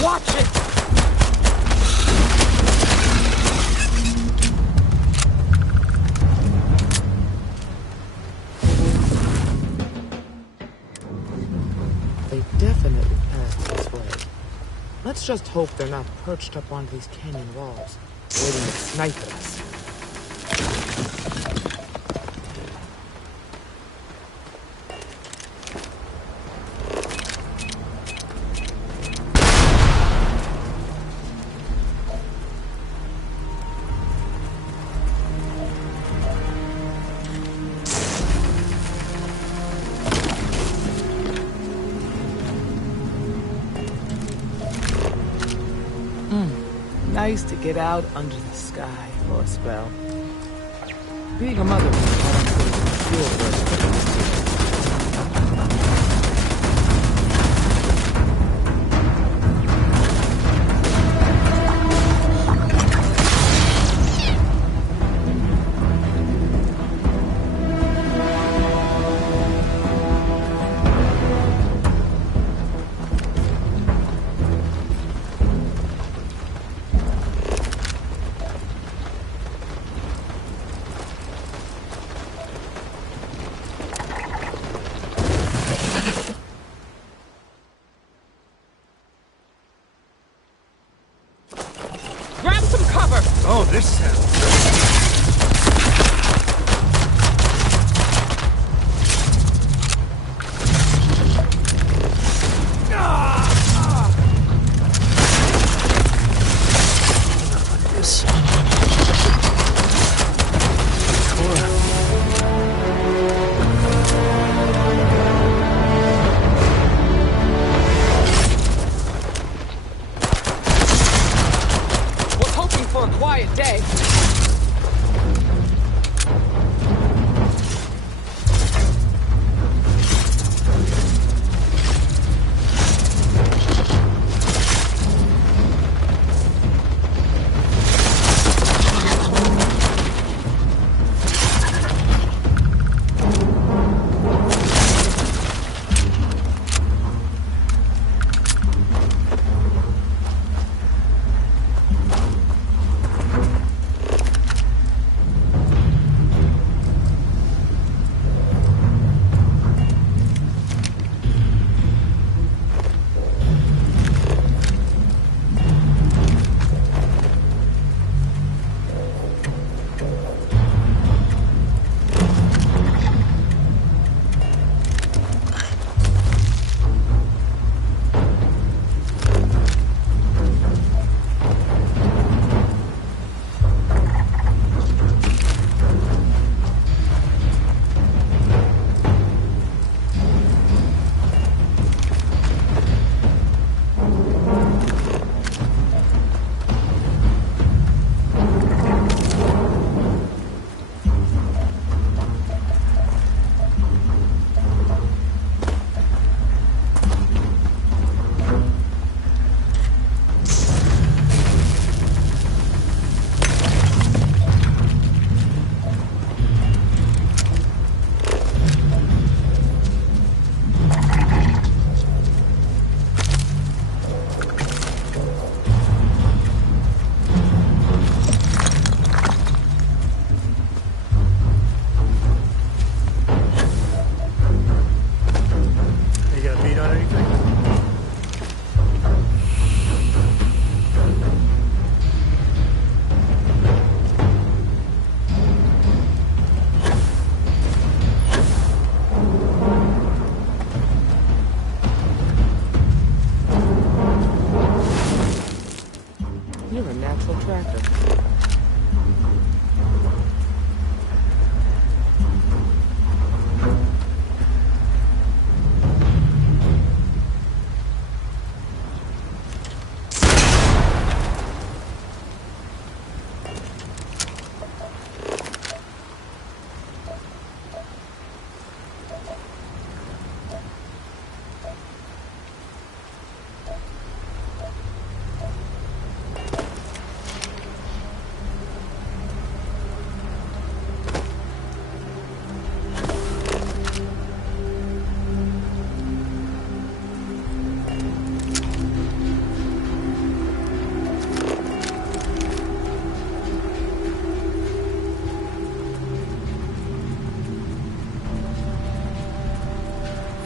Watch it! They definitely passed this way. Let's just hope they're not perched up on these canyon walls, waiting to snipe at us. Nice to get out under the sky for a spell. Being a mother is fuel for us.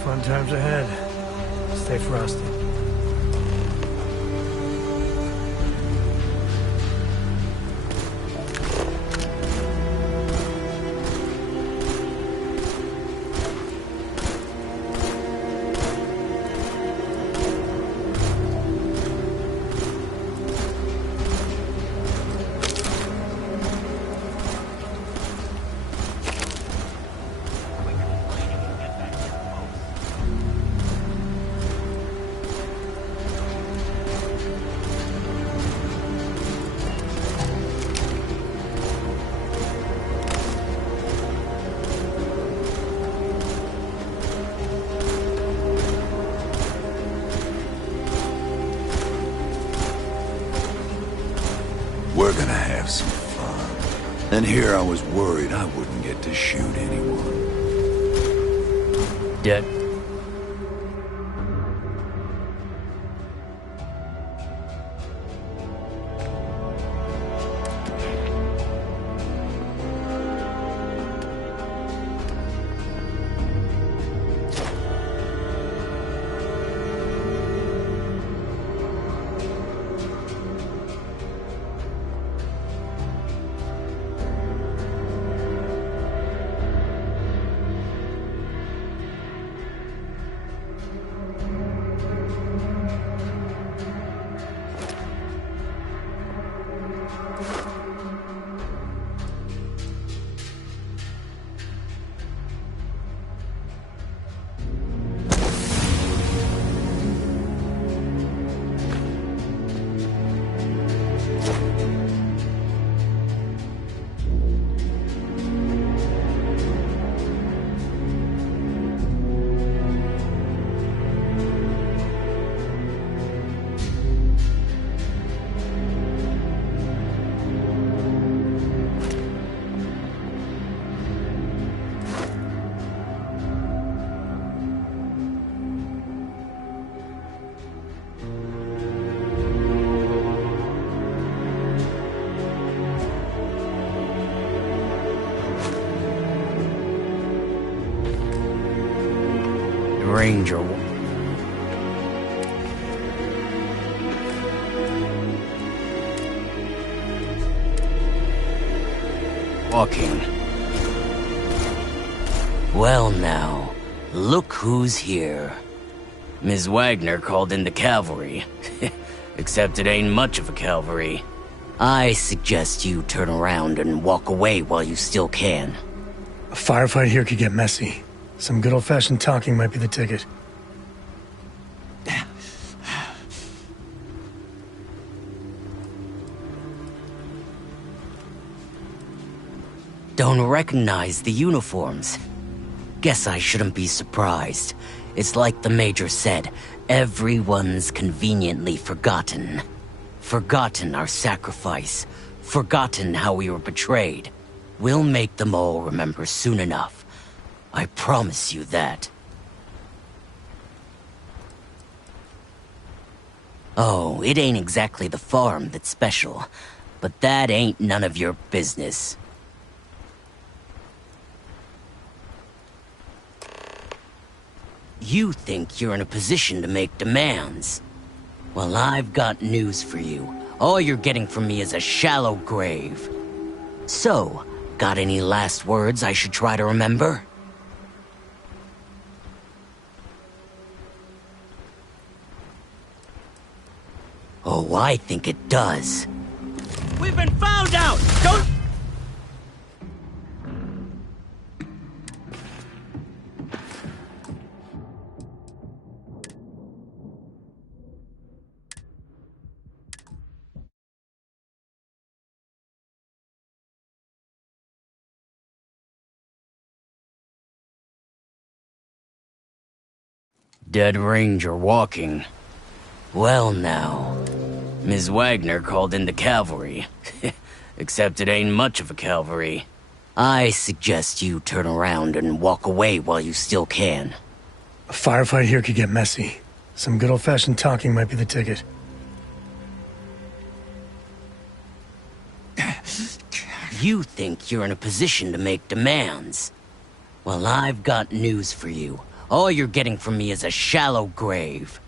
Fun times ahead. Stay frosty. We're gonna have some fun. And here I was worried I wouldn't get to shoot anyone. Dead. Ranger. Walking. Well now, look who's here. Ms. Wagner called in the cavalry. Except it ain't much of a cavalry. I suggest you turn around and walk away while you still can. A firefight here could get messy. Some good old-fashioned talking might be the ticket. Don't recognize the uniforms. Guess I shouldn't be surprised. It's like the Major said, everyone's conveniently forgotten. Forgotten our sacrifice. Forgotten how we were betrayed. We'll make them all remember soon enough. I promise you that. Oh, it ain't exactly the farm that's special, but that ain't none of your business. You think you're in a position to make demands. Well, I've got news for you. All you're getting from me is a shallow grave. So, got any last words I should try to remember? Oh, I think it does. We've been found out! Don't... Dead Ranger walking. Well now, Ms. Wagner called in the cavalry. Except it ain't much of a cavalry. I suggest you turn around and walk away while you still can. A firefight here could get messy. Some good old-fashioned talking might be the ticket. You think you're in a position to make demands. Well, I've got news for you. All you're getting from me is a shallow grave.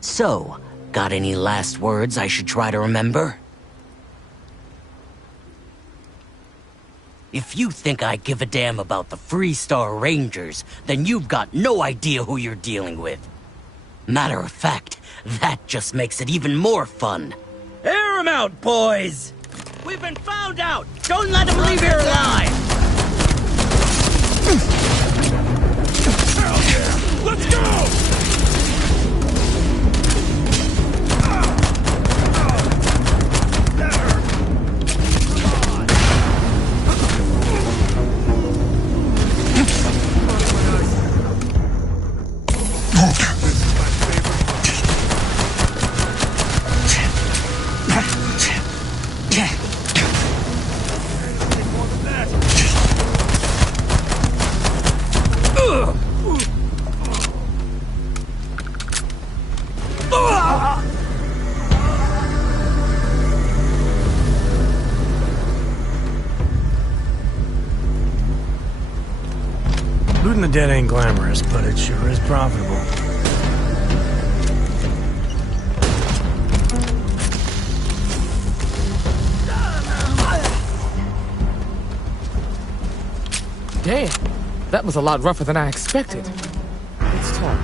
So, got any last words I should try to remember? If you think I give a damn about the Freestar Rangers, then you've got no idea who you're dealing with. Matter of fact, that just makes it even more fun. Air 'em out, boys! We've been found out! Don't let them leave here alive! Hell yeah! Let's go! Looting the dead ain't glamorous, but it sure is profitable. Damn, that was a lot rougher than I expected. Let's talk.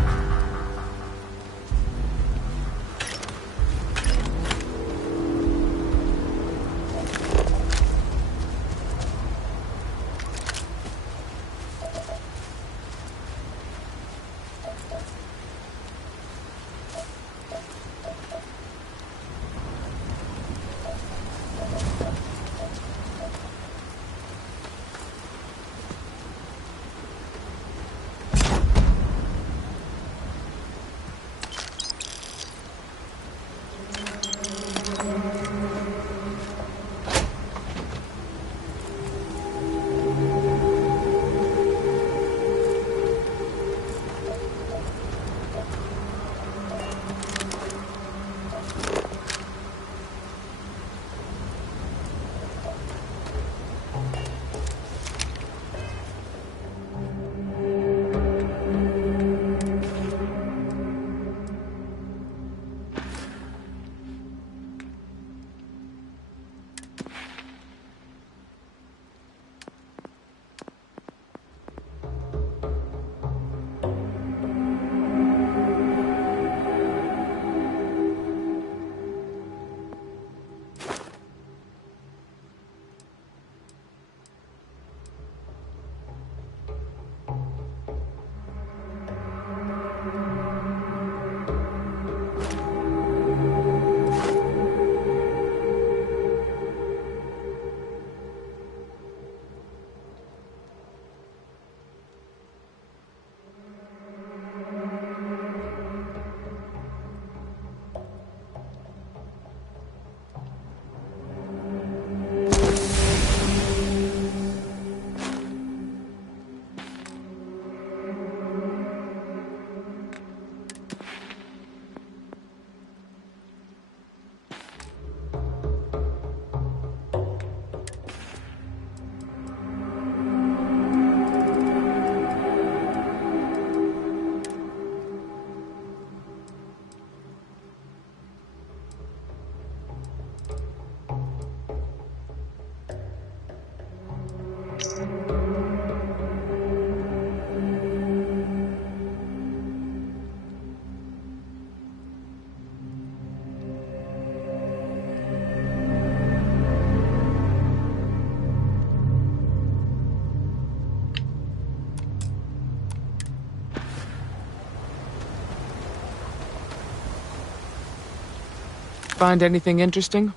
Find anything interesting?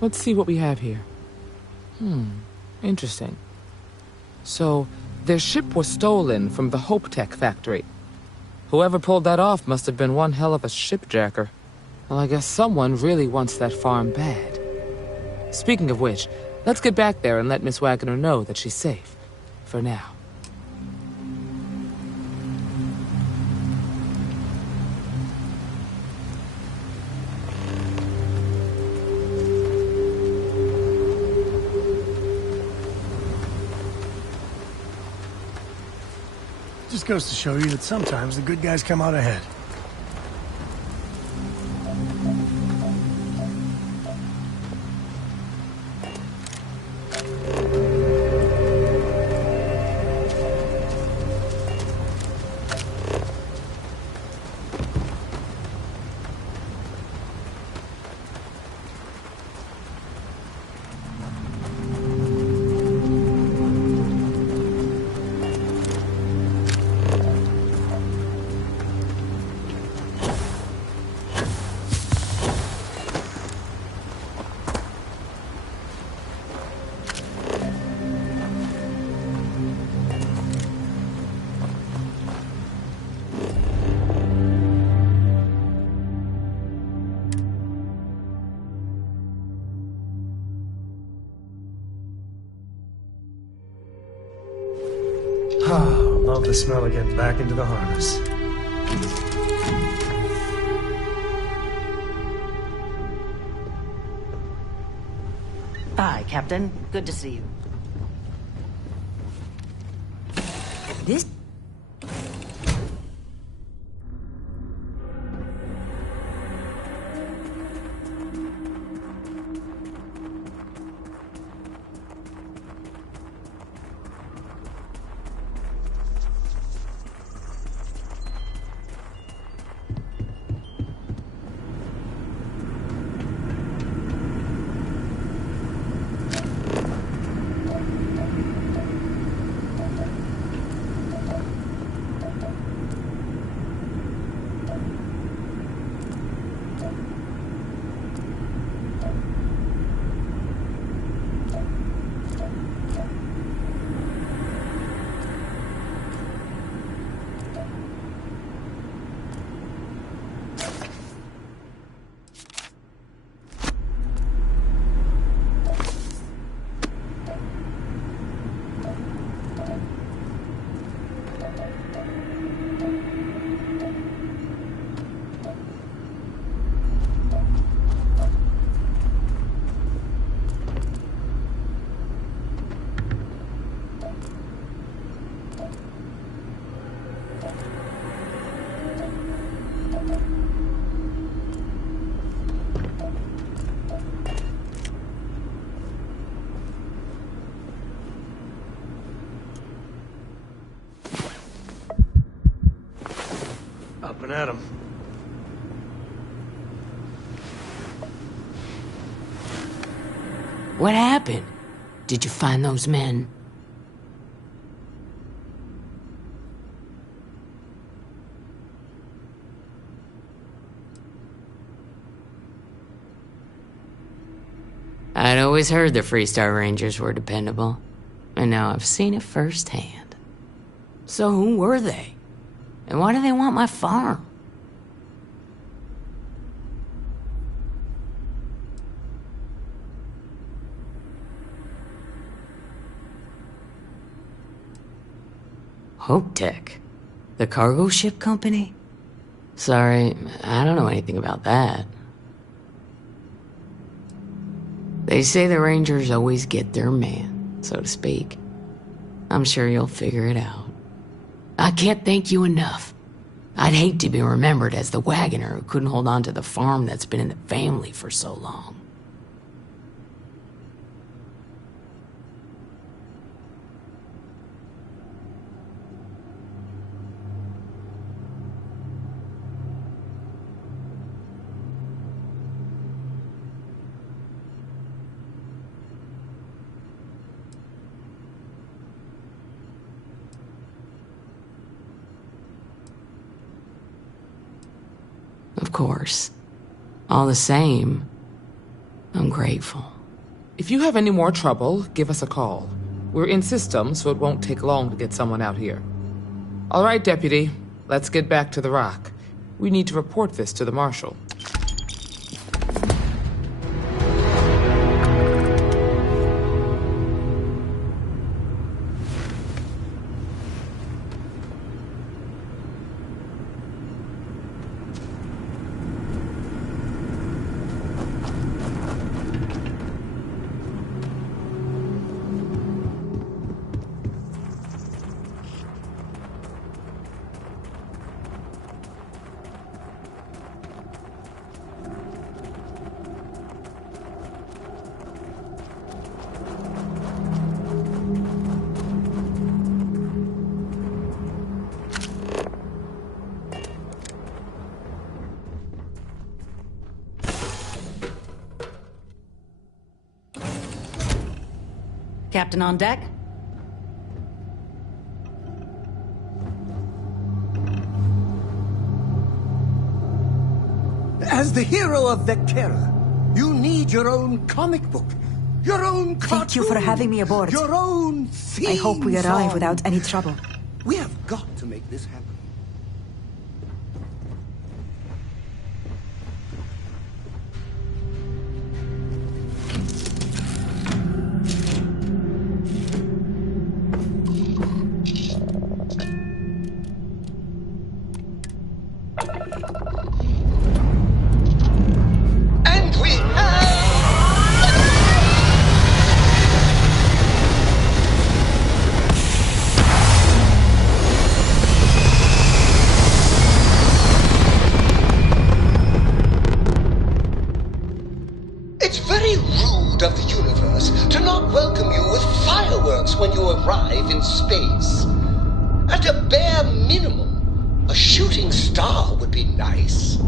Let's see what we have here. Interesting. So, their ship was stolen from the Hope Tech factory. Whoever pulled that off must have been one hell of a shipjacker. Well, I guess someone really wants that farm bad. Speaking of which, let's get back there and let Miss Wagner know that she's safe. For now. Just goes to show you that sometimes the good guys come out ahead. Love the smell of getting back into the harness. Hi, Captain. Good to see you. This... Up and at 'em. What happened? Did you find those men? I'd always heard the Freestar Rangers were dependable, and now I've seen it firsthand. So who were they? And why do they want my farm? Hope Tech? The cargo ship company? Sorry, I don't know anything about that. They say the Rangers always get their man, so to speak. I'm sure you'll figure it out. I can't thank you enough. I'd hate to be remembered as the wagoner who couldn't hold on to the farm that's been in the family for so long. Of course. All the same, I'm grateful. If you have any more trouble, give us a call. We're in system, so it won't take long to get someone out here. All right, Deputy. Let's get back to the Rock. We need to report this to the Marshal. Captain on deck? As the hero of Vectera, you need your own comic book, your own cartoon. Thank you for having me aboard. Your own theme I hope we arrive song. without any trouble. We have got to make this happen. And we It's very rude of the universe to not welcome you with fireworks when you arrive in space. At a bare minimum, a shooting star would be nice.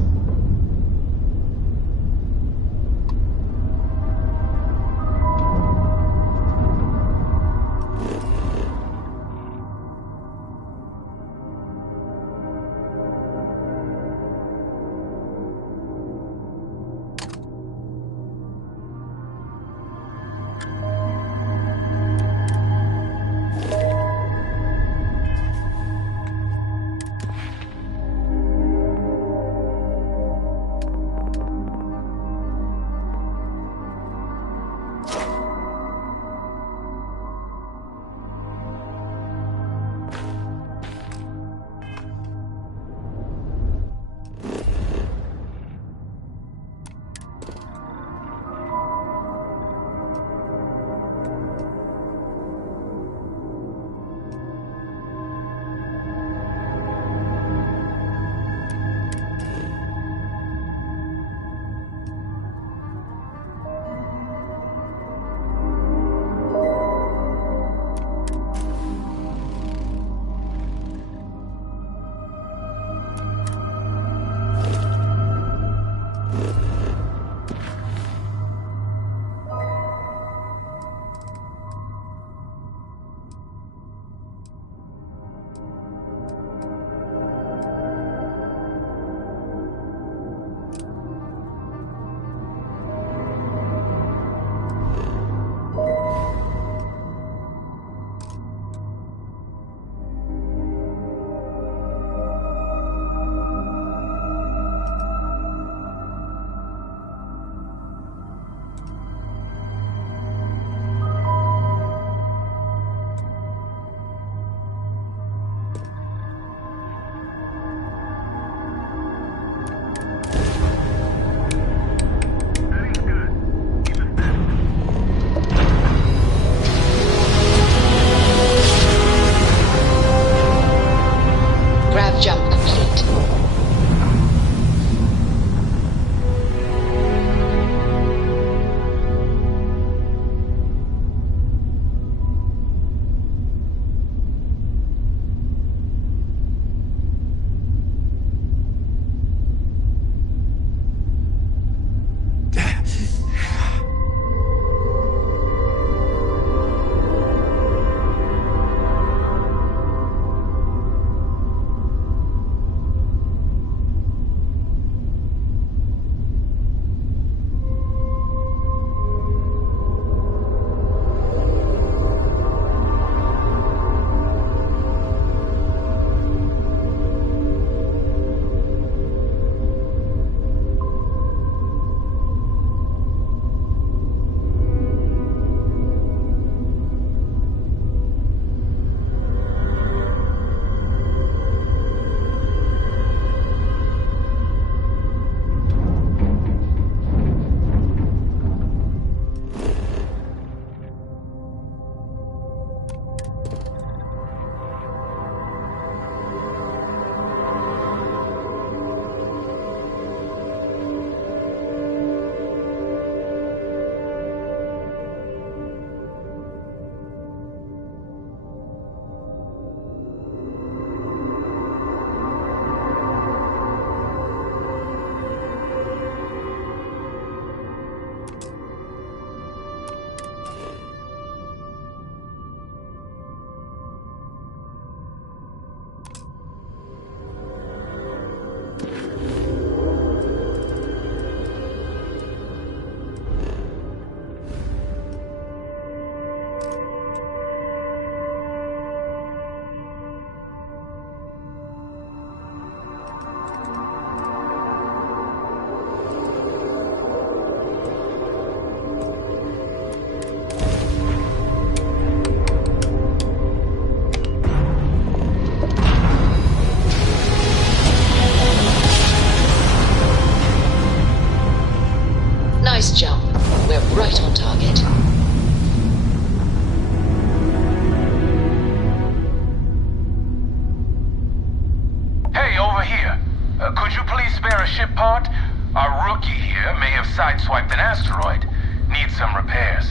sideswiped an asteroid. Needs some repairs.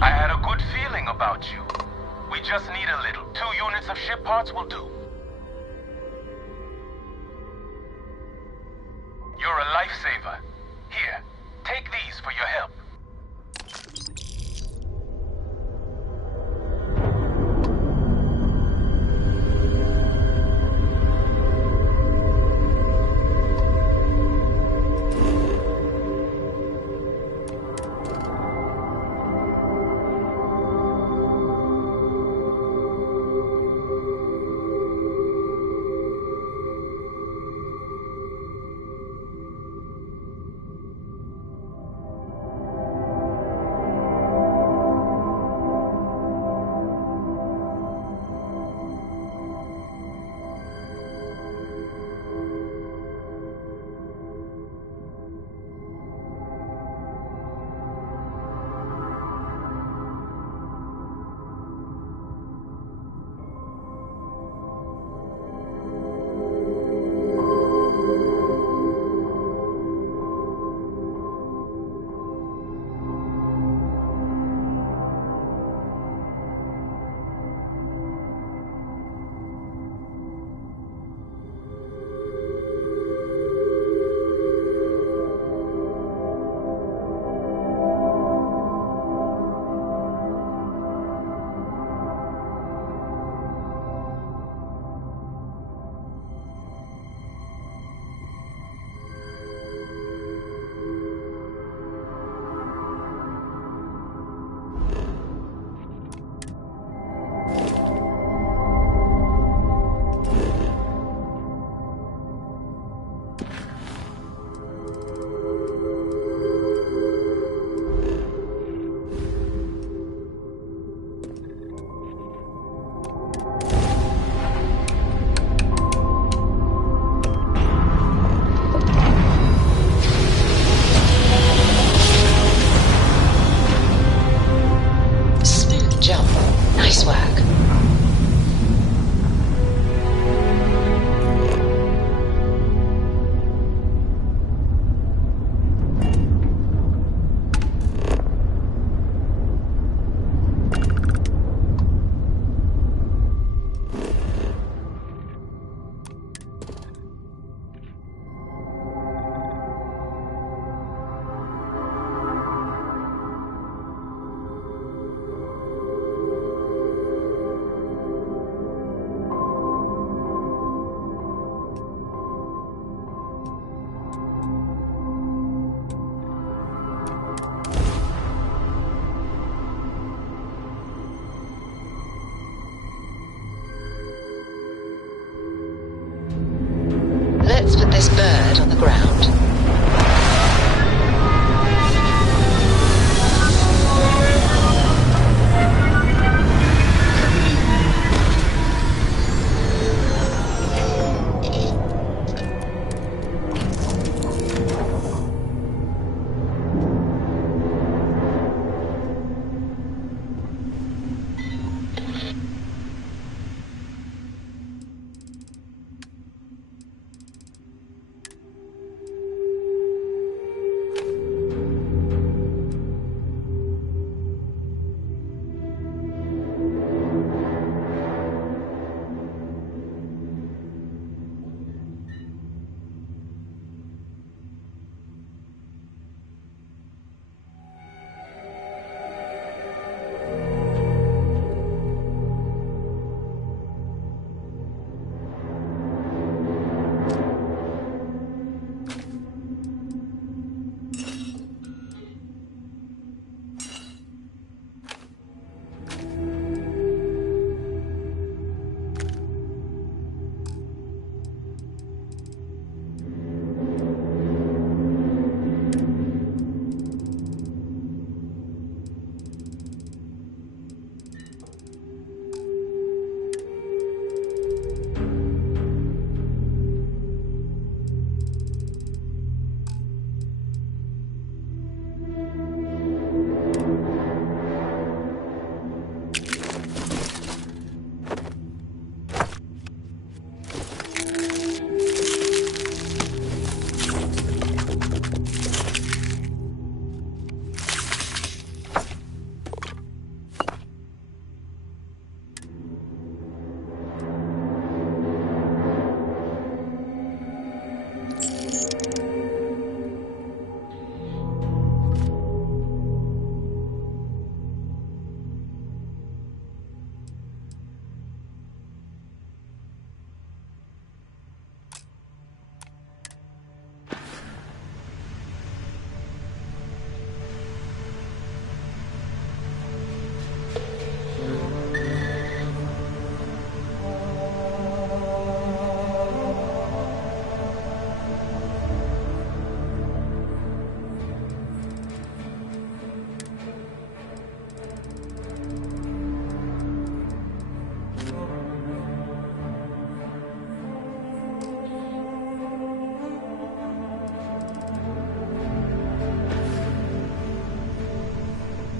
I had a good feeling about you. We just need a little. 2 units of ship parts will do. You're a lifesaver. Here, take these for your help. Let's put this bird on the ground.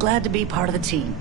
Glad to be part of the team.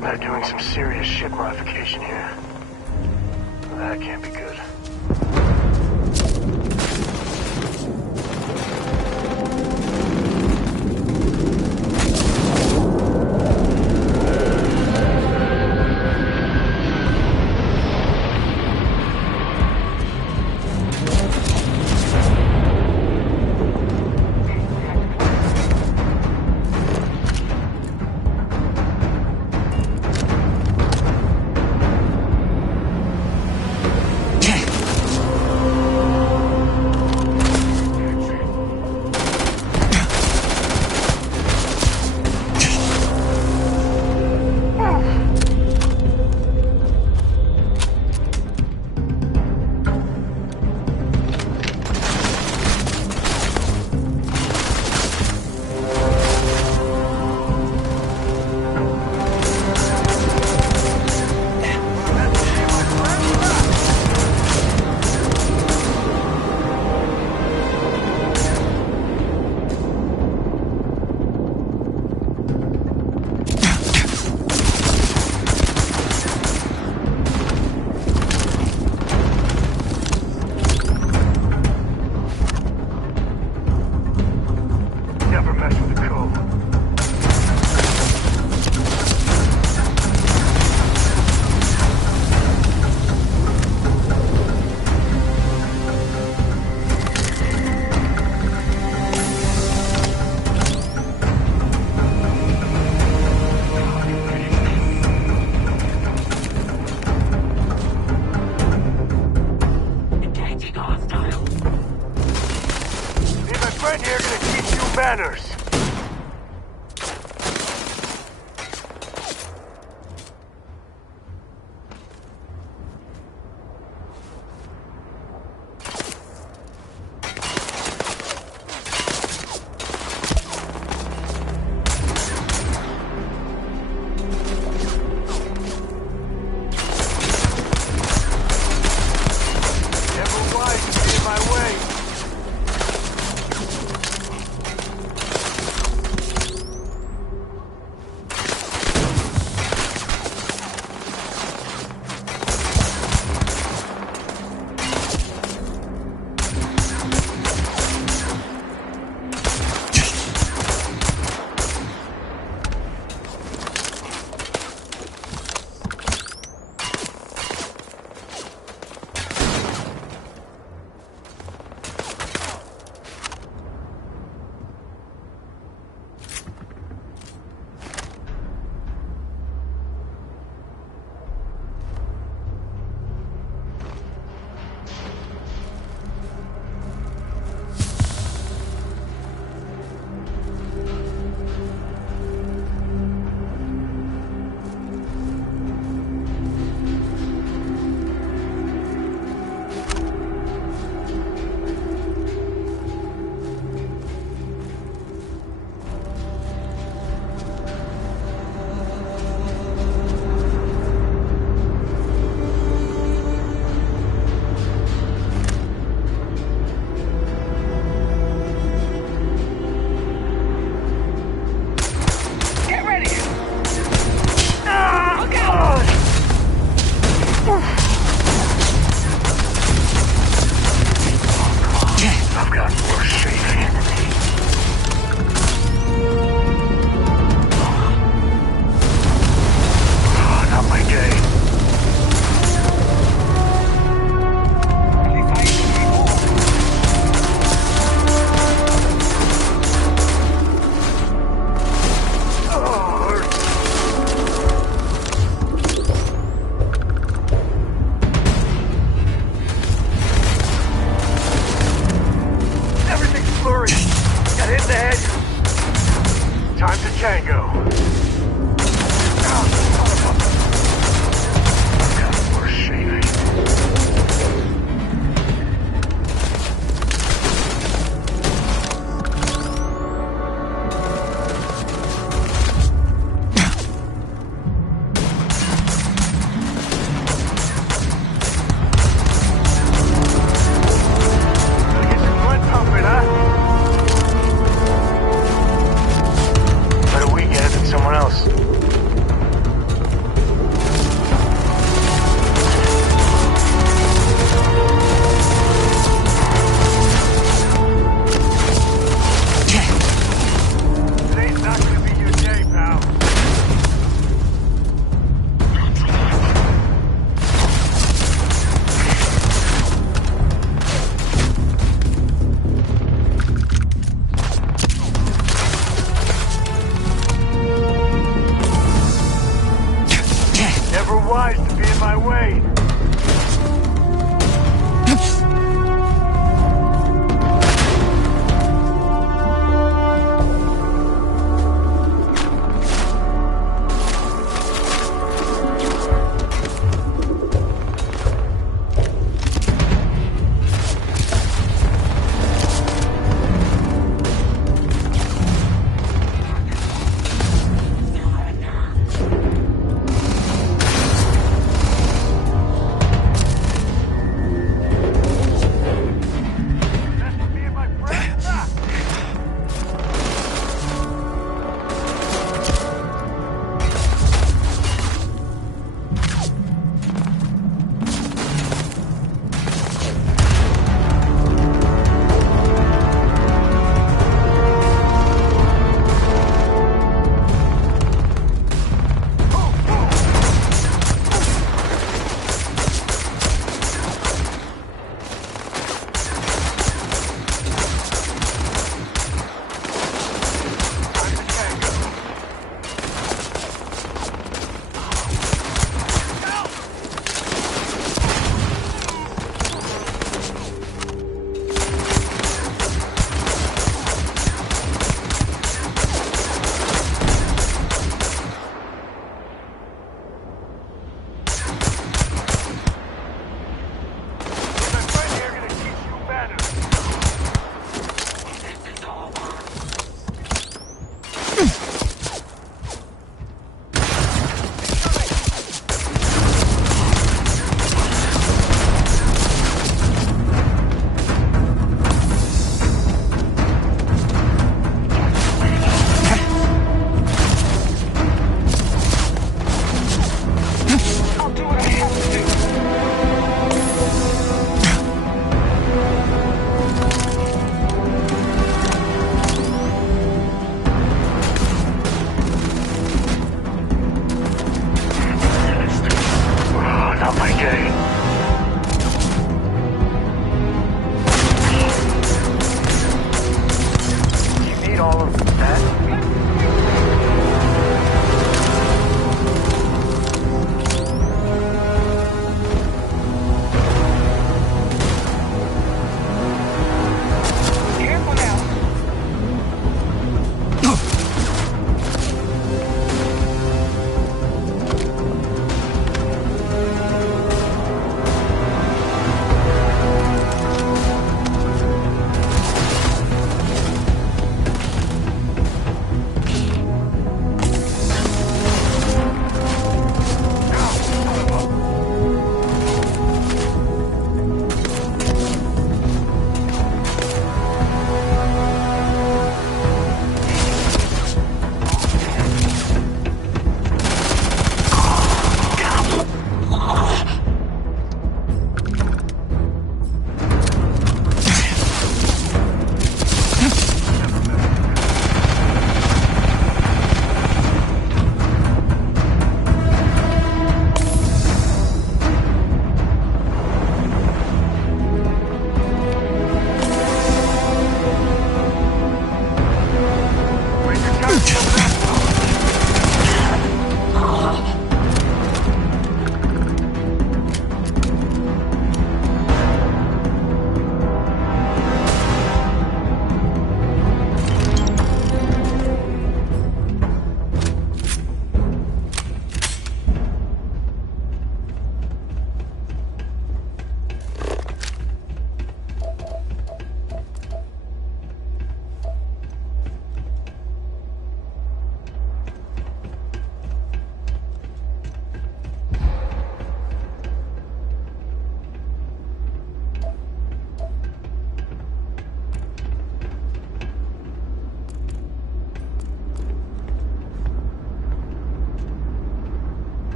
They're doing some serious ship modification here. That can't be good. eyes to be in my way.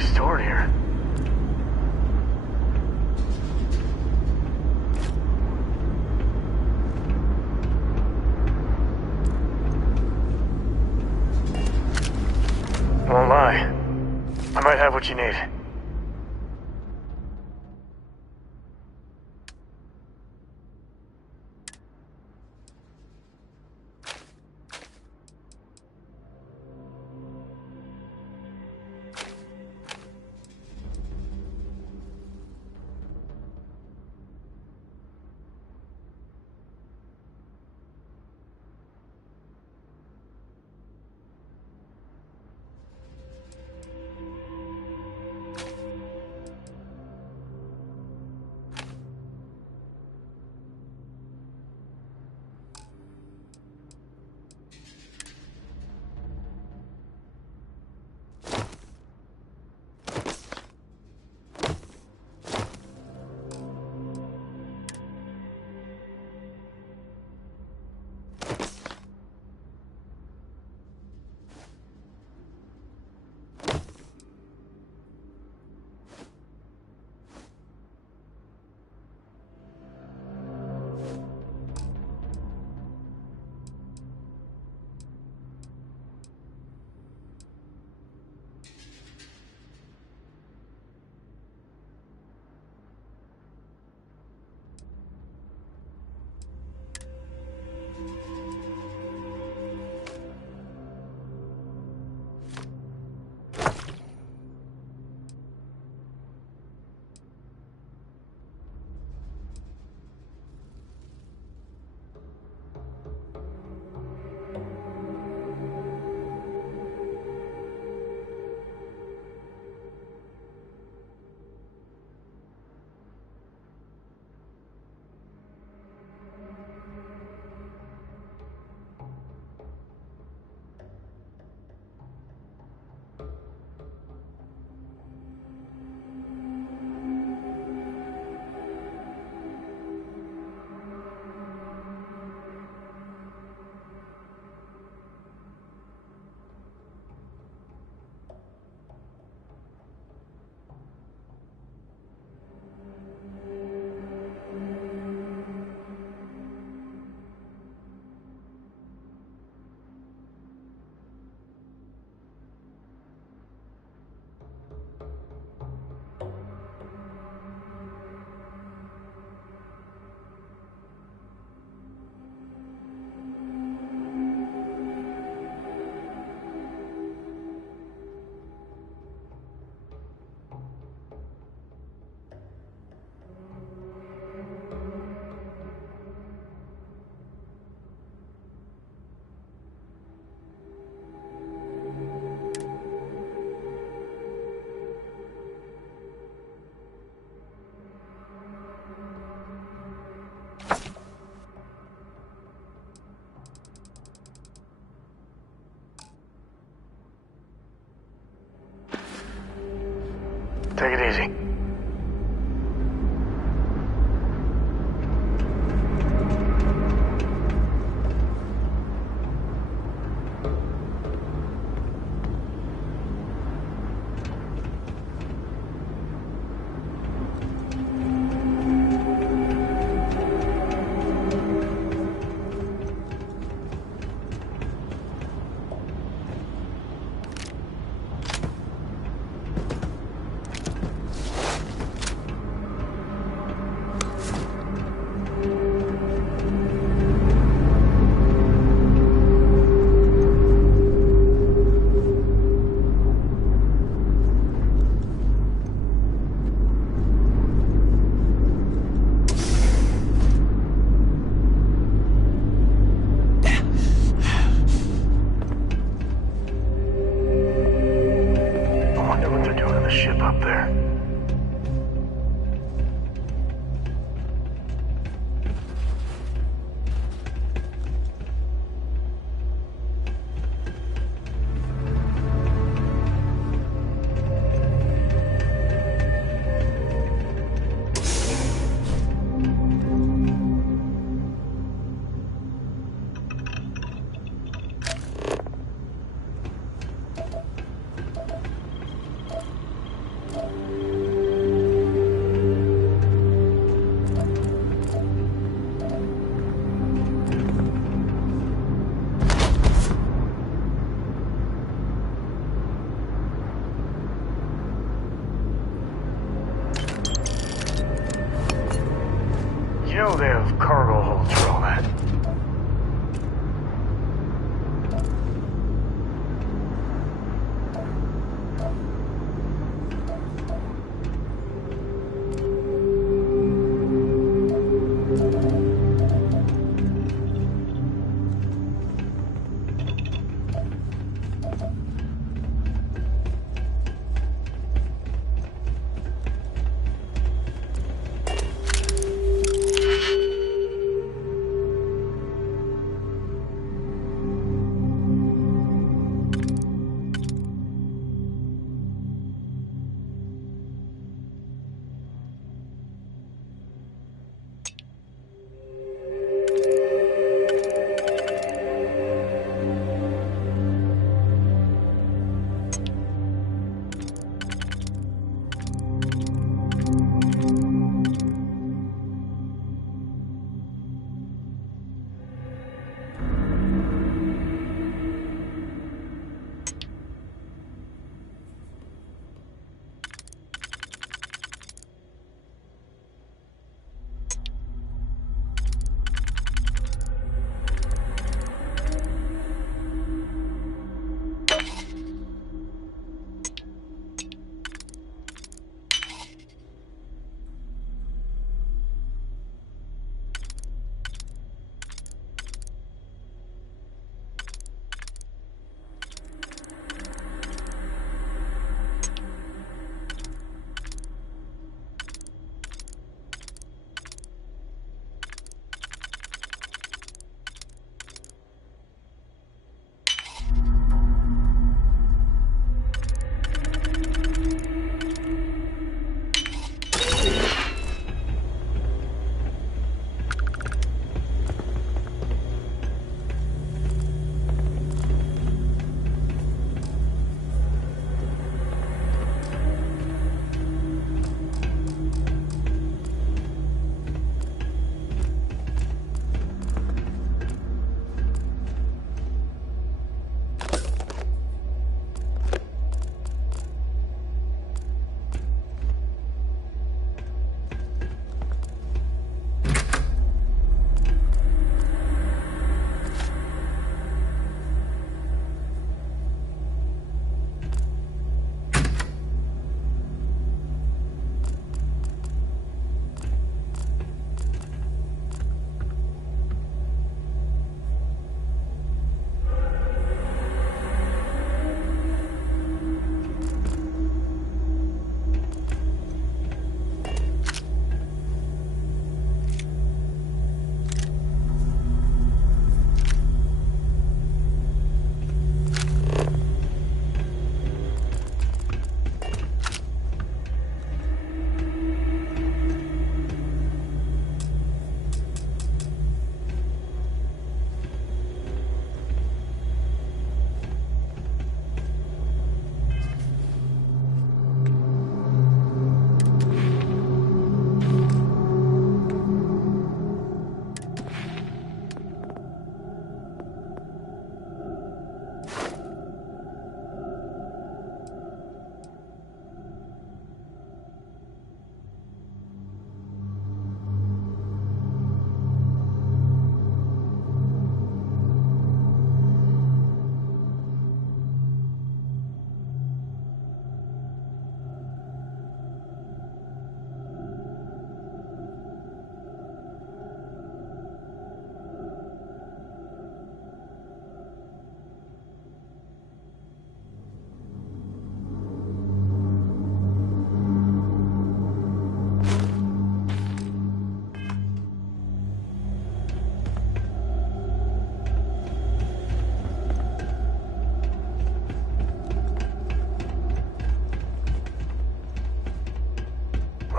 they stored here? Won't lie. I might have what you need. Take it easy.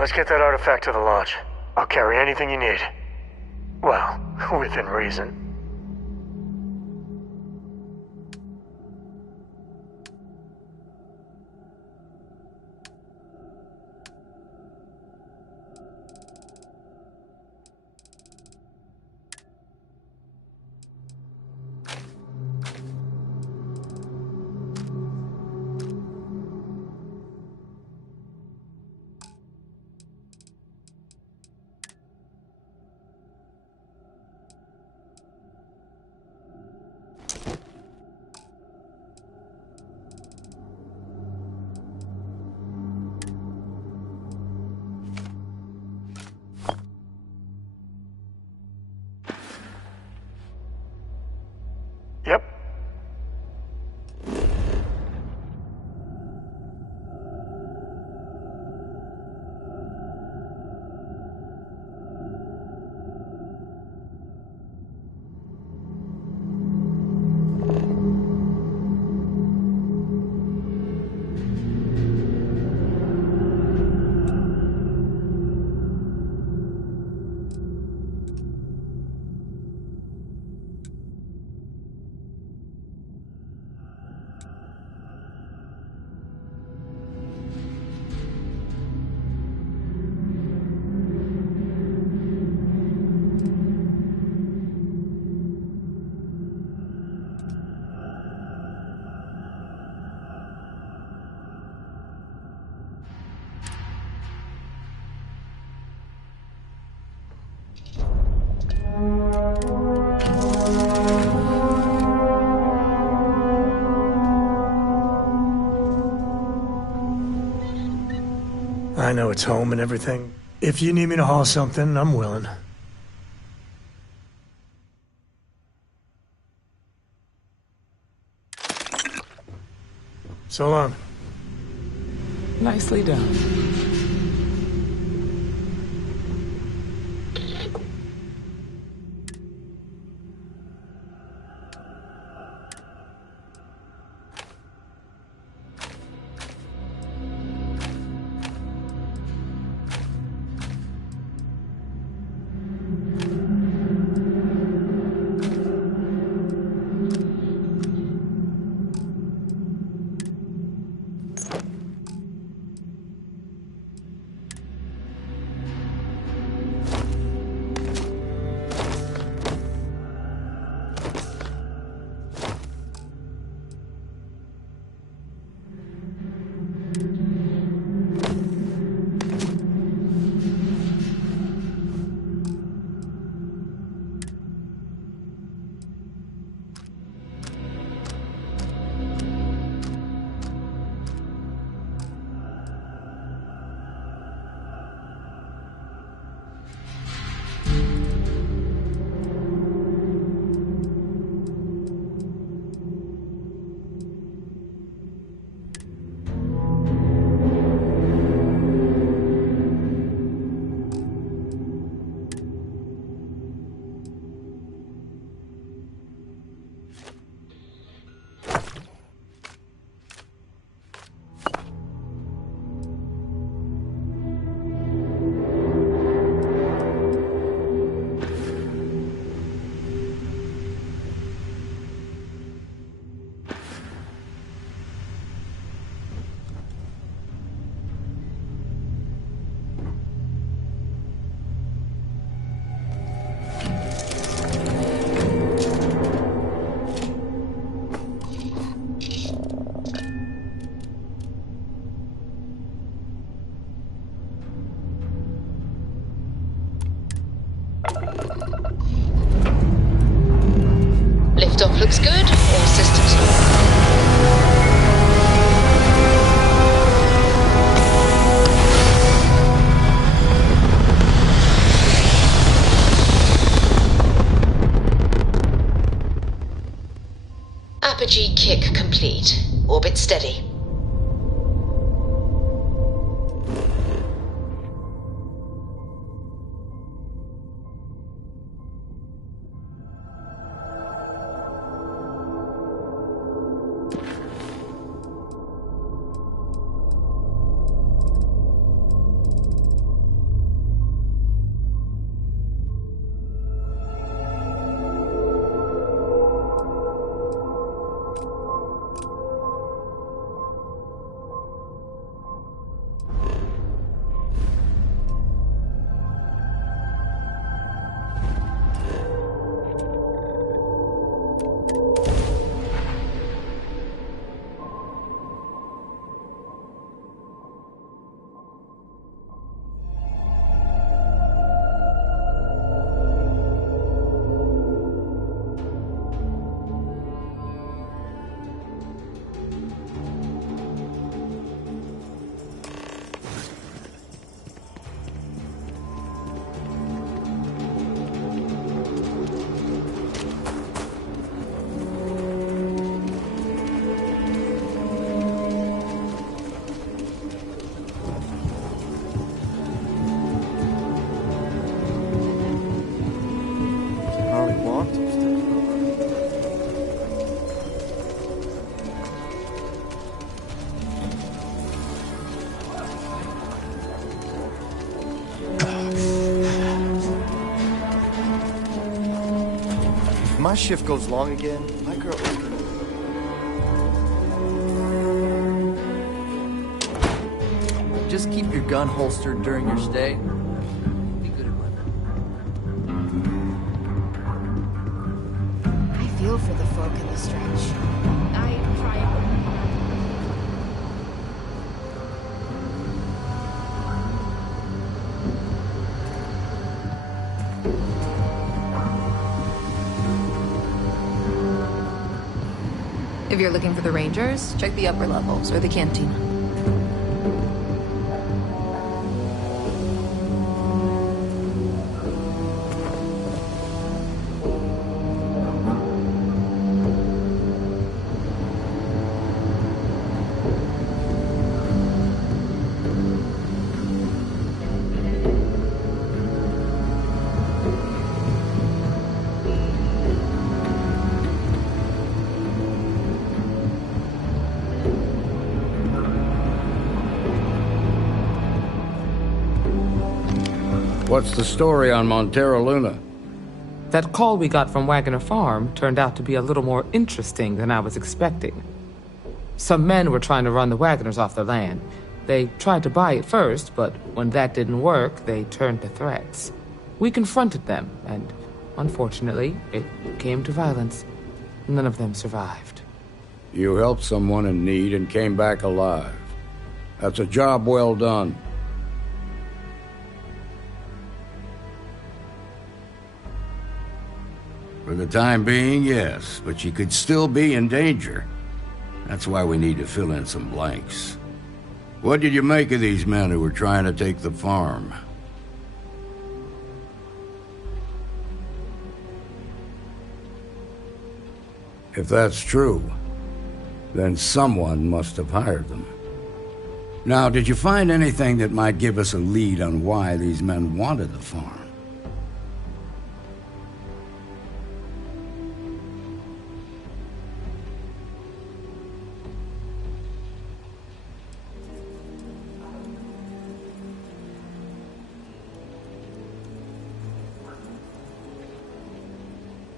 Let's get that artifact to the launch. I'll carry anything you need. Well, within reason. Yep. I know it's home and everything. If you need me to haul something, I'm willing. So long. Nicely done. Liftoff looks good. All systems go. Apogee kick complete. Orbit steady. my shift goes long again, my girl... Just keep your gun holstered during your stay. Be good at weather. I feel for the folk in the stretch. I try. If you're looking for the Rangers, check the upper levels or the cantina. What's the story on Montero Luna? That call we got from Wagner Farm turned out to be a little more interesting than I was expecting. Some men were trying to run the Wagners off their land. They tried to buy it first, but when that didn't work, they turned to threats. We confronted them, and unfortunately, it came to violence. None of them survived. You helped someone in need and came back alive. That's a job well done. For the time being, yes, but you could still be in danger. That's why we need to fill in some blanks. What did you make of these men who were trying to take the farm? If that's true, then someone must have hired them. Now, did you find anything that might give us a lead on why these men wanted the farm?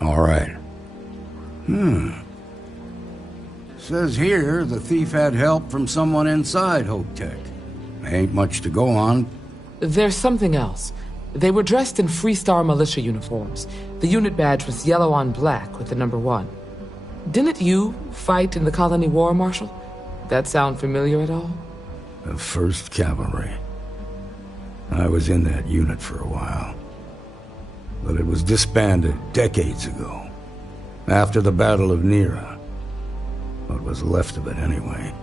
All right. Says here the thief had help from someone inside HopeTech. Ain't much to go on. There's something else. They were dressed in Freestar militia uniforms. The unit badge was yellow on black with the number 1. Didn't you fight in the Colony War, Marshal? That sound familiar at all? The 1st Cavalry. I was in that unit for a while. But it was disbanded decades ago. After the Battle of Nera. What was left of it, anyway.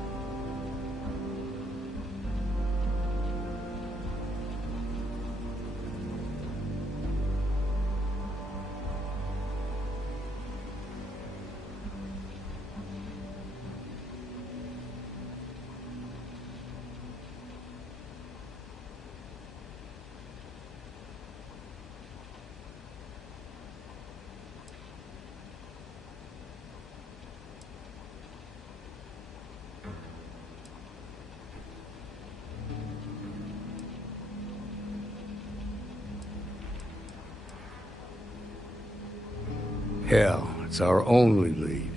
Hell, it's our only lead.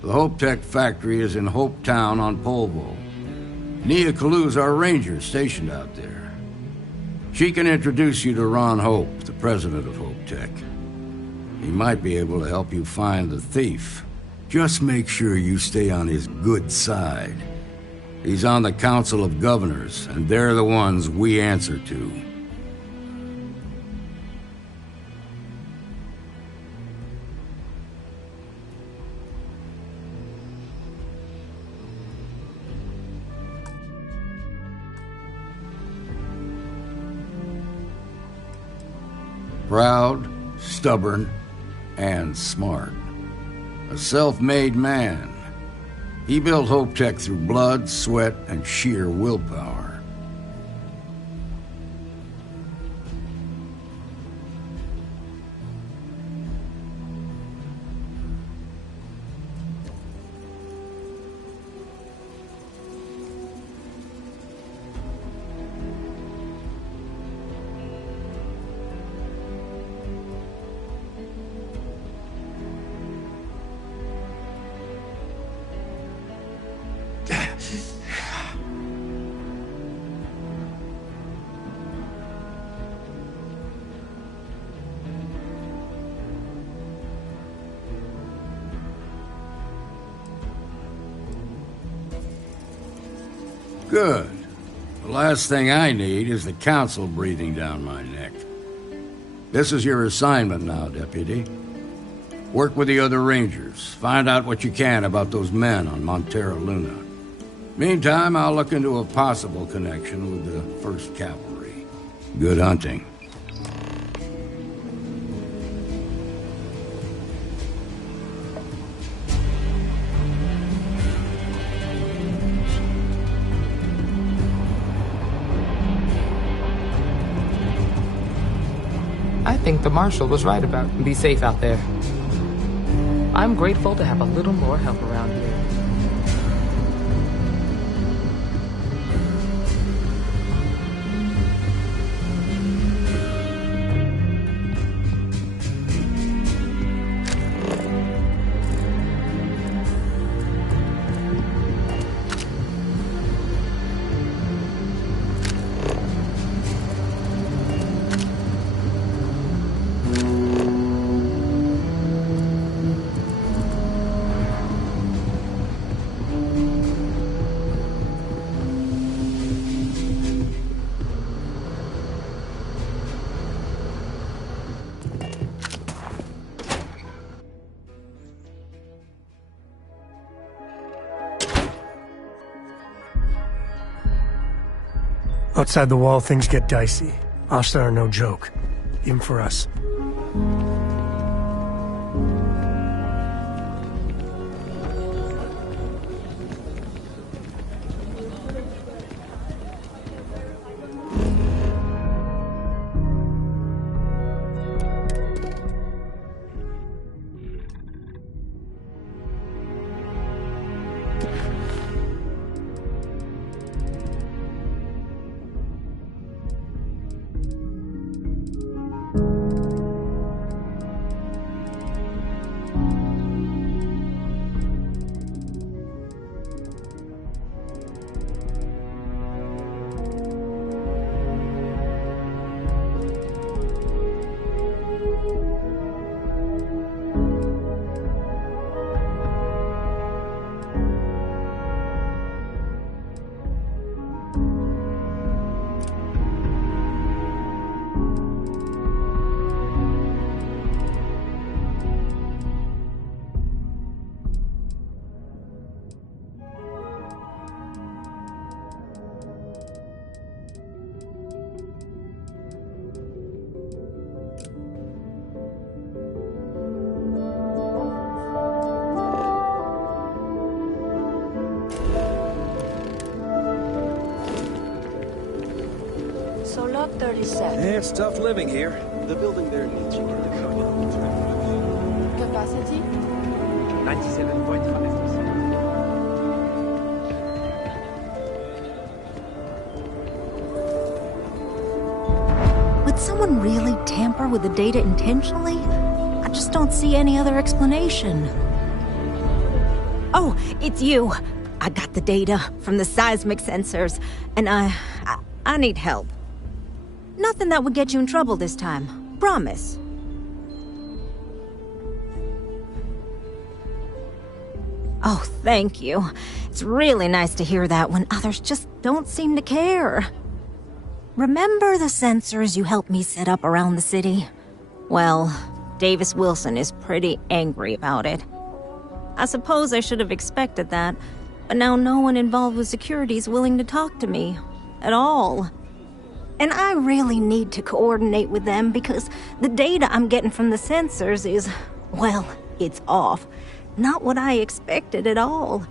The HopeTech factory is in Hope Town on Polvo. Nia Kalu's our ranger stationed out there. She can introduce you to Ron Hope, the president of HopeTech. He might be able to help you find the thief. Just make sure you stay on his good side. He's on the Council of Governors, and they're the ones we answer to. Proud, stubborn, and smart. A self-made man. He built HopeTech through blood, sweat, and sheer willpower. Good. The last thing I need is the Council breathing down my neck. This is your assignment now, Deputy. Work with the other Rangers. Find out what you can about those men on Montero Luna. Meantime, I'll look into a possible connection with the 1st Cavalry. Good hunting. I think the Marshal was right about be safe out there. I'm grateful to have a little more help around here. Outside the wall, things get dicey. Ashta are no joke, even for us. So Lot 37. Yeah, it's tough living here. The building there needs you. Capacity? 97.5%. Would someone really tamper with the data intentionally? I just don't see any other explanation. Oh, it's you. I got the data from the seismic sensors, and I need help. Nothing that would get you in trouble this time. Promise. Oh, thank you. It's really nice to hear that when others just don't seem to care. Remember the sensors you helped me set up around the city? Well, Davis Wilson is pretty angry about it. I suppose I should have expected that, but now no one involved with security is willing to talk to me. At all. And I really need to coordinate with them because the data I'm getting from the sensors is, well, it's off. Not what I expected at all.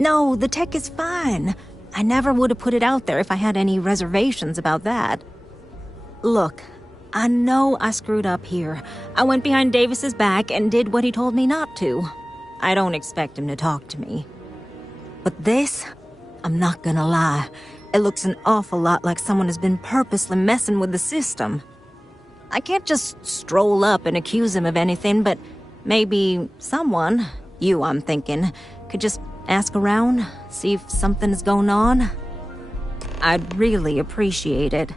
No, the tech is fine. I never would have put it out there if I had any reservations about that. Look, I know I screwed up here. I went behind Davis's back and did what he told me not to. I don't expect him to talk to me. But this, I'm not gonna lie, it looks an awful lot like someone has been purposely messing with the system. I can't just stroll up and accuse him of anything, but maybe someone, you I'm thinking, could just ask around, see if something is going on. I'd really appreciate it.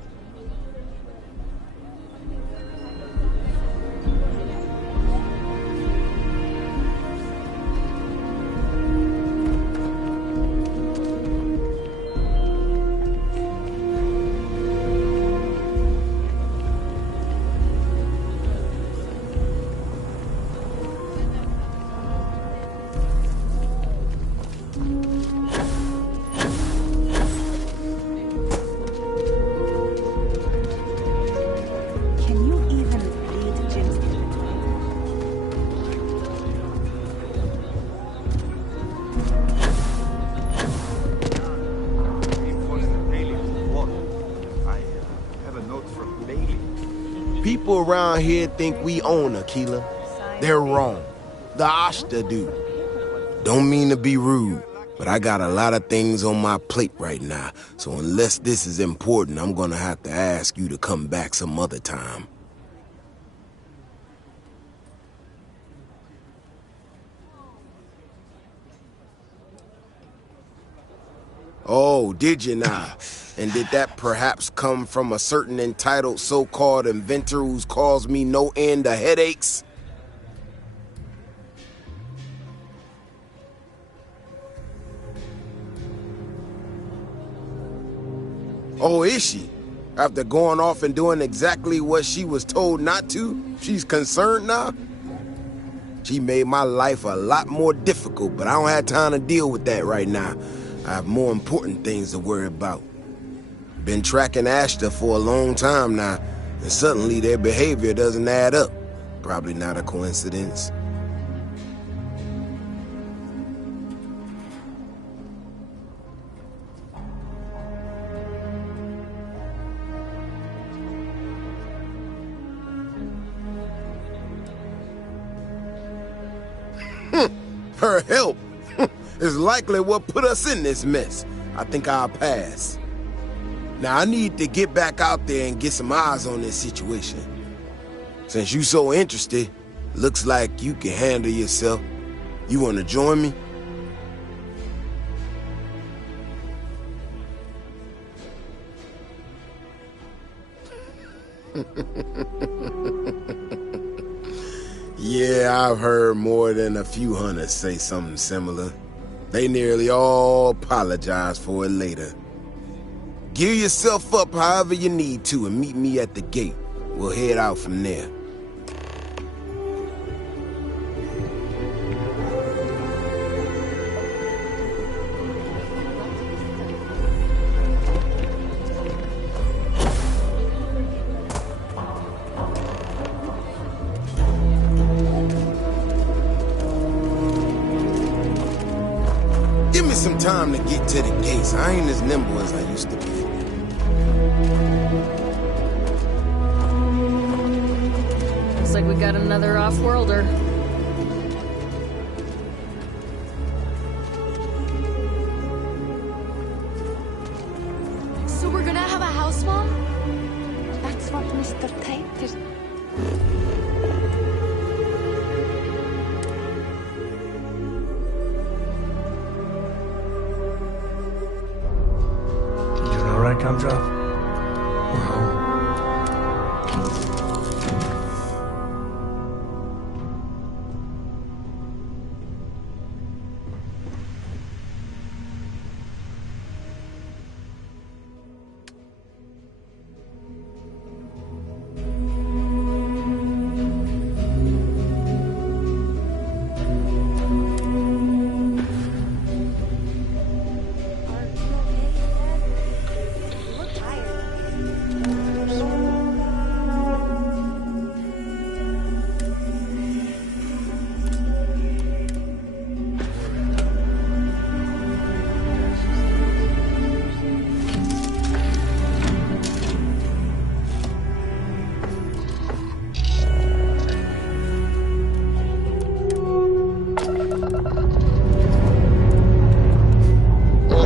from maybe. People around here think we own Aquila. They're wrong. The Ashta do. Don't mean to be rude, but I got a lot of things on my plate right now, so unless this is important, I'm gonna have to ask you to come back some other time. Oh, did you now? And did that perhaps come from a certain entitled so-called inventor who's caused me no end of headaches? Oh, is she? After going off and doing exactly what she was told not to, she's concerned now? She made my life a lot more difficult, but I don't have time to deal with that right now. I have more important things to worry about. Been tracking Ashta for a long time now, and suddenly their behavior doesn't add up. Probably not a coincidence. Her help is likely what put us in this mess. I think I'll pass. Now, I need to get back out there and get some eyes on this situation. Since you so interested, looks like you can handle yourself. You want to join me? Yeah, I've heard more than a few hunters say something similar. They nearly all apologize for it later. Gear yourself up however you need to and meet me at the gate. We'll head out from there. Give me some time to get to the gates. I ain't as nimble as I used to be. Looks like we got another off-worlder. So we're gonna have a house mom? That's what Mr. Tate is. Alright, Gumdrop? We're home.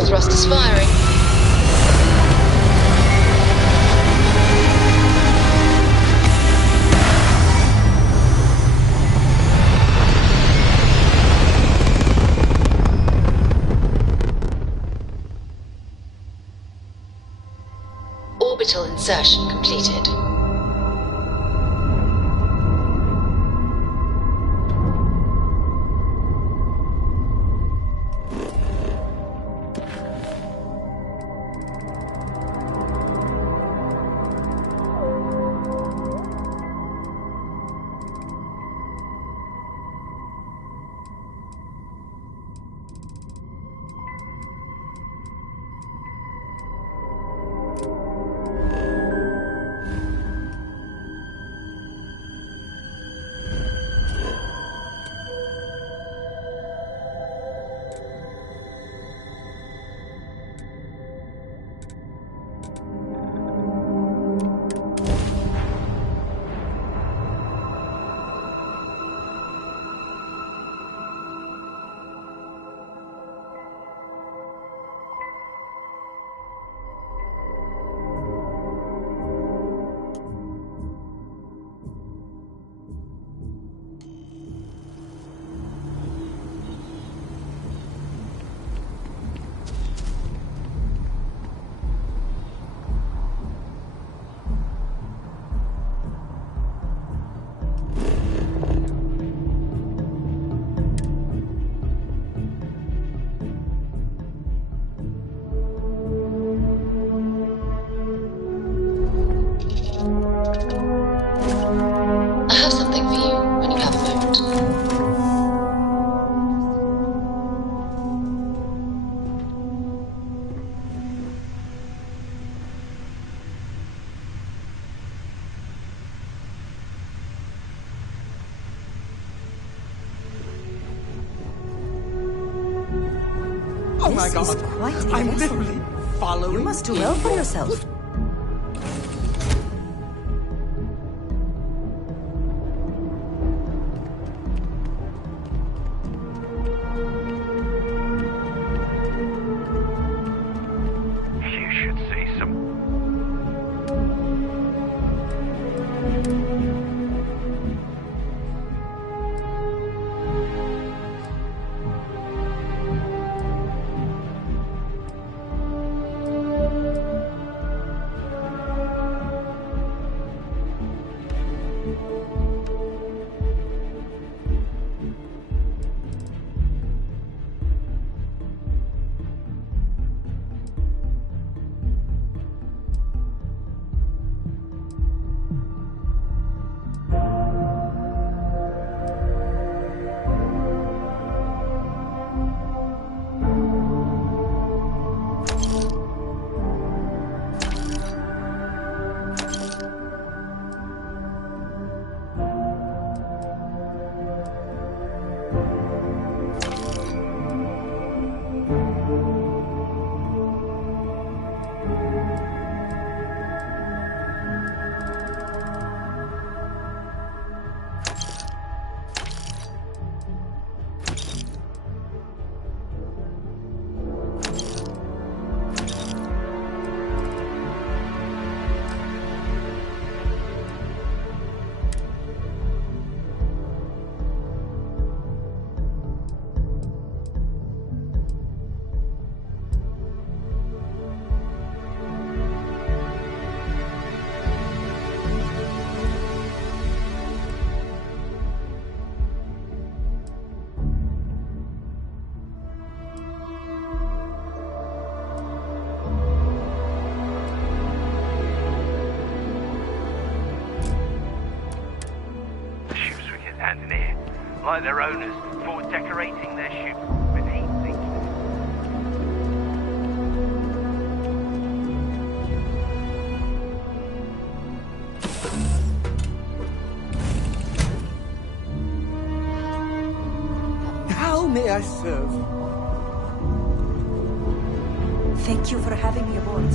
Thrusters firing. Orbital insertion completed. Oh my God! This is quite I'm impressive. literally following. You must do well for yourself. You should see some. Handing here, like their owners, for decorating their ships with heat sinks. How may I serve? Thank you for having me aboard.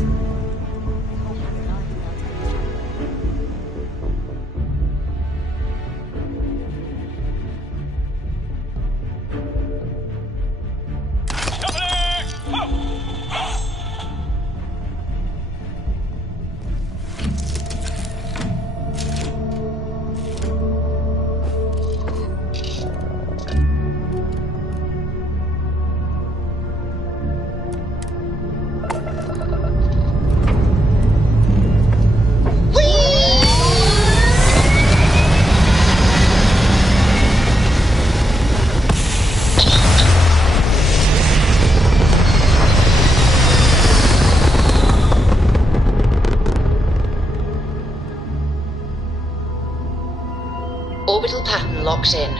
Orbital pattern locked in.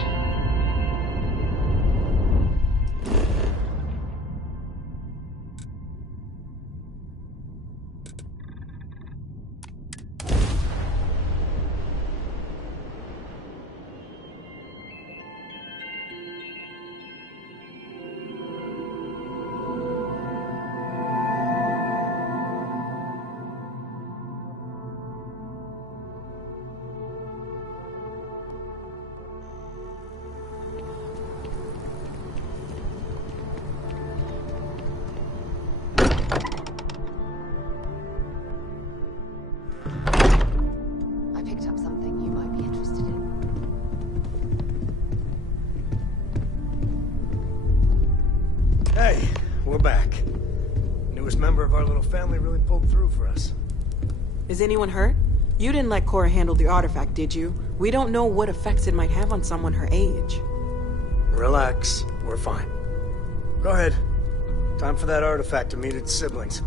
Hey, we're back. Newest member of our little family really pulled through for us. Is anyone hurt? You didn't let Cora handle the artifact, did you? We don't know what effects it might have on someone her age. Relax, we're fine. Go ahead. Time for that artifact to meet its siblings.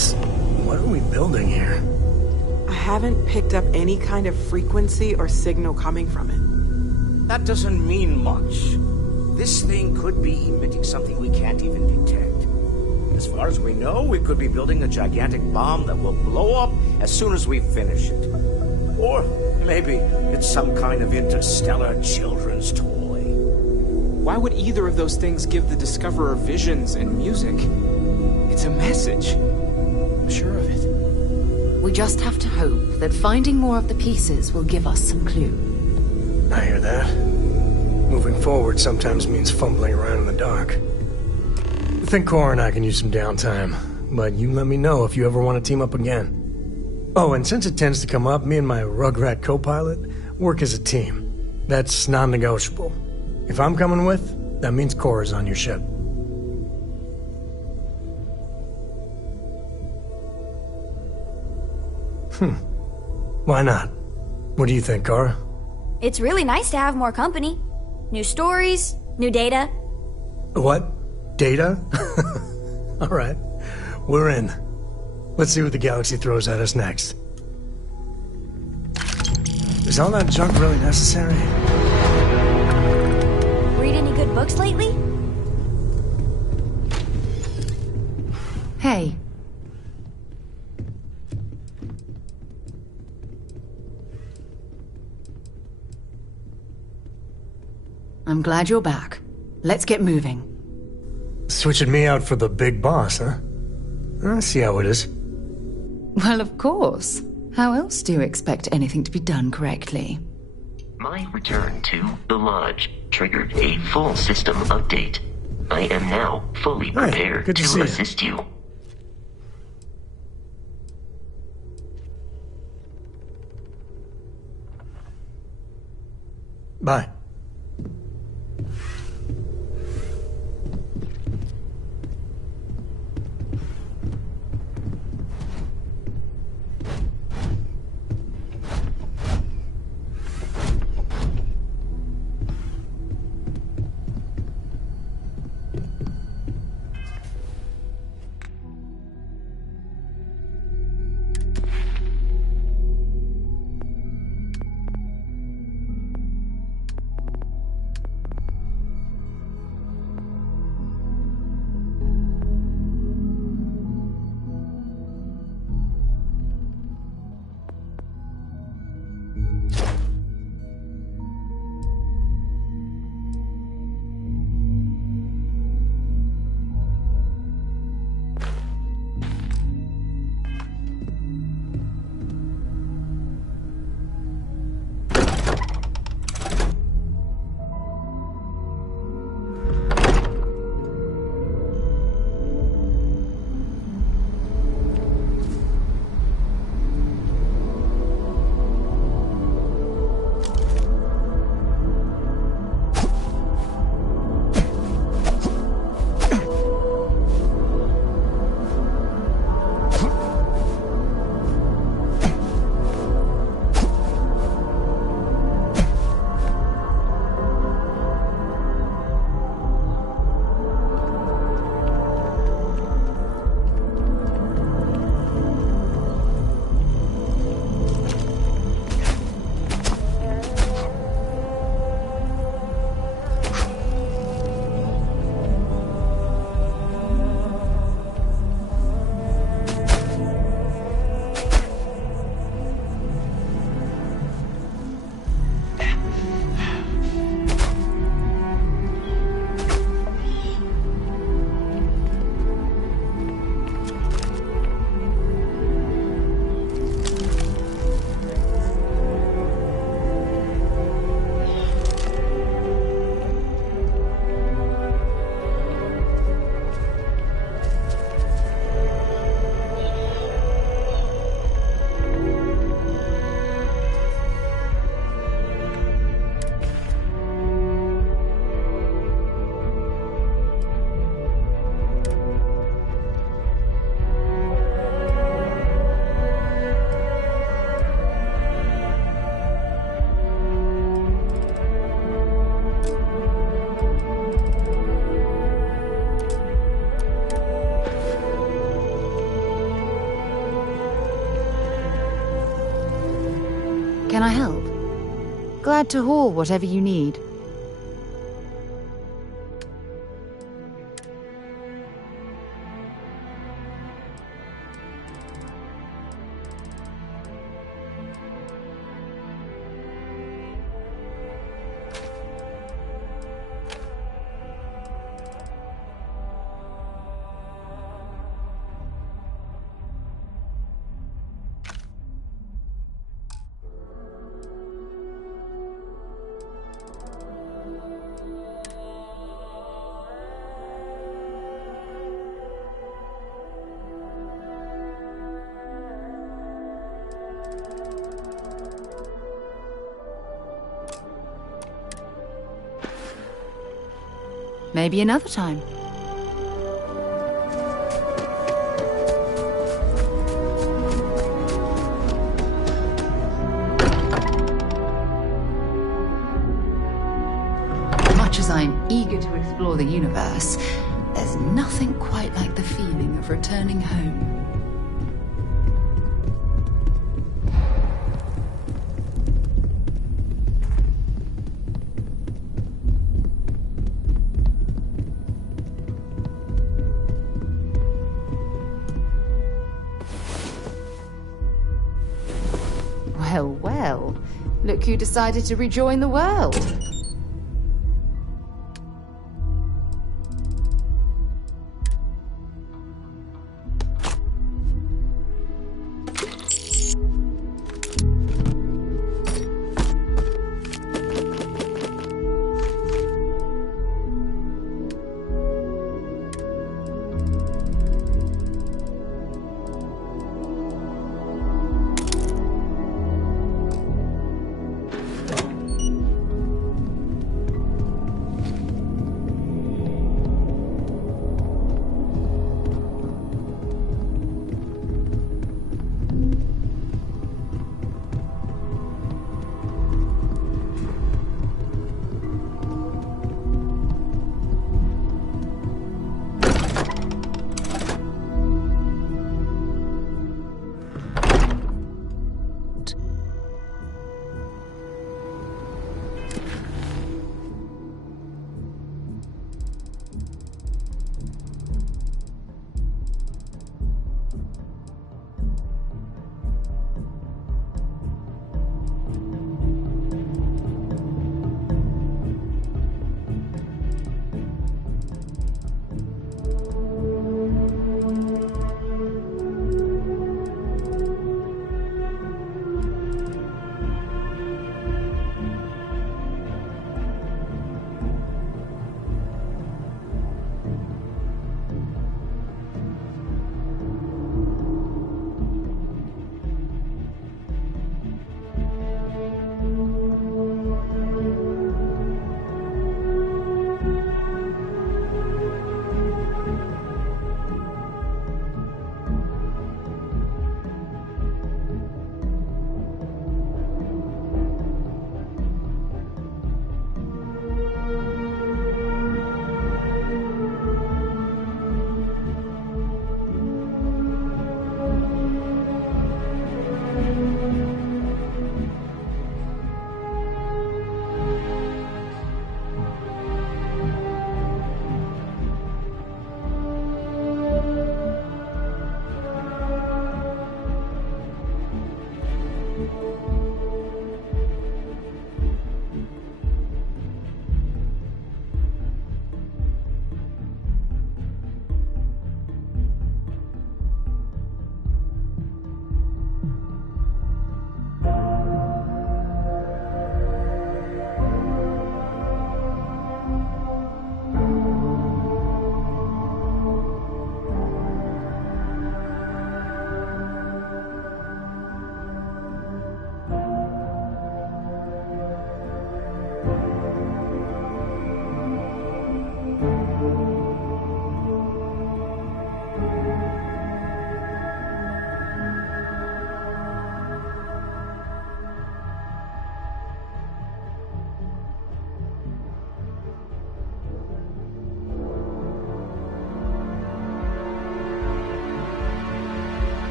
this? What are we building here? I haven't picked up any kind of frequency or signal coming from it. That doesn't mean much. This thing could be emitting something we can't even detect. As far as we know, we could be building a gigantic bomb that will blow up as soon as we finish it. Or maybe it's some kind of interstellar children's toy. Why would either of those things give the Discoverer visions and music? It's a message. I'm sure of it. We just have to hope that finding more of the pieces will give us some clue. I hear that. Moving forward sometimes means fumbling around in the dark. I think Cora and I can use some downtime, but you let me know if you ever want to team up again. Oh, and since it tends to come up, me and my Rugrat co-pilot work as a team. That's non-negotiable. If I'm coming with, that means Cora's on your ship. Why not? What do you think, Cora? It's really nice to have more company. New stories, new data. What? Data? Alright. We're in. Let's see what the galaxy throws at us next. Is all that junk really necessary? Read any good books lately? Hey. I'm glad you're back. Let's get moving. Switching me out for the big boss, huh? I see how it is. Well, of course. How else do you expect anything to be done correctly? My return to the Lodge triggered a full system update. I am now fully prepared to assist you. Bye. Can I help? Glad to haul whatever you need. Maybe another time. Much as I'm eager to explore the universe, there's nothing quite like the feeling of returning home. Well, well. Look who decided to rejoin the world.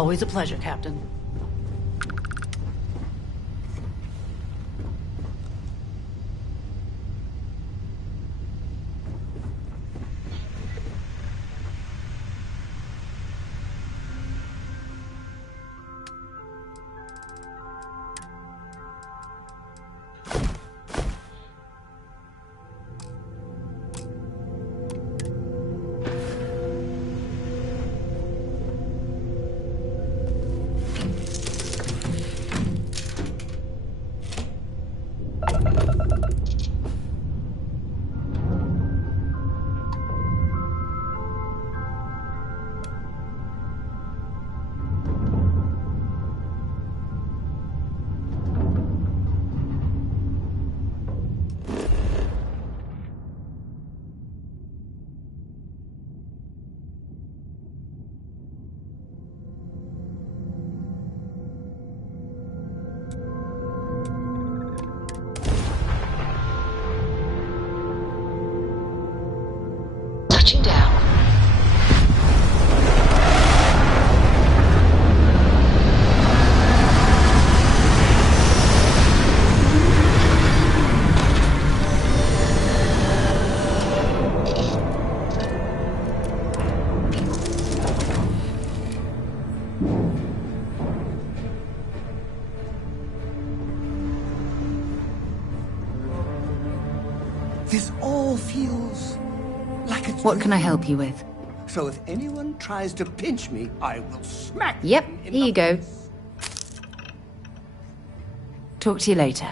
Always a pleasure, Captain. Touching down. This all feels like it's... What can I help you with? So if anyone tries to pinch me, I will smack Yep, them in here you the go. Talk to you later.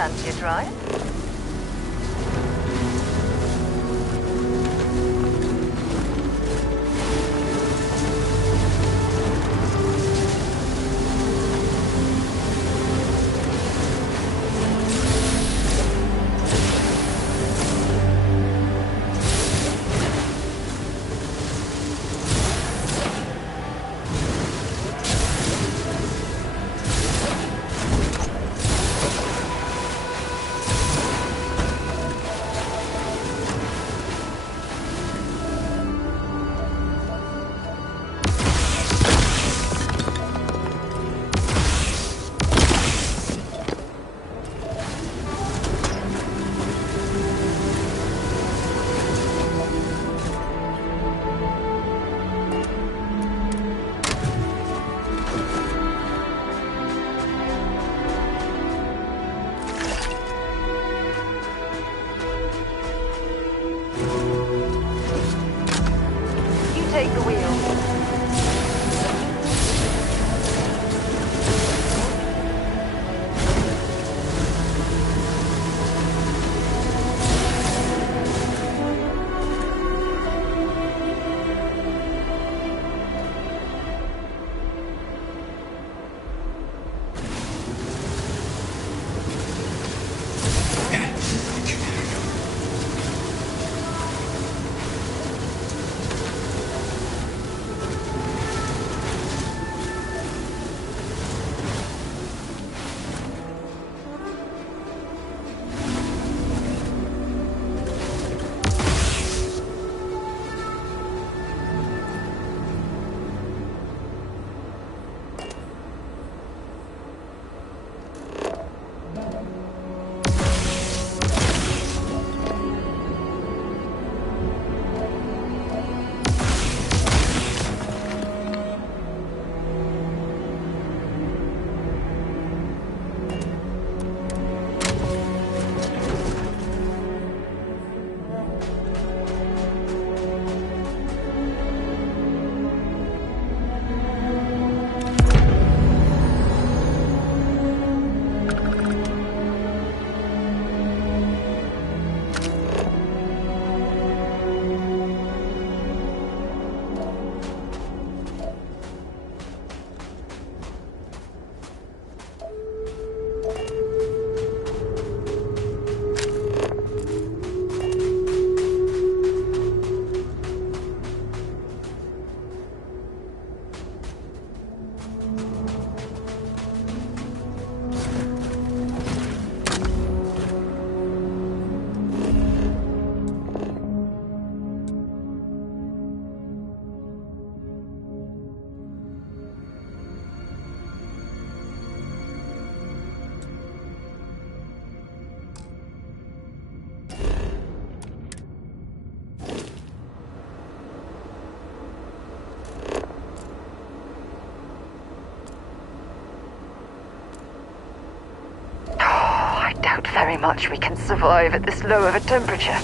Fancy a drive? Take the wheel. very much we can survive at this low of a temperature.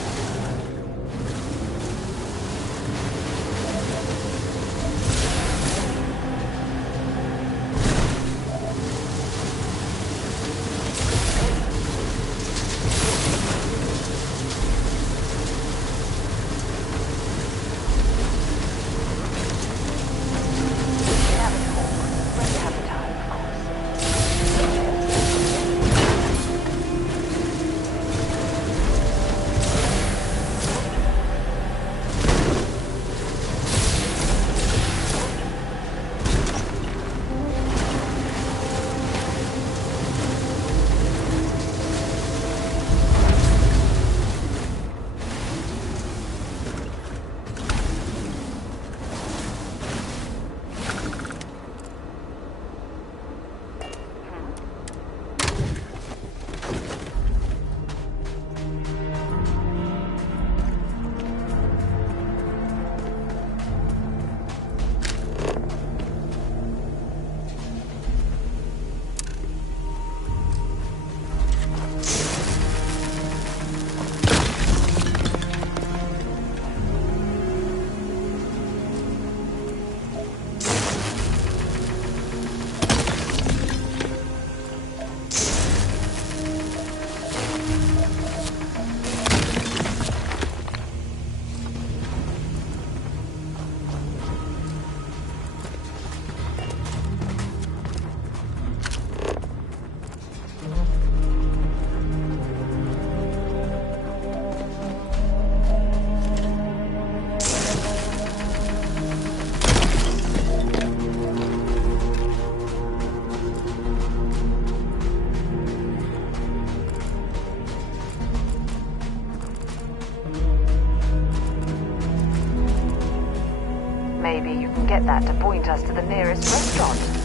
Maybe you can get that to point us to the nearest restaurant.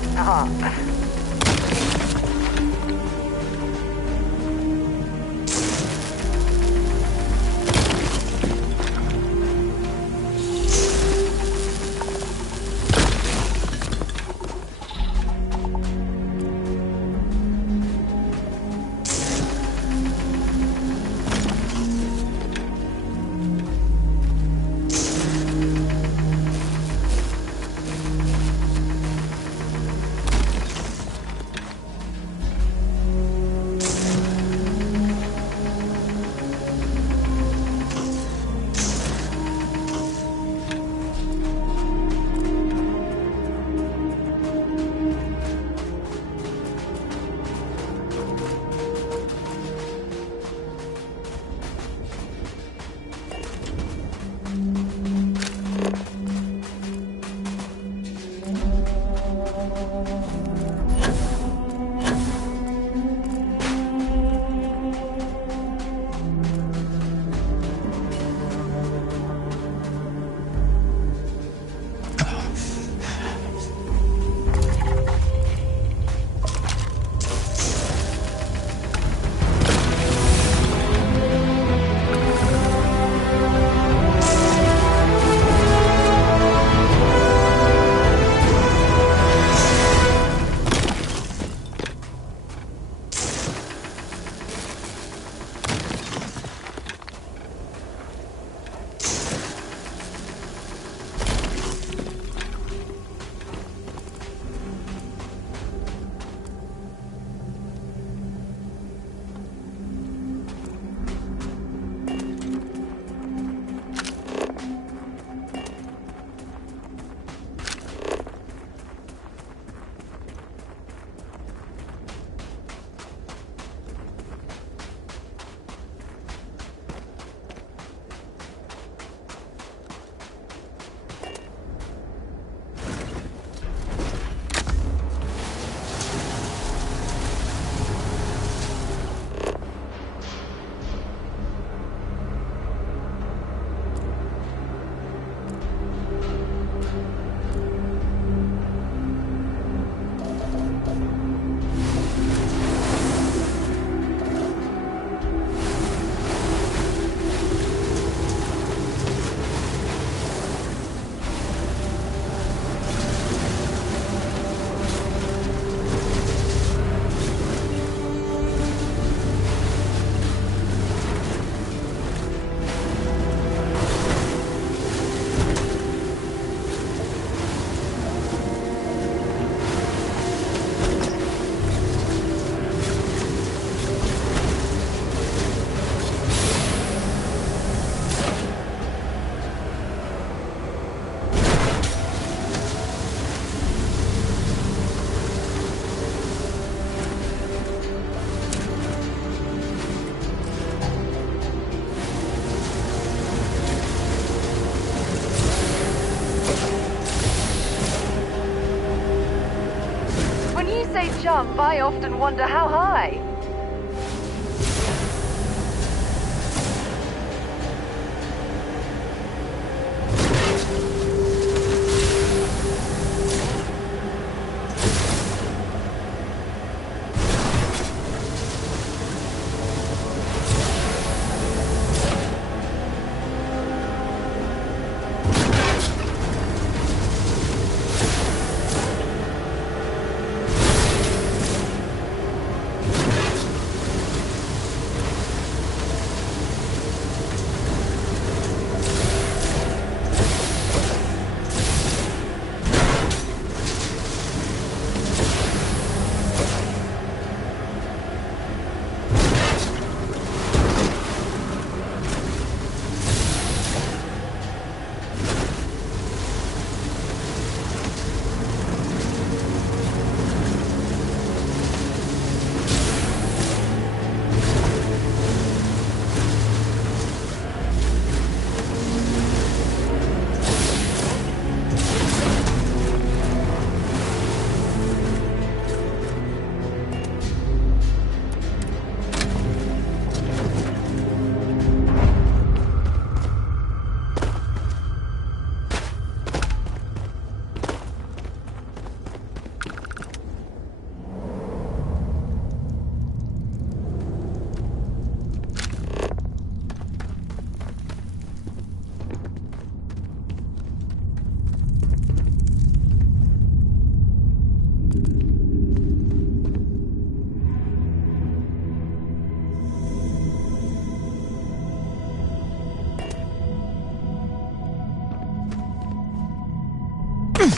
jump, I often wonder how high.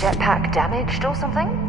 Jetpack damaged or something?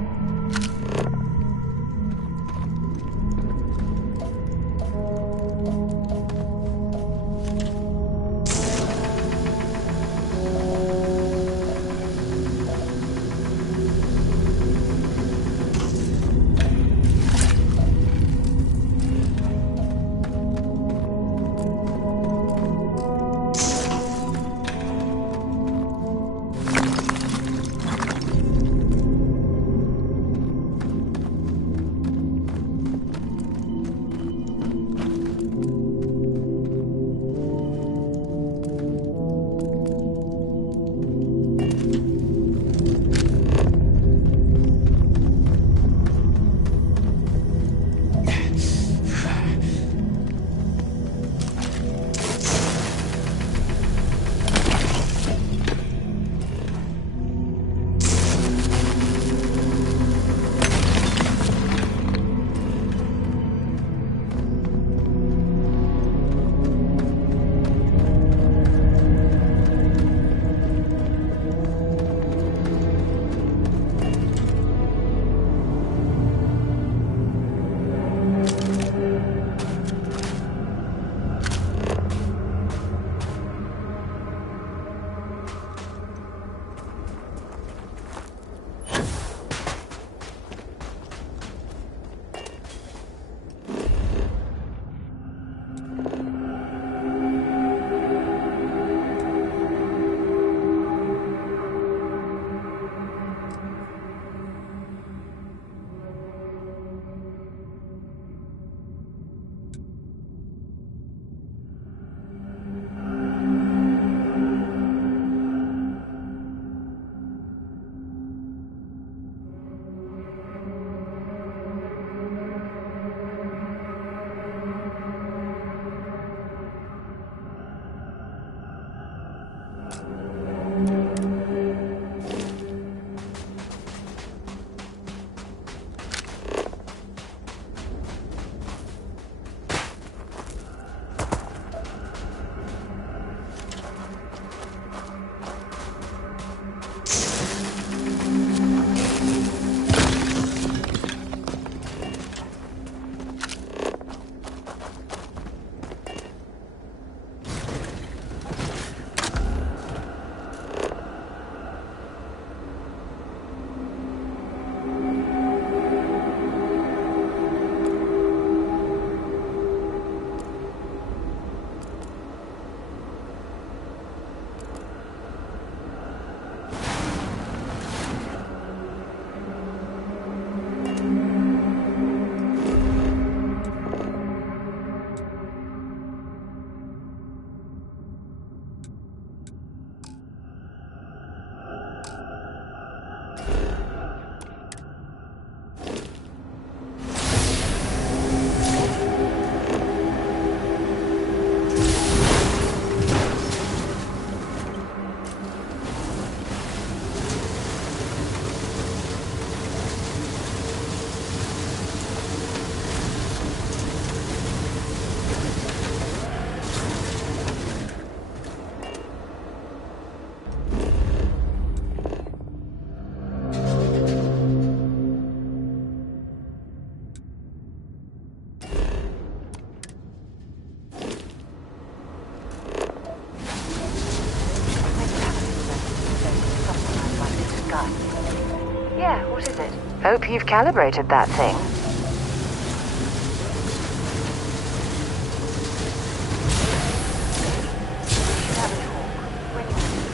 Yeah, what is it? Hope you've calibrated that thing.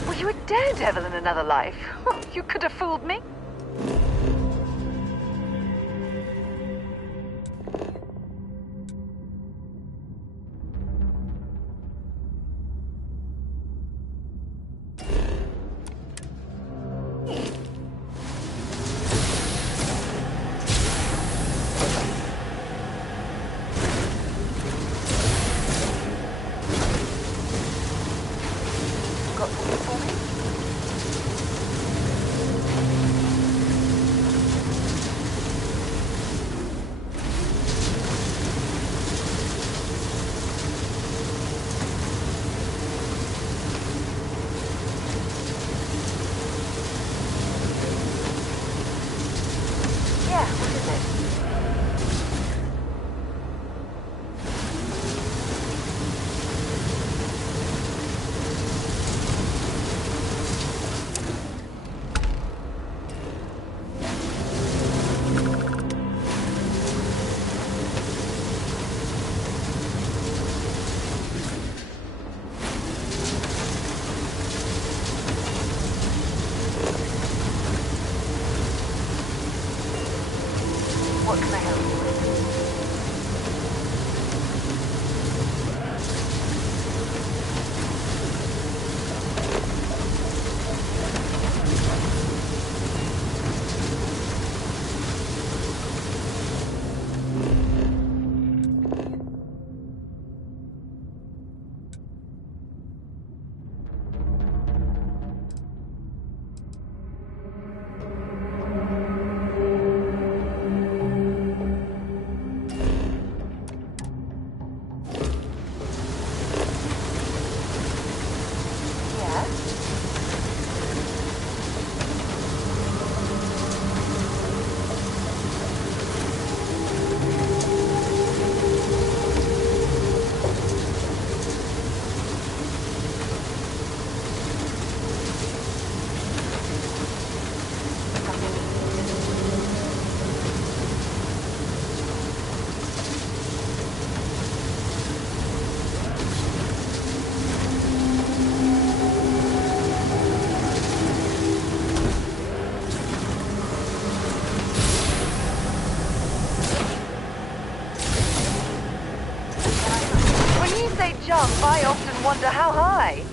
Were you a daredevil in another life? You could have fooled me. What can I help you with? Jump, I often wonder how high.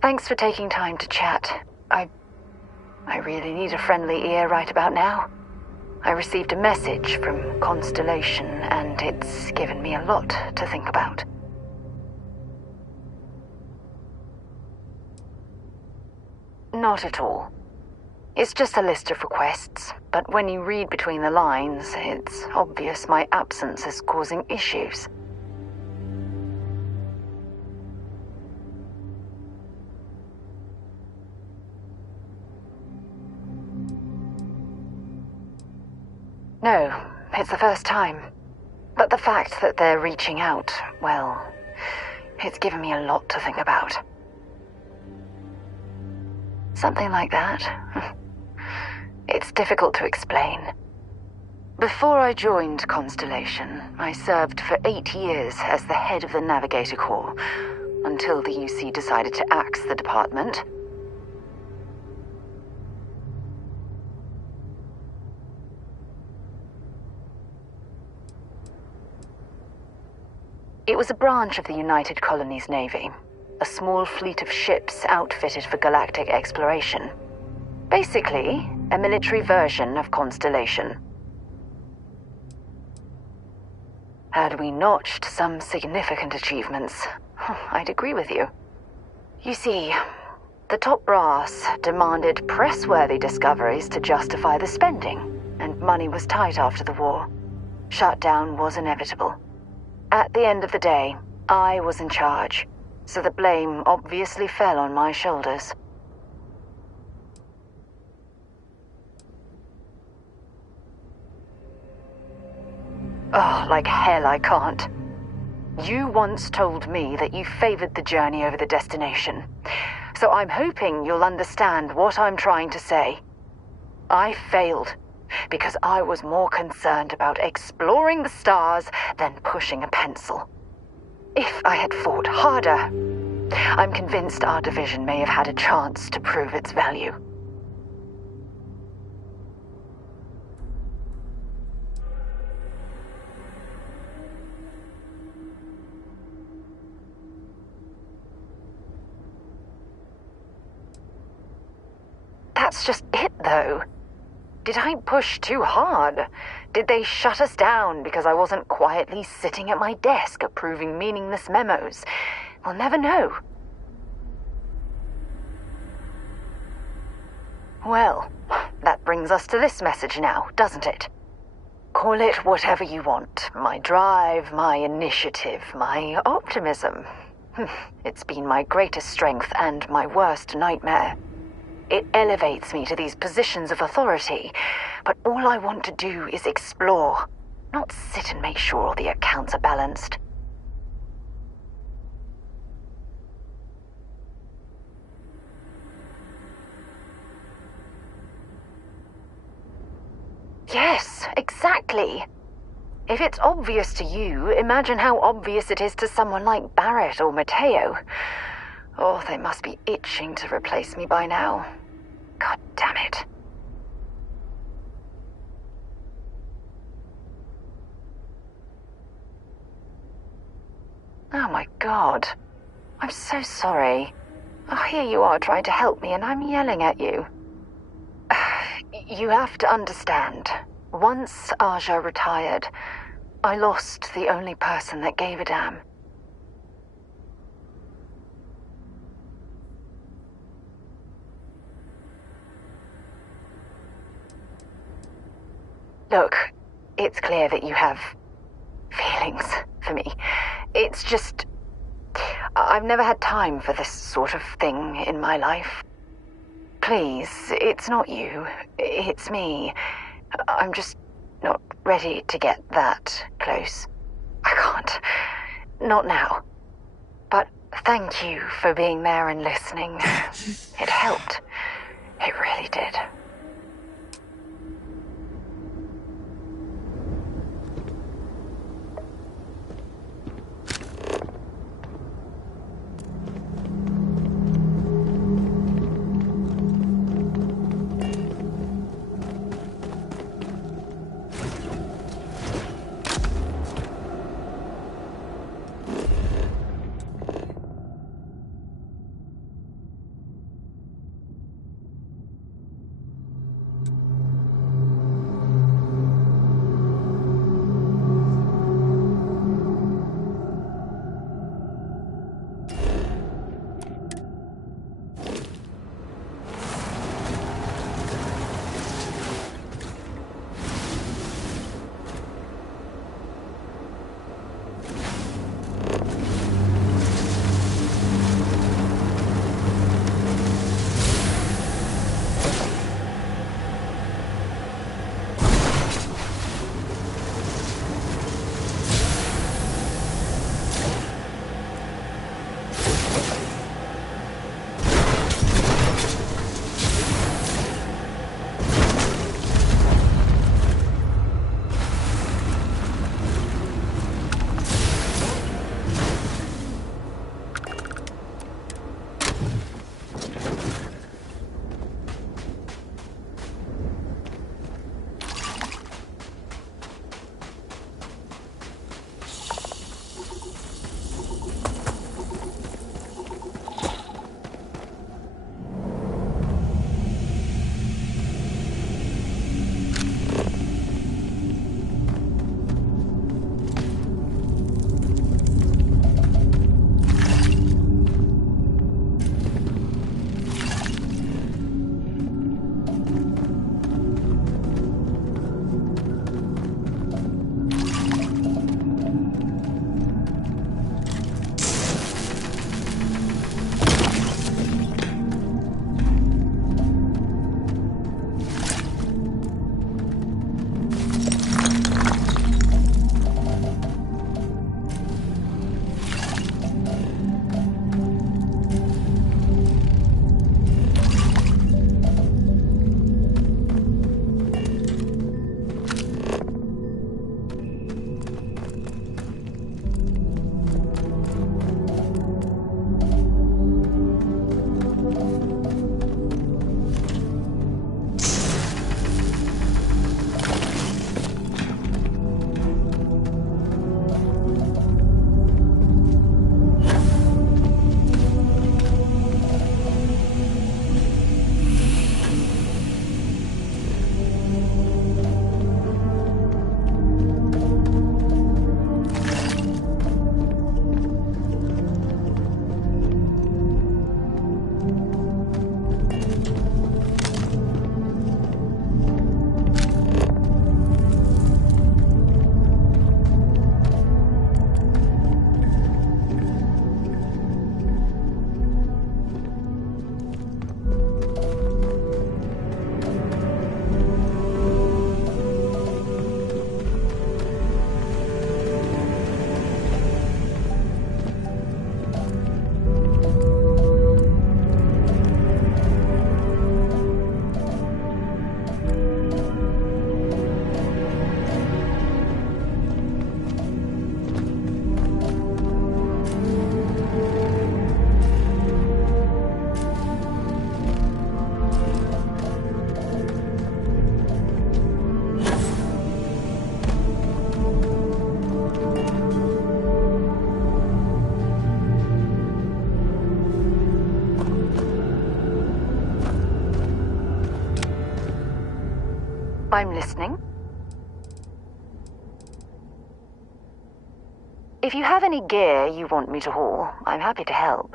Thanks for taking time to chat. I really need a friendly ear right about now. I received a message from Constellation, and it's given me a lot to think about. Not at all. It's just a list of requests, but when you read between the lines, it's obvious my absence is causing issues. No, it's the first time. But the fact that they're reaching out, well, it's given me a lot to think about. Something like that. It's difficult to explain. Before I joined Constellation, I served for 8 years as the head of the Navigator Corps, until the UC decided to axe the department. It was a branch of the United Colonies Navy, a small fleet of ships outfitted for galactic exploration. Basically, a military version of Constellation. Had we notched some significant achievements, I'd agree with you. You see, the top brass demanded press-worthy discoveries to justify the spending, and money was tight after the war. Shutdown was inevitable. At the end of the day, I was in charge, so the blame obviously fell on my shoulders. Oh, like hell I can't. You once told me that you favored the journey over the destination, so I'm hoping you'll understand what I'm trying to say. I failed, because I was more concerned about exploring the stars than pushing a pencil. If I had fought harder, I'm convinced our division may have had a chance to prove its value. That's just it, though. Did I push too hard? Did they shut us down because I wasn't quietly sitting at my desk approving meaningless memos? We'll never know. Well, that brings us to this message now, doesn't it? Call it whatever you want. My drive, my initiative, my optimism. It's been my greatest strength and my worst nightmare. It elevates me to these positions of authority, but all I want to do is explore, not sit and make sure all the accounts are balanced. Yes, exactly. If it's obvious to you, imagine how obvious it is to someone like Barrett or Mateo. Oh, they must be itching to replace me by now. God damn it. Oh my God. I'm so sorry. Oh, here you are trying to help me and I'm yelling at you. You have to understand. Once Aja retired, I lost the only person that gave a damn. Look, it's clear that you have feelings for me. It's just, I've never had time for this sort of thing in my life. Please, it's not you, it's me. I'm just not ready to get that close. I can't. Not now. But thank you for being there and listening. It helped. It really did. I'm listening. If you have any gear you want me to haul, I'm happy to help.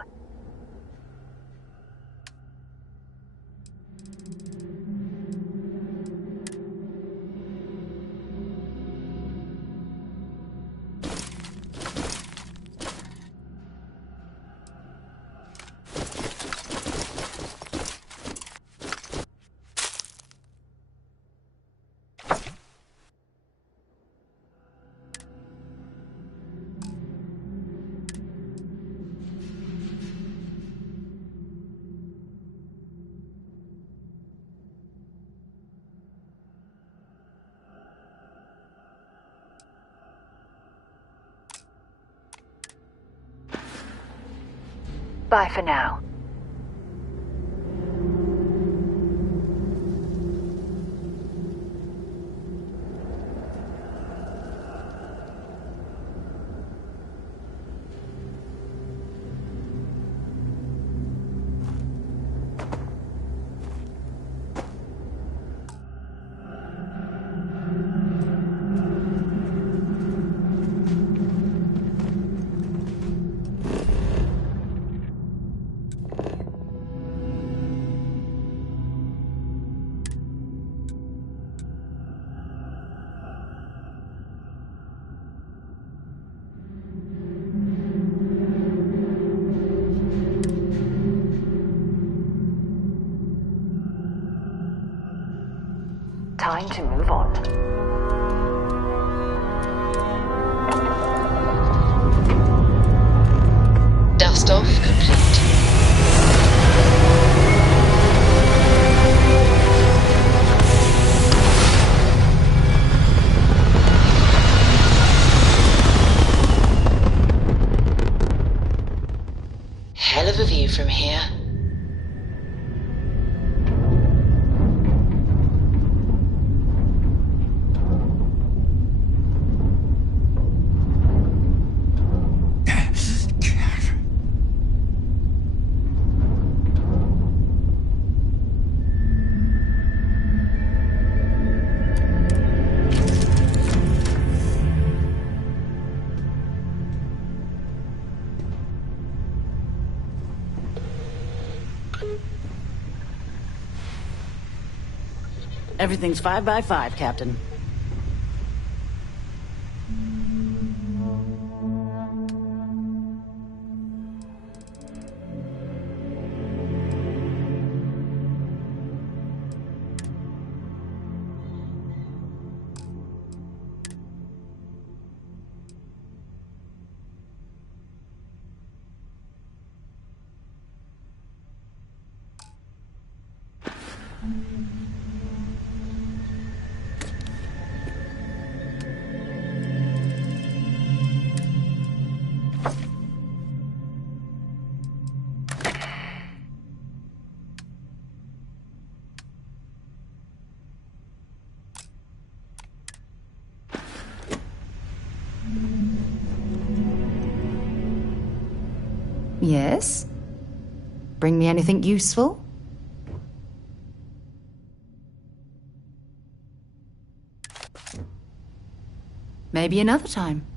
Bye for now. Time to move on. Dust off complete. Hell of a view from here. Everything's 5 by 5, Captain. Yes? Bring me anything useful? Maybe another time.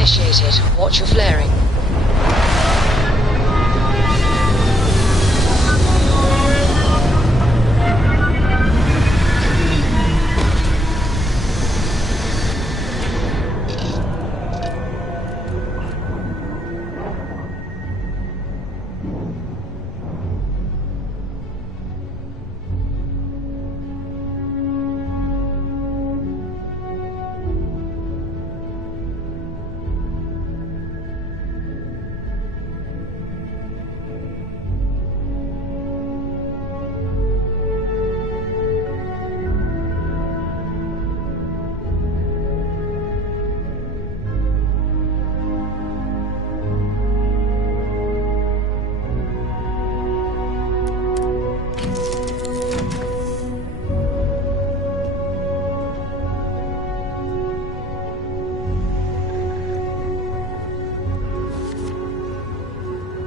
initiated. Watch your flaring.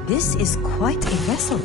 This is quite a vessel.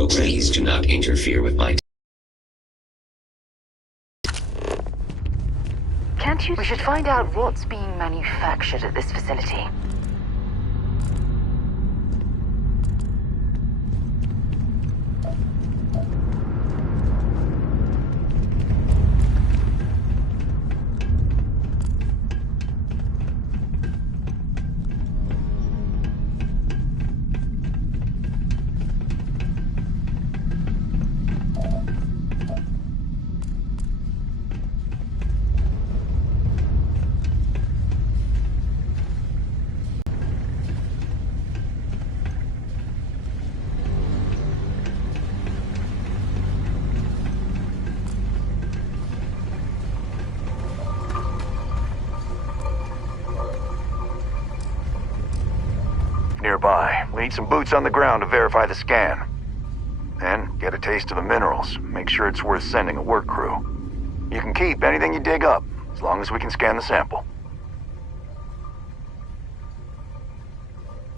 program. Please do not interfere with my... Can't you? We should find out what's being manufactured at this facility. Nearby. We need some boots on the ground to verify the scan. Then, get a taste of the minerals. Make sure it's worth sending a work crew. You can keep anything you dig up, as long as we can scan the sample.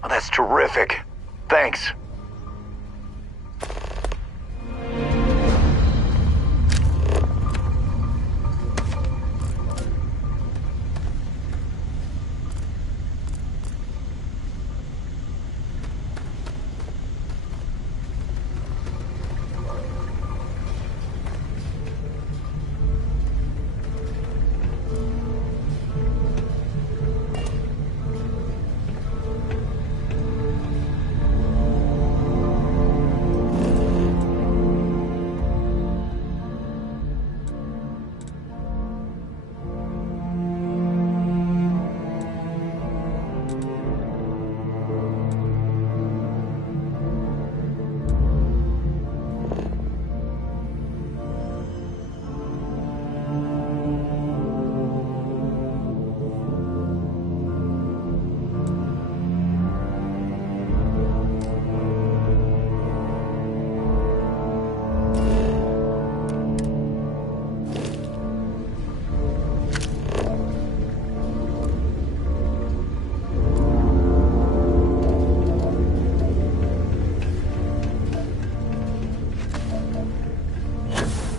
Oh, that's terrific. Thanks.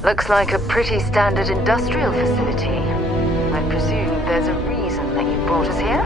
Looks like a pretty standard industrial facility. I presume there's a reason that you brought us here?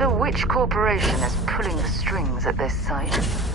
wonder which corporation is pulling the strings at this site.